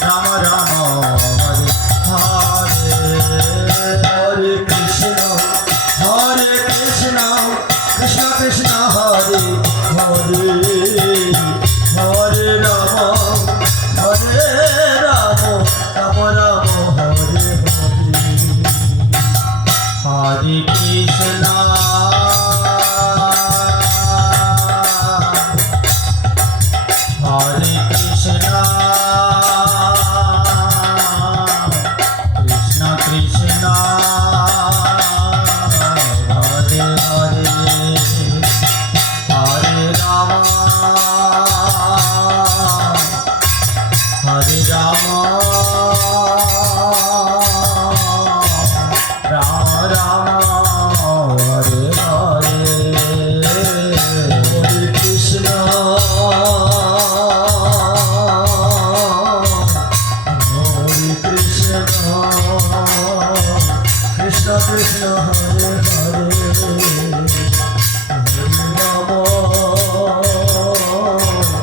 রাম রাম হরে হরে হরে কৃষ্ণ কৃষ্ণ কৃষ্ণ হরে হরে হরে রাম রাম রাম রাম হরে হরে কৃষ্ণ হরে কৃষ্ণ কৃষ্ণ কৃষ্ণ হরে হরে হরে রাম হরে রাম রাম রাম হরে হরে হরে কৃষ্ণ হরে কৃষ্ণ কৃষ্ণ কৃষ্ণ হরে হরে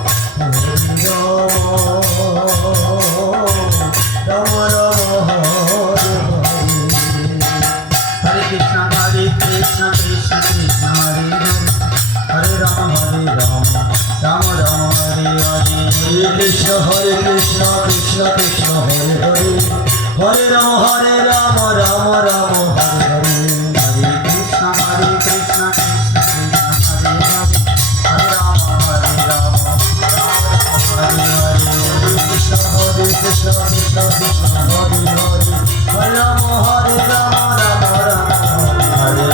হরে রাম রাম রাম হরে হরে কৃষ্ণ কৃষ্ণ কৃষ্ণ হরে হরে রাম রাম রাম হরে হরে কৃষ্ণ হরে কৃষ্ণ কৃষ্ণ কৃষ্ণ হরে হরে হরে রাম রাম রাম হরে হরে হরে কৃষ্ণ কৃষ্ণ কৃষ্ণ হরে হরে হরে রাম রাম হরে হরে কৃষ্ণ হরে কৃষ্ণ কৃষ্ণ কৃষ্ণ হরে হরে হরে রাম রাম রাম হরে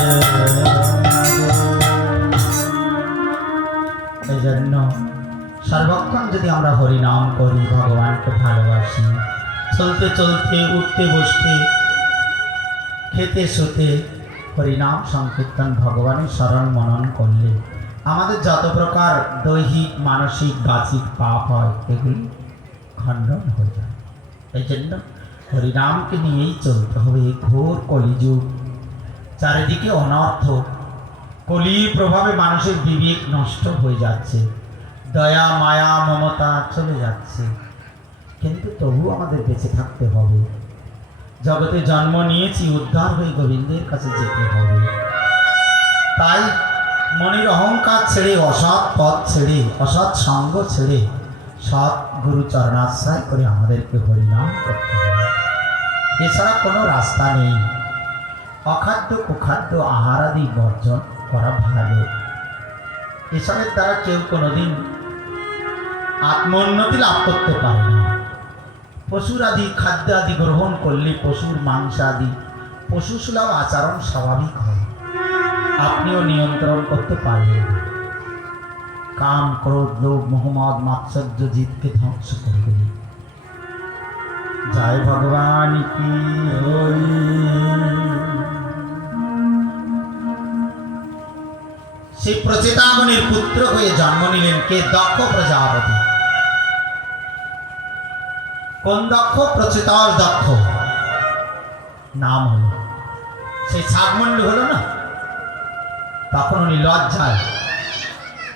এই জন্য সর্বক্ষণ যদি আমরা হরিনাম করি ভগবানকে ভালোবাসি চলতে চলতে উঠতে বসতে খেতে শুতে হরিনাম সংকীর্তন ভগবানের স্মরণ মনন করলে আমাদের যত প্রকার দৈহিক মানসিক বাচিক পাপ হয় এগুলি খণ্ডন হয়ে যায়। এই জন্য হরিনামকে নিয়েই চলতে হবে। এই ঘোর কলিযুগ, চারিদিকে অনর্থ, কলির প্রভাবে মানুষের বিবেক নষ্ট হয়ে যাচ্ছে, দয়া মায়া মমতা চলে যাচ্ছে, কিন্তু তবু আমাদের বেঁচে থাকতে হবে। জগতে জন্ম নিয়েছি, উদ্ধার হয়ে গোবিন্দের কাছে যেতে হবে। তাই মনের অহংকার ছেড়ে, অসৎ পথ ছেড়ে, অসৎ সঙ্গ ছেড়ে সৎ গুরু চরণাশ্রয় করে আমাদেরকে হরিনাম করতে হবে। এছাড়া কোনো রাস্তা নেই। অখাদ্য কুখাদ্য আহারাদি বর্জন করা ভালো। এসবের দ্বারা কেউ কোনোদিন আত্মোন্নতি লাভ করতে পারে না। পশুর আদি খাদ্য আদি গ্রহণ করলে পশুর মাংস আদি পশুসুলভ আচরণ স্বাভাবিক হয়, আপনিও নিয়ন্ত্রণ করতে পারবেন। কাম ক্রোধ লোভ মোহাম্মদ মাৎসর্য জিতকে ধ্বংস করবে। জয় ভগবান কি হরি। সেই প্রচেতাগণের পুত্র হয়ে জন্ম নিলেন কে? দক্ষ প্রজাপতি। কোন দক্ষ? প্রচেতার দক্ষ নাম হলো। সেই শাকমন্ডল হলো না, তখন উনি লজ্জায়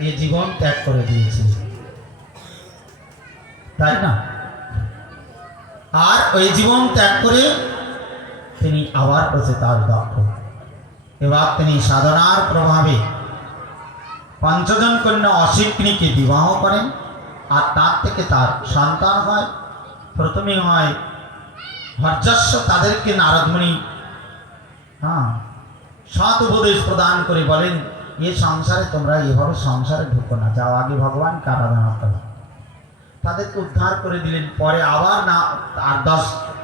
এ জীবন ত্যাগ করে দিয়েছে, তাই না? আর ওই জীবন ত্যাগ করে তিনি আবার প্রচেতার দক্ষ। এবার তিনি সাধনার প্রভাবে পঞ্চজন কন্যা অশিগ্নিকে বিবাহ করেন আর তার থেকে তার সন্তান হয়। প্রথমে হয় হর্যস্ব, তাদেরকে নারদমুনি সৎ উপদেশ প্রদান করে বলেন, এ সংসারে তোমরা এভাবে সংসারে ঢুকো না, যাও আগে ভগবানকে আরাধনা করো। তাদেরকে উদ্ধার করে দিলেন। পরে আবার না আর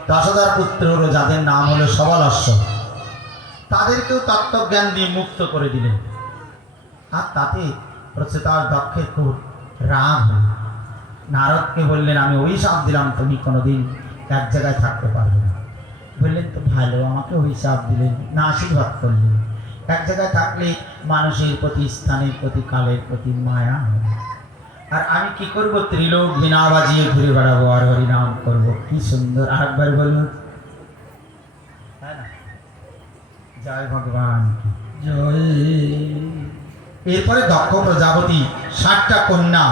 10,000 পুত্র হলো, যাদের নাম হলো সবলস্য, তাদেরকেও তত্ত্বজ্ঞান দিয়ে মুক্ত করে দিলেন। আর তাতে প্রচেতার দক্ষের খুব রাগ হল। নারদকে বললেন, আমি অভিশাপ দিলাম, তুমি কোনোদিন এক জায়গায় থাকতে পারবে না। বললেন, তো ভালো, আমাকে অভিশাপ দিলেন না, আশীর্বাদ করলেন। এক জায়গায় থাকলে মানুষের প্রতি, স্থানের প্রতি, কালের প্রতি মায়া হবে। আর আমি কি করব? ত্রিলোক বিনা বাজিয়ে ঘুরে বেড়াবো আর হরিনাম করবো। কি সুন্দর! আরেকবার বলুন, তাই না? জয় ভগবান কি জয়। এরপরে দক্ষ প্রজাপতি 60টা কন্যা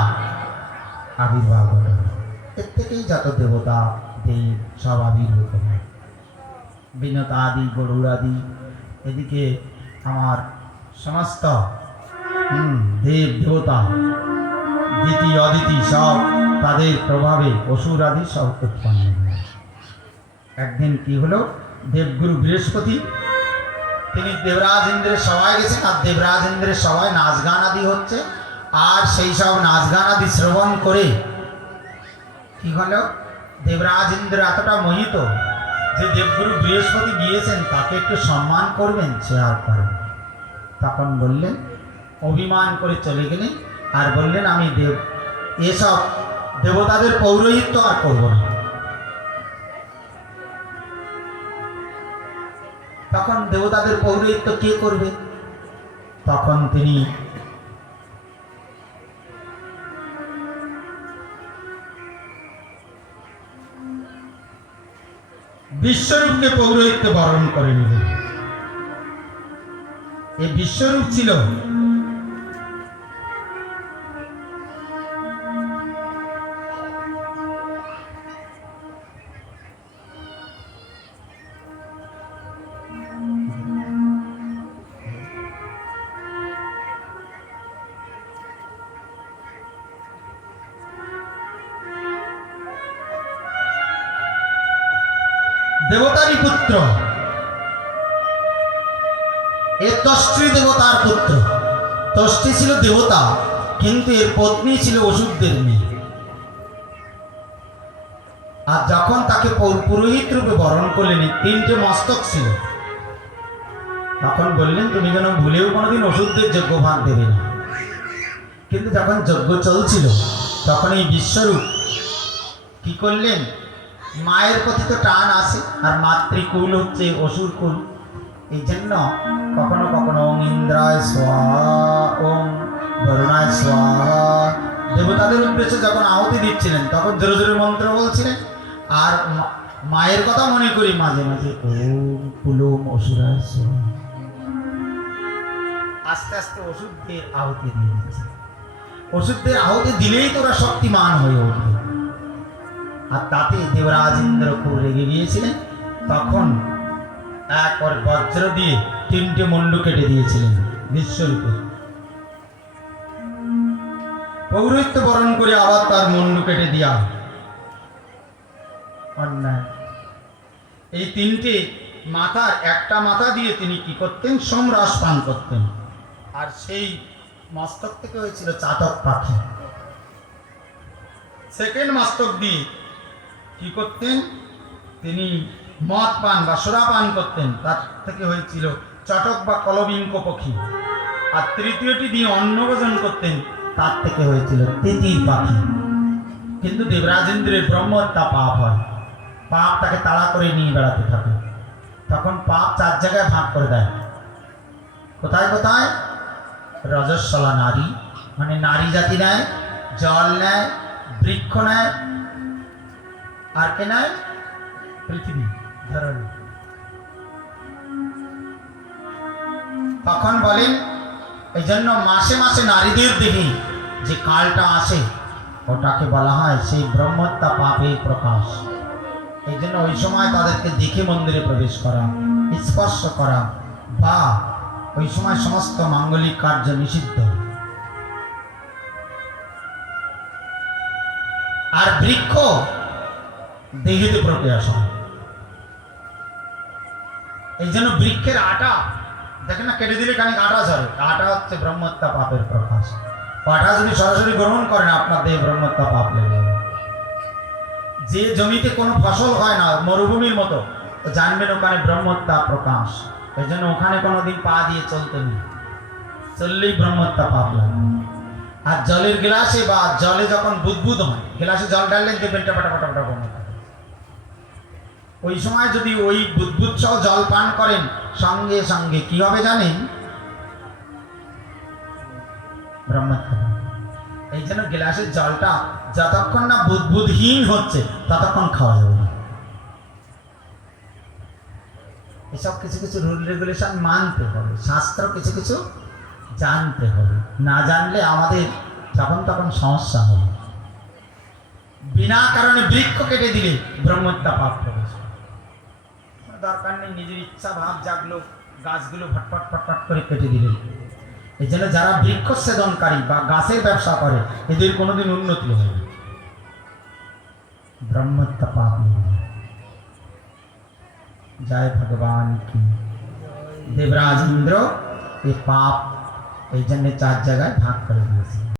আবির্ভাব হল। এর থেকেই যত দেবতা দেব সব আবির্ভূত হয়। বিনতা আদি, গরুড় আদি, এদিকে আমার সমস্ত দেব দেবতা, দিতি অদিতি সব তাদের প্রভাবে অসুর আদি সব উৎপন্ন হয়। একদিন কি হলো, দেবগুরু বৃহস্পতি তিনি দেবরাজ ইন্দ্রের সভায় গেছেন। আর দেবরাজ ইন্দ্রের সভায় নাচ গান আদি হচ্ছে। আর সেই সব নাচ গান আদি শ্রবণ করে কি হলো, দেবরাজ ইন্দ্র এতটা মোহিত যে দেবগুরু বৃহস্পতি গিয়েছেন, তাকে একটু সম্মান করবেন, সে আর করেন। তখন বললেন, অভিমান করে চলে গেলেন আর বললেন, আমি এসব দেবতাদের পৌরোহিত্য আর করব না। তখন দেবতাদের পৌরোহিত্য কে করবে? তখন তিনি বিশ্বরূপকে পৌরোহিত্য বরণ করে নিলেন। এই বিশ্বরূপ ছিল দেবতারই পুত্র, এর তষ্টি দেবতার পুত্র। তষ্টি ছিল দেবতা, কিন্তু এর পত্নী ছিল অসুরদের মেয়ে। আর যখন তাকে পুরোহিত রূপে বরণ করলেন, 3টে মস্তক ছিল। তখন বললেন, তুমি যেন ভুলেও কোনোদিন অসুরদের যজ্ঞ ভাগ দেবে না। কিন্তু যখন যজ্ঞ চলছিল, তখন এই বিশ্বরূপ কি করলেন, মায়ের প্রতি তো টান আসে, আর মাতৃকুল হচ্ছে অসুর কুল। এই জন্য কখনো কখনো ওং ইন্দ্রায় স্বাহা, ওং বরুণায় স্বাহা, দেবতাদের উদ্দেশ্যে যখন আহুতি দিচ্ছিলেন, তখন জোরে জোরে মন্ত্র বলছিলেন। আর মায়ের কথা মনে করি মাঝে মাঝে, ওম কুলুম অসুরায় স্বাহা। আস্তে আস্তে ওষুধদের আহুতি দিয়ে দিচ্ছে। ওষুধদের আহুতি দিলেই তোরা শক্তিমান হয়ে উঠবে। আর তাতে দেবরাজ ইন্দ্র খুব রেগে গিয়েছিলেন। তখন এক বজ্র দিয়ে 3টে মুন্ডু কেটে দিয়েছিলেন বিশ্বরূপে। পৌরোহিত্য বরণ করে আবার তার মুন্ডু কেটে দেওয়া অন্যায়। এই 3টে মাথার একটা মাথা দিয়ে তিনি কি করতেন, সোমরস পান করতেন। আর সেই মস্তক থেকে হয়েছিল চাতক পাখি। সেকেন্ড মস্তক দিয়ে কি করতেন, তিনি মদ পান বা সোরা পান করতেন, তার থেকে হয়েছিল চটক বা কলবিঙ্ক পক্ষী। আর তৃতীয়টি দিয়ে অন্ন ভোজন করতেন, তার থেকে হয়েছিল তিতির পাখি। কিন্তু দেবরাজেন্দ্রের ব্রহ্মহত্যা পাপ হয়। পাপ তাকে তাড়া করে নিয়ে বেড়াতে থাকে। তখন পাপ 4 জায়গায় ভাগ করে দেয়। কোথায় কোথায়? রজস্বলা নারী, মানে নারী জাতি নেয়, জল নেয়, বৃক্ষ নেয়, আর কে নেয়? পৃথিবী, ধরণী। তখন বলেন, এই জন্য মাসে মাসে নারীদের দেহে যে কালটা আসে, ওটাকে বলা হয় সেই ব্রহ্মহত্যা পাপের প্রকাশ। এই জন্য ওই সময় তাদেরকে দেখে মন্দিরে প্রবেশ করা, স্পর্শ করা বা ওই সময় সমস্ত মাঙ্গলিক কার্য নিষিদ্ধ। আর বৃক্ষ দেহিতে প্রক্রিয়া সমান। এই জন্য বৃক্ষের আটা দেখেন না, কেটে দিলে খানিক আটা ঝরে, আটা হচ্ছে ব্রহ্মহত্যা পাপের প্রকাশ। আটা যদি সরাসরি গ্রহণ করেন আপনার দেহে ব্রহ্মহত্যা পাপ লেগে যাবে। যে জমিতে কোনো ফসল হয় না, মরুভূমির মতো, তো জানবেন ওখানে ব্রহ্মহত্যা প্রকাশ। এই জন্য ওখানে কোনোদিন পা দিয়ে চলতে নেই, চললেই ব্রহ্মহত্যা পাপ লাগে। আর জলের গ্লাসে বা জলে যখন বুদবুদ হয়, গ্লাসে জল ঢাললেন দেখবেন টাপাটাপাটা ব্রহ্মহত্যা। ওই সময় যদি ওই বুদবুদ সহ জল পান করেন, সঙ্গে সঙ্গে কি হবে জানেন? ব্রহ্মহত্যা। এই জন্য গ্লাসের জলটা যতক্ষণ না বুদবুদহীন হচ্ছে ততক্ষণ খাওয়া যাবে না। এসব কিছু কিছু রুল রেগুলেশন মানতে হবে, শাস্ত্র কিছু কিছু জানতে হবে। না জানলে আমাদের যখন তখন সমস্যা হবে। বিনা কারণে বৃক্ষ কেটে দিলে ব্রহ্মহত্যা পাপ প্রবেশ। দরকার নেই, নিজের ইচ্ছা ভাব জাগলো, গাছগুলো ফটফট ফটফট করে কেটে দিলেন। এই জন্য যারা বৃক্ষ ছেদনকারী বা গাছের ব্যবসা করে এদের কোনোদিন উন্নতি হবে না, ব্রহ্মহত্যা পাপ নেই। জয় ভগবান কি। দেবরাজ ইন্দ্র এই পাপ এই জন্য 4 জায়গায় ভাগ করে দিয়েছে।